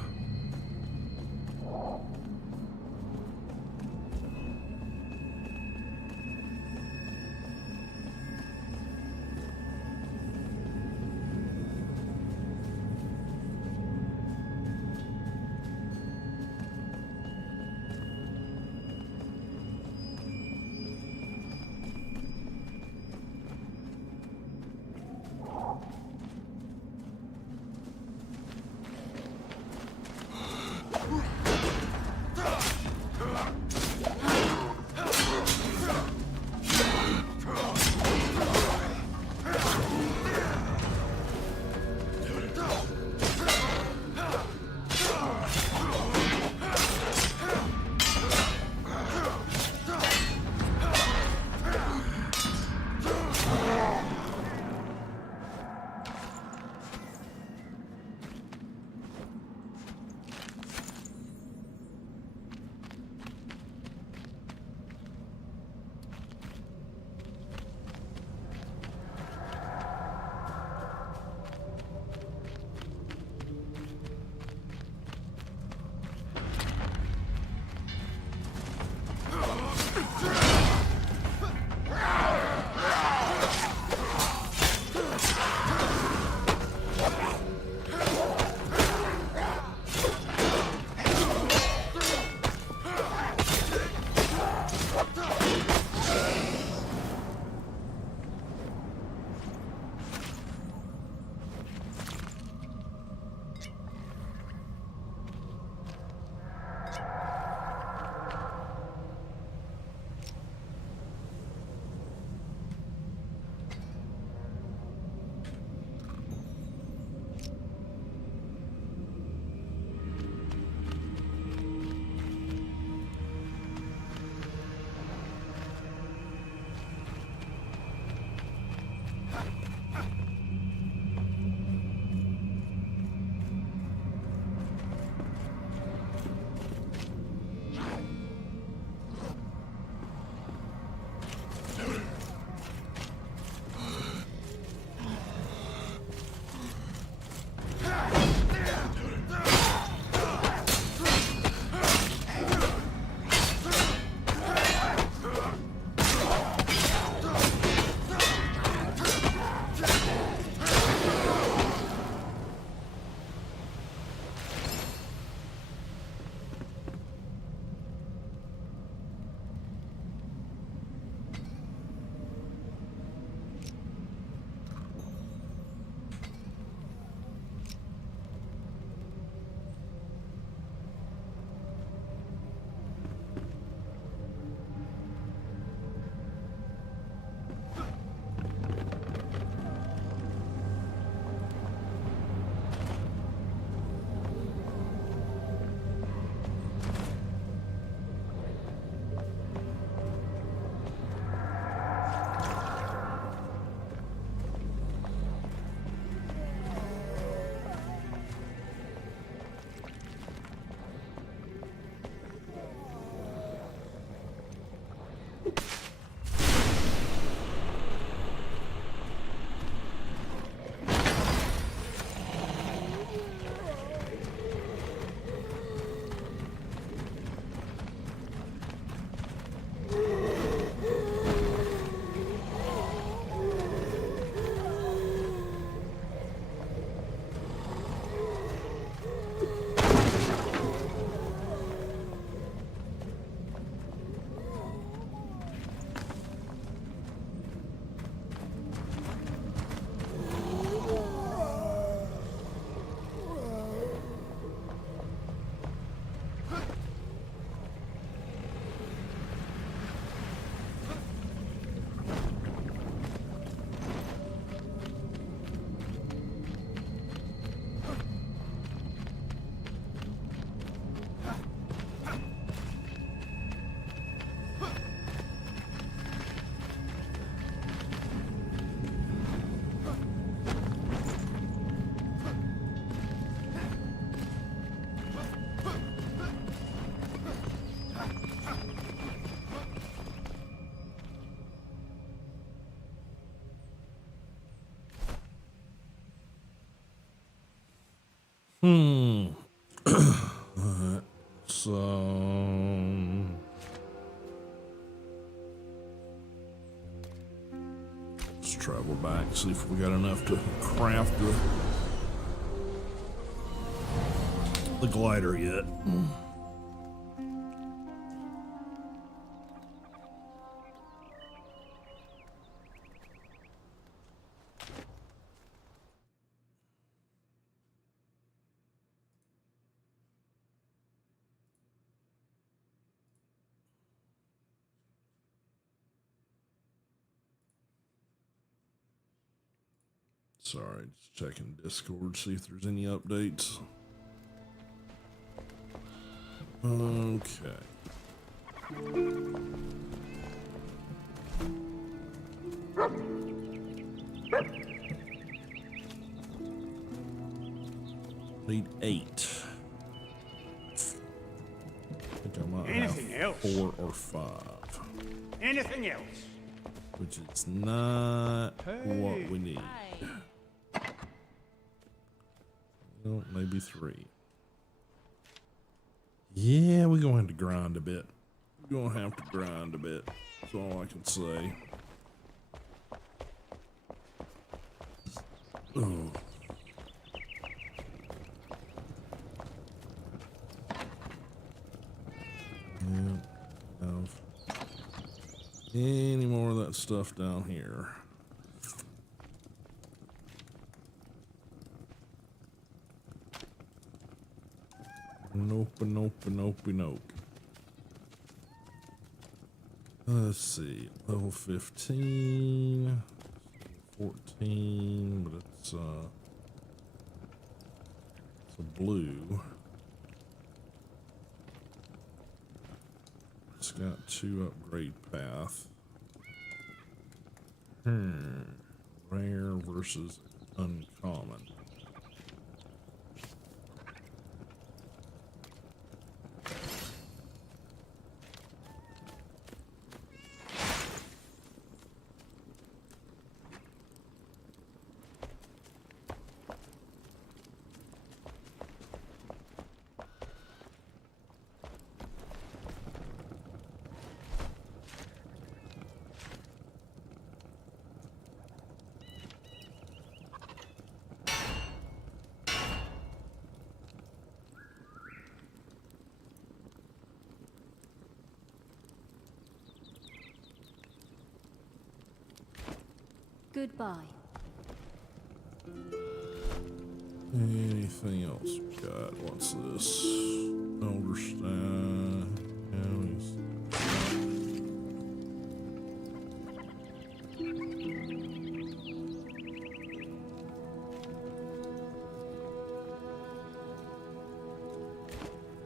Alright, so let's travel back, see if we got enough to craft the glider yet. Sorry, just checking Discord, see if there's any updates. Okay. Need 8. I think I might Anything have else? 4 or 5. Anything else? Which is not what we need. Hi. Well, maybe 3. Yeah, we're going to have to grind a bit. We're going to have to grind a bit. That's all I can say. Oh. Yeah, have any more of that stuff down here. Nope, nope, nope, nope. Let's see, level 15, 14, but it's a blue. It's got 2 upgrade path. Rare versus uncommon. Goodbye. Anything else we got? What's this? Elder Staff.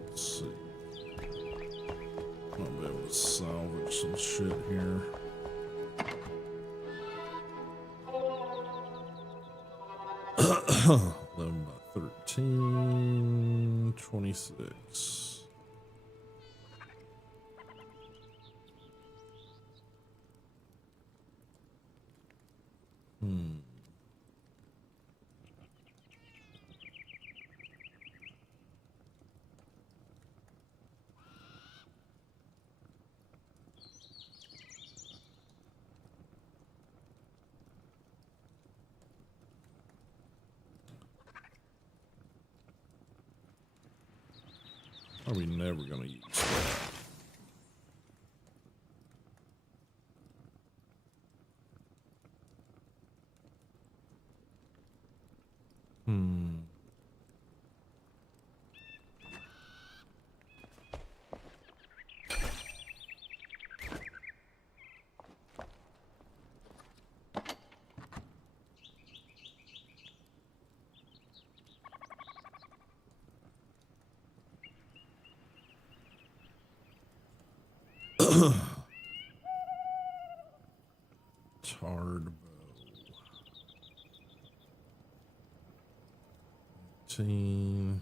Let's see. Might be able to salvage some shit here. Eleven by 13, 26. Are we never gonna use that? Tarred bow. 18,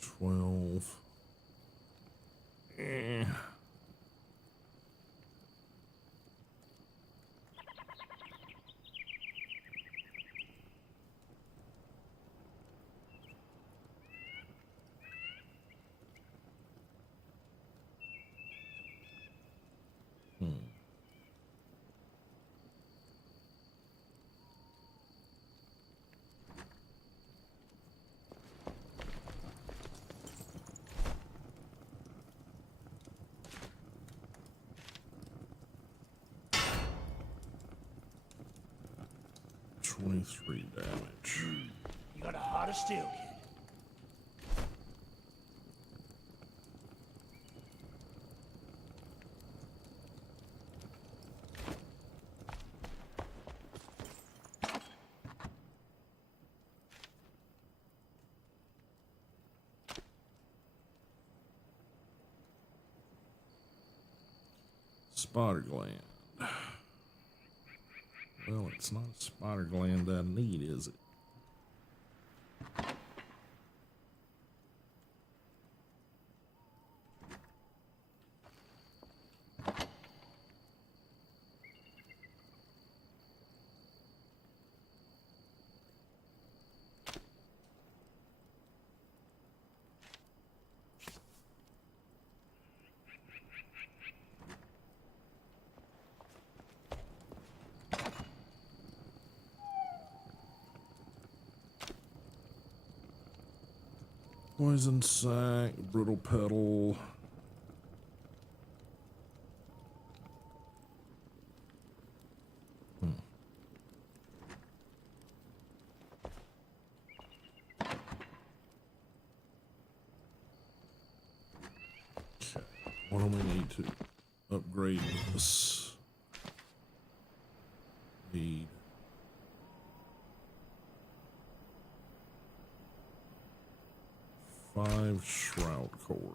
12. 23 damage. You got a heart of steel, kid. Spider gland. Well, it's not a spider gland I need, is it? Poison sac, brittle petal. Okay. What do we need to upgrade this? Need 5 shroud core.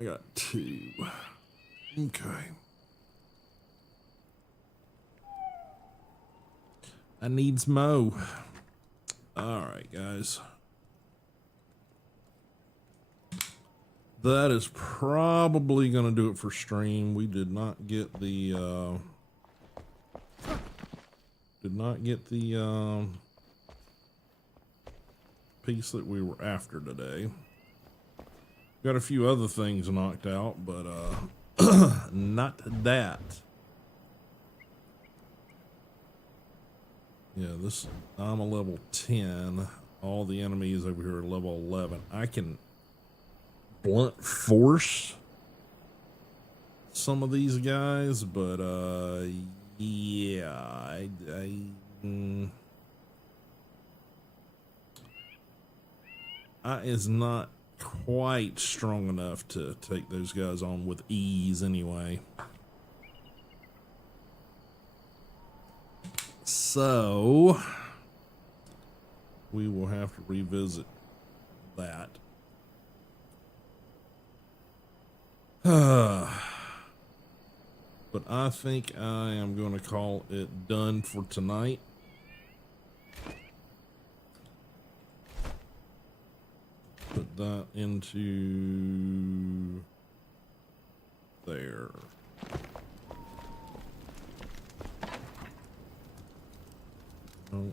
I got 2. Okay. I needs mo. All right, guys. That is probably going to do it for stream. We did not get the piece that we were after today. Got a few other things knocked out, but not that. Yeah, I'm a level 10. All the enemies over here are level 11. I can blunt force some of these guys, but yeah, I is not quite strong enough to take those guys on with ease anyway. So we will have to revisit that. But I think I am going to call it done for tonight. Put that into there. Oh.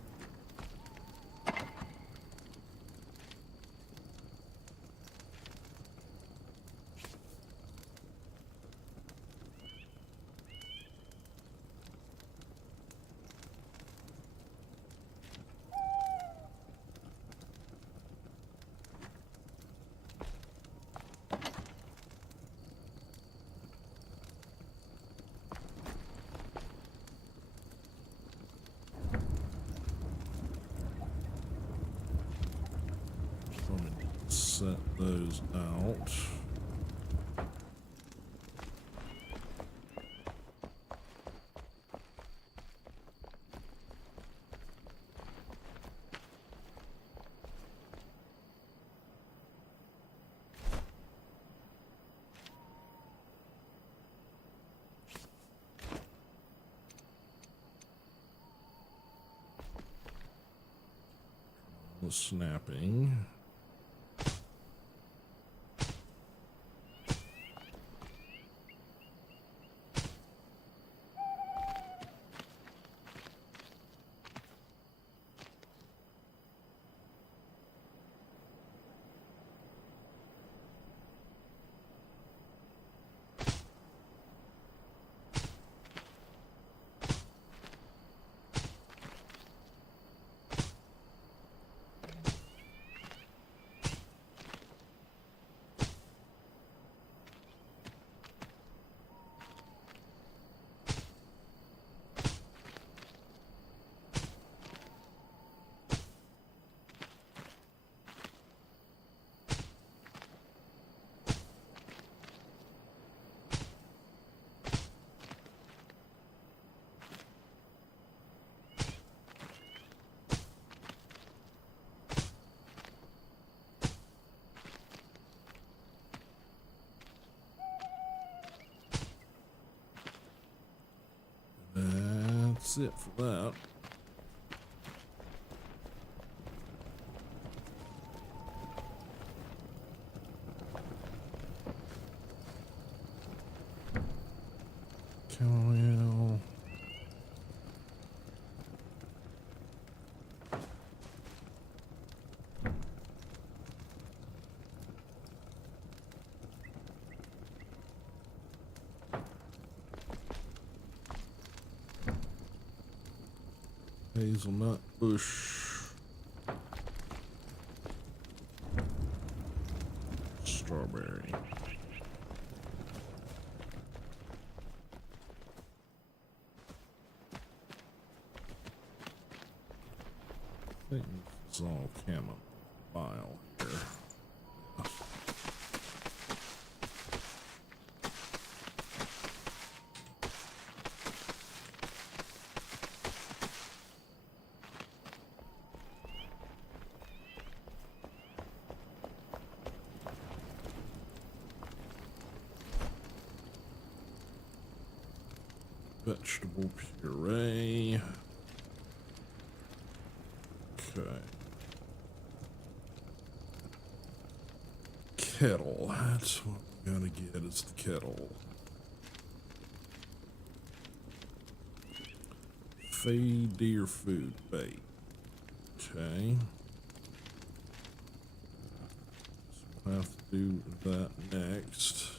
Set those out. The snapping. that's it for that. Well, hazelnut bush, strawberry. I think it's all chamomile here. Vegetable puree. Okay. Kettle. That's what we gotta get is the kettle. Feed deer food bait. Okay. So we'll have to do that next.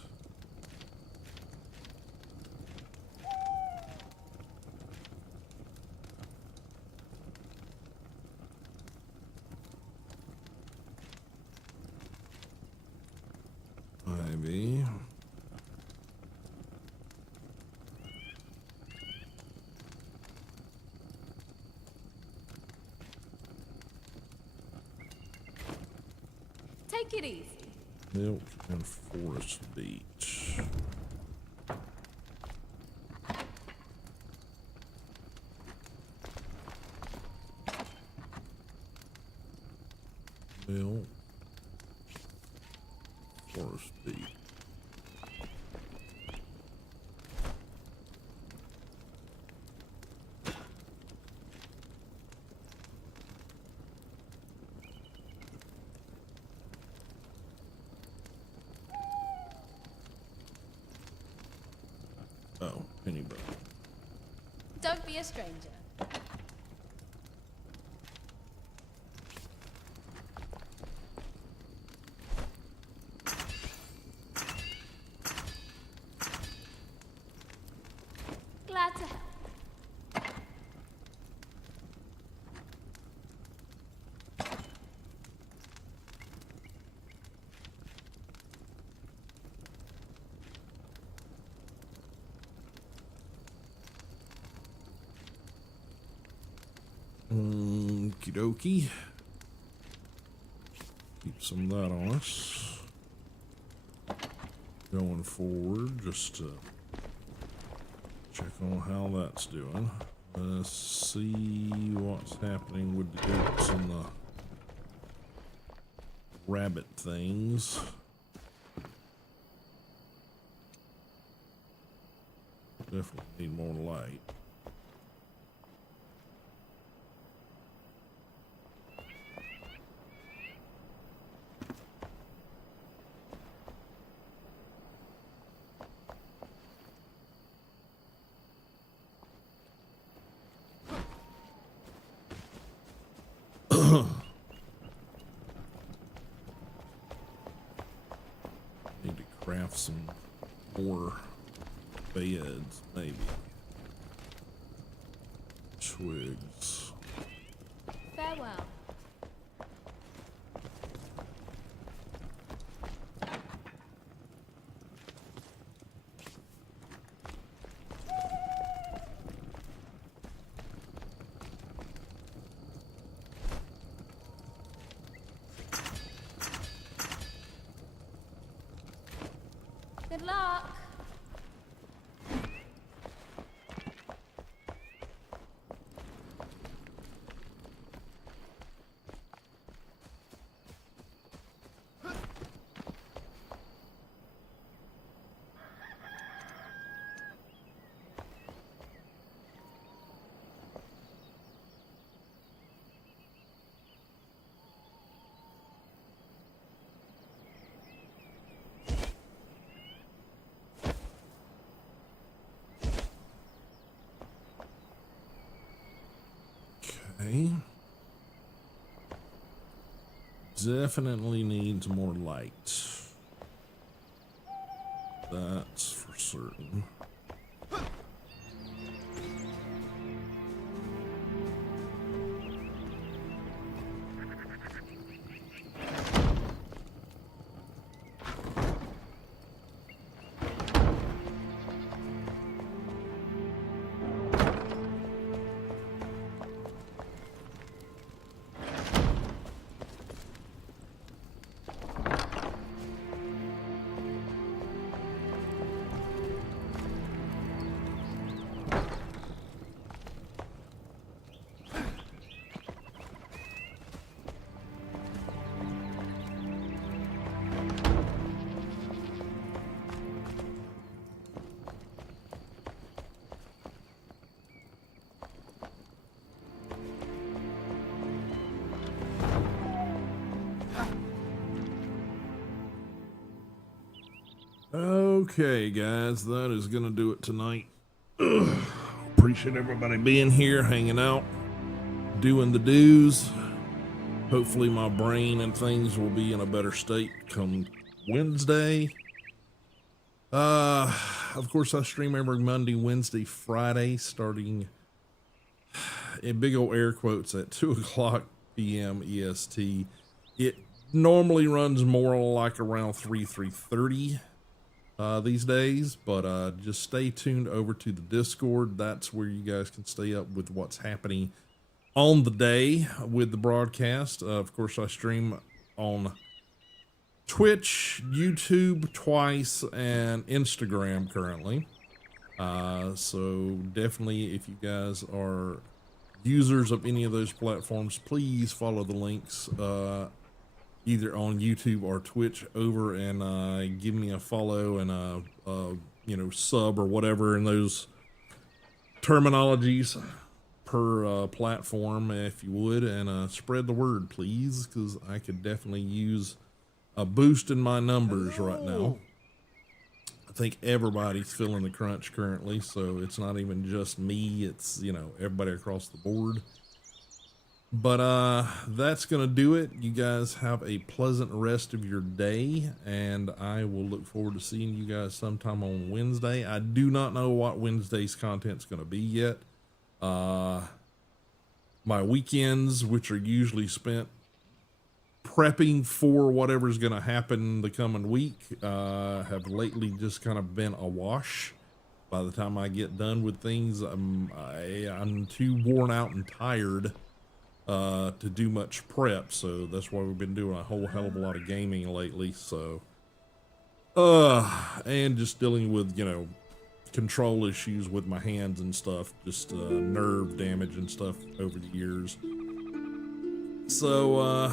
Maybe. Take it easy. Milk and forest beach. Milk. Forest beach. Oh, penny butter. Don't be a stranger. Glad to help. Okie dokie. Keep some of that on us. Going forward, just to check on how that's doing. Let's see what's happening with the goats and the rabbit things. Definitely need more light. Need to craft some more beds, maybe. Twigs. Farewell. Good luck. Okay. Definitely needs more light. That's for certain. Okay, guys, that is gonna do it tonight. Appreciate everybody being here, hanging out, doing the do's. Hopefully my brain and things will be in a better state come Wednesday. Of course I stream every Monday, Wednesday, Friday, starting in big old air quotes at 2:00 p.m. EST. It normally runs more like around 3:30 these days, but just stay tuned over to the Discord. That's where you guys can stay up with what's happening on the day with the broadcast. Of course, I stream on Twitch, YouTube twice, and Instagram currently. So definitely, if you guys are users of any of those platforms, please follow the links either on YouTube or Twitch over and give me a follow and you know, sub or whatever in those terminologies per platform, if you would, and spread the word, please, because I could definitely use a boost in my numbers right now. I think everybody's feeling the crunch currently, so it's not even just me, it's, you know, everybody across the board. But that's gonna do it. You guys have a pleasant rest of your day, and I will look forward to seeing you guys sometime on Wednesday. I do not know what Wednesday's content's gonna be yet. My weekends, which are usually spent prepping for whatever's gonna happen the coming week, have lately just kind of been awash. By the time I get done with things, I'm too worn out and tired to do much prep, so that's why we've been doing a whole hell of a lot of gaming lately. So and just dealing with, you know, control issues with my hands and stuff, just nerve damage and stuff over the years. So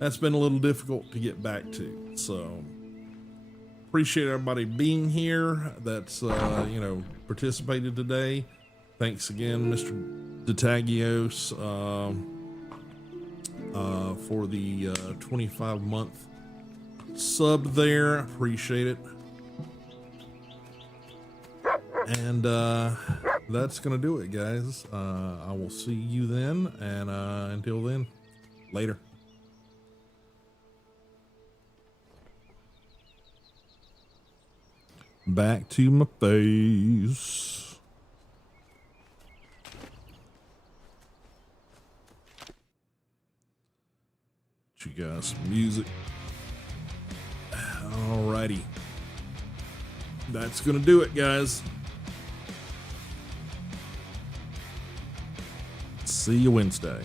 that's been a little difficult to get back to. So appreciate everybody being here that's you know, participated today. Thanks again, Mr. Detagios, for the 25-month sub there. Appreciate it. And that's gonna do it, guys. I will see you then, and until then, later. Back to my face. You guys some music. Alrighty. That's gonna do it, guys. See you Wednesday.